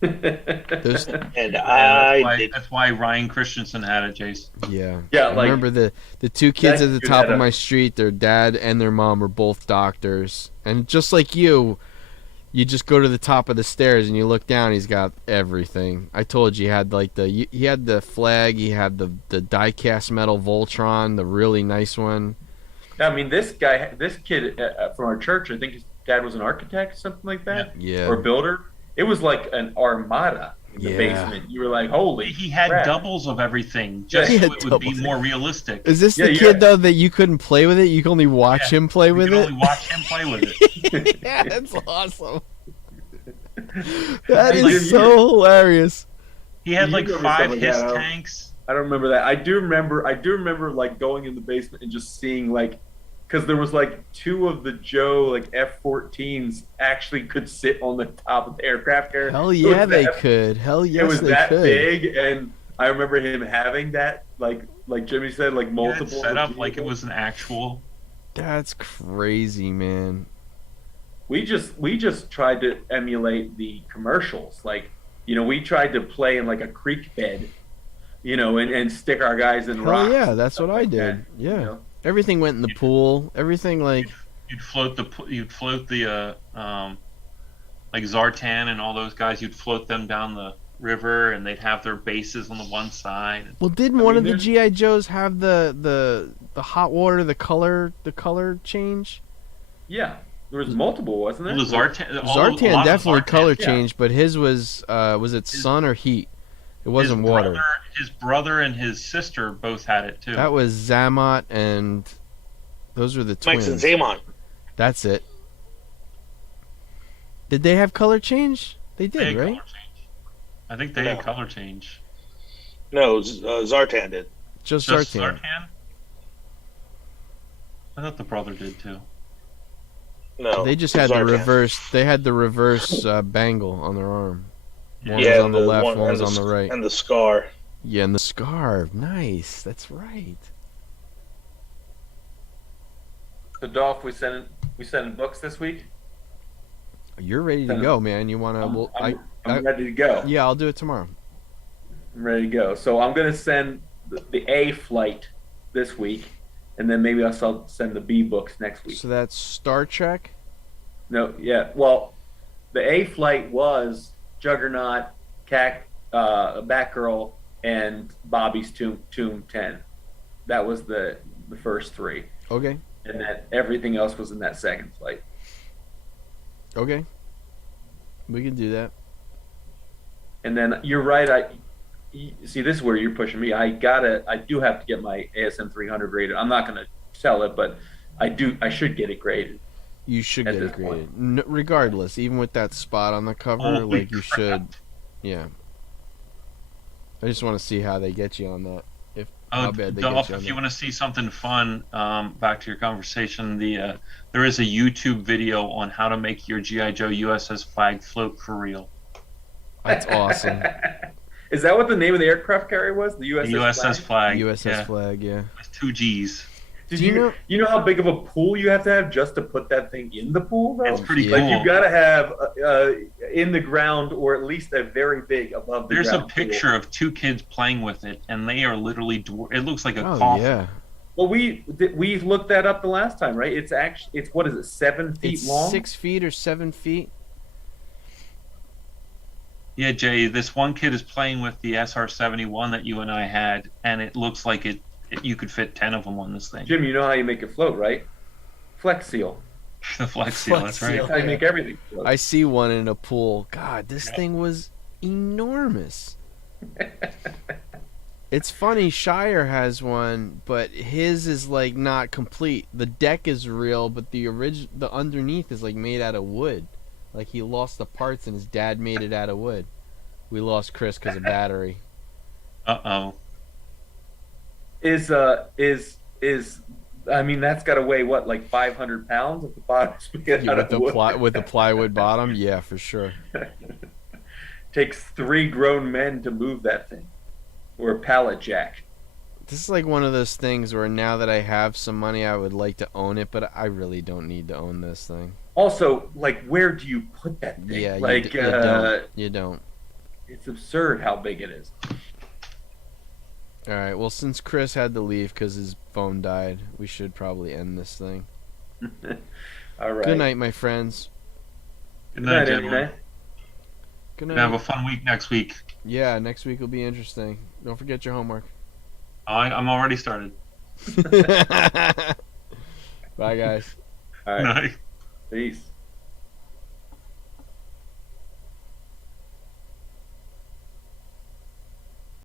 There's, And I That's did. why Ryan Christensen had it, Jason. yeah. Yeah, I like- remember the two kids That at the dude top had of a- my street, their dad and their mom were both doctors. And just like you just go to the top of the stairs and you look down, he's got everything. I told you he had like he had the flag, he had the die-cast metal Voltron, the really nice one. I mean, this kid from our church, I think his dad was an architect, something like that, Yeah. or builder. It was like an armada in the Yeah. basement. You were like, holy. He had crap. doubles of everything just He so had it would be doubles. more realistic. Is this Yeah, the yeah. kid though that you couldn't play with it? You could only watch Yeah. him play We with could it? only watch him play with it. Yeah, that's awesome. That Hey, is dude, so hilarious. He had You like remember 5 something like HISS that, huh? tanks. I don't remember that. I do remember like going in the basement and just seeing like, because there was like 2 of the Joe like F-14s actually could sit on the top of the aircraft carrier. Hell It yeah, was they that- could. Hell It yes, was they that could. big, and I remember him having that like Jimmy said, like He had multiple. it set up like it was an actual. That's crazy, man. We just tried to emulate the commercials. Like, we tried to play in like a creek bed, and stick our guys in Hell rocks. yeah, that's what I like did. that, Yeah, you know? everything went in the pool. Everything like You'd float the like Zartan and all those guys. You'd float them down the river, and they'd have their bases on the one side. well, didn't I one mean, of the there's- GI Joes have the hot water, the color change? Yeah, there was multiple, wasn't there? Well, the Zartan, a Zartan lot of definitely Zartan, color yeah. changed, but his was it sun or heat? It wasn't water. His brother and his sister both had it too. That was Zammot, and those were the Mike's twins. and Zaymon. That's it. Did they have color change? They They did, had right? color change. I think they No. had color change. No, Zartan did. Just Just Zartan. Zartan? I thought the brother did too. No, They just had the Zartan. reverse. They had the reverse bangle on their arm. One Yeah, was on the left, one and was on the right. and the scar. Yeah, and the scarf. Nice. That's right. So Dolph, we sending books this week. You're ready to Then- go, man. You wanna? Well, I'm I- ready to go. yeah, I'll do it tomorrow. I'm ready to go. So I'm gonna send the A flight this week, and then maybe I'll send the B books next week. So that's Star Trek. No, yeah. Well, the A flight was Juggernaut, Batgirl, and Bobby's Tomb 10. That was the first 3. Okay. and then everything else was in that second flight. Okay. We can do that. And then you're right. See, this is where you're pushing me. I do have to get my ASM 300 graded. I'm not gonna sell it, but I should get it graded. You should At get this it graded. Regardless, even with that spot on the cover, Holy like you crap. should. Yeah. I just want to see how they get you on that. How Oh, bad they Dolph, get you on if you that. want to see something fun, back to your conversation, there is a YouTube video on how to make your GI Joe USS flag float for real. That's awesome. Is that what the name of the aircraft carrier was? The USS. The USS flag? flag. USS yeah, flag, yeah. with 2 G's. Did Do you you know how big of a pool you have to have just to put that thing in the pool? Though? It's pretty Yeah. Like cool. you got to have in the ground, or at least a very big above the There's a ground. picture of 2 kids playing with it, and they are literally. It looks like a Oh coffin. yeah. Well, we looked that up the last time, right? It's what is it, 7 feet It's long? 6 feet or 7 feet. Yeah, Jay. This one kid is playing with the SR-71 that you and I had, and it looks like you could fit 10 of them on this thing. Jim, you know how you make it float, right? Flex seal. The Flex Seal. That's Flex right. Seal. That's how you make everything float. I see one in a pool. God, this thing was enormous. It's funny, Shire has one, but his is like not complete. The deck is real, but the underneath is like made out of wood. Like he lost the parts and his dad made it out of wood. We lost Chris because of battery. Uh-oh. Is I mean, that's got to weigh what, like 500 pounds at the bottom? Yeah, with the plywood bottom, yeah, for sure. Takes 3 grown men to move that thing, or a pallet jack. This is like one of those things where now that I have some money, I would like to own it, but I really don't need to own this thing. Also, like, where do you put that thing? Yeah, like, you don't. You don't. it's absurd how big it is. All right. Well, since Chris had to leave because his phone died, we should probably end this thing. All right. Good night, my friends. Good Good night, night, gentlemen. everybody. Good We're gonna have night. a fun week next week. Yeah, next week will be interesting. Don't forget your homework. I'm already started. Bye, guys. All Good right. night. Peace.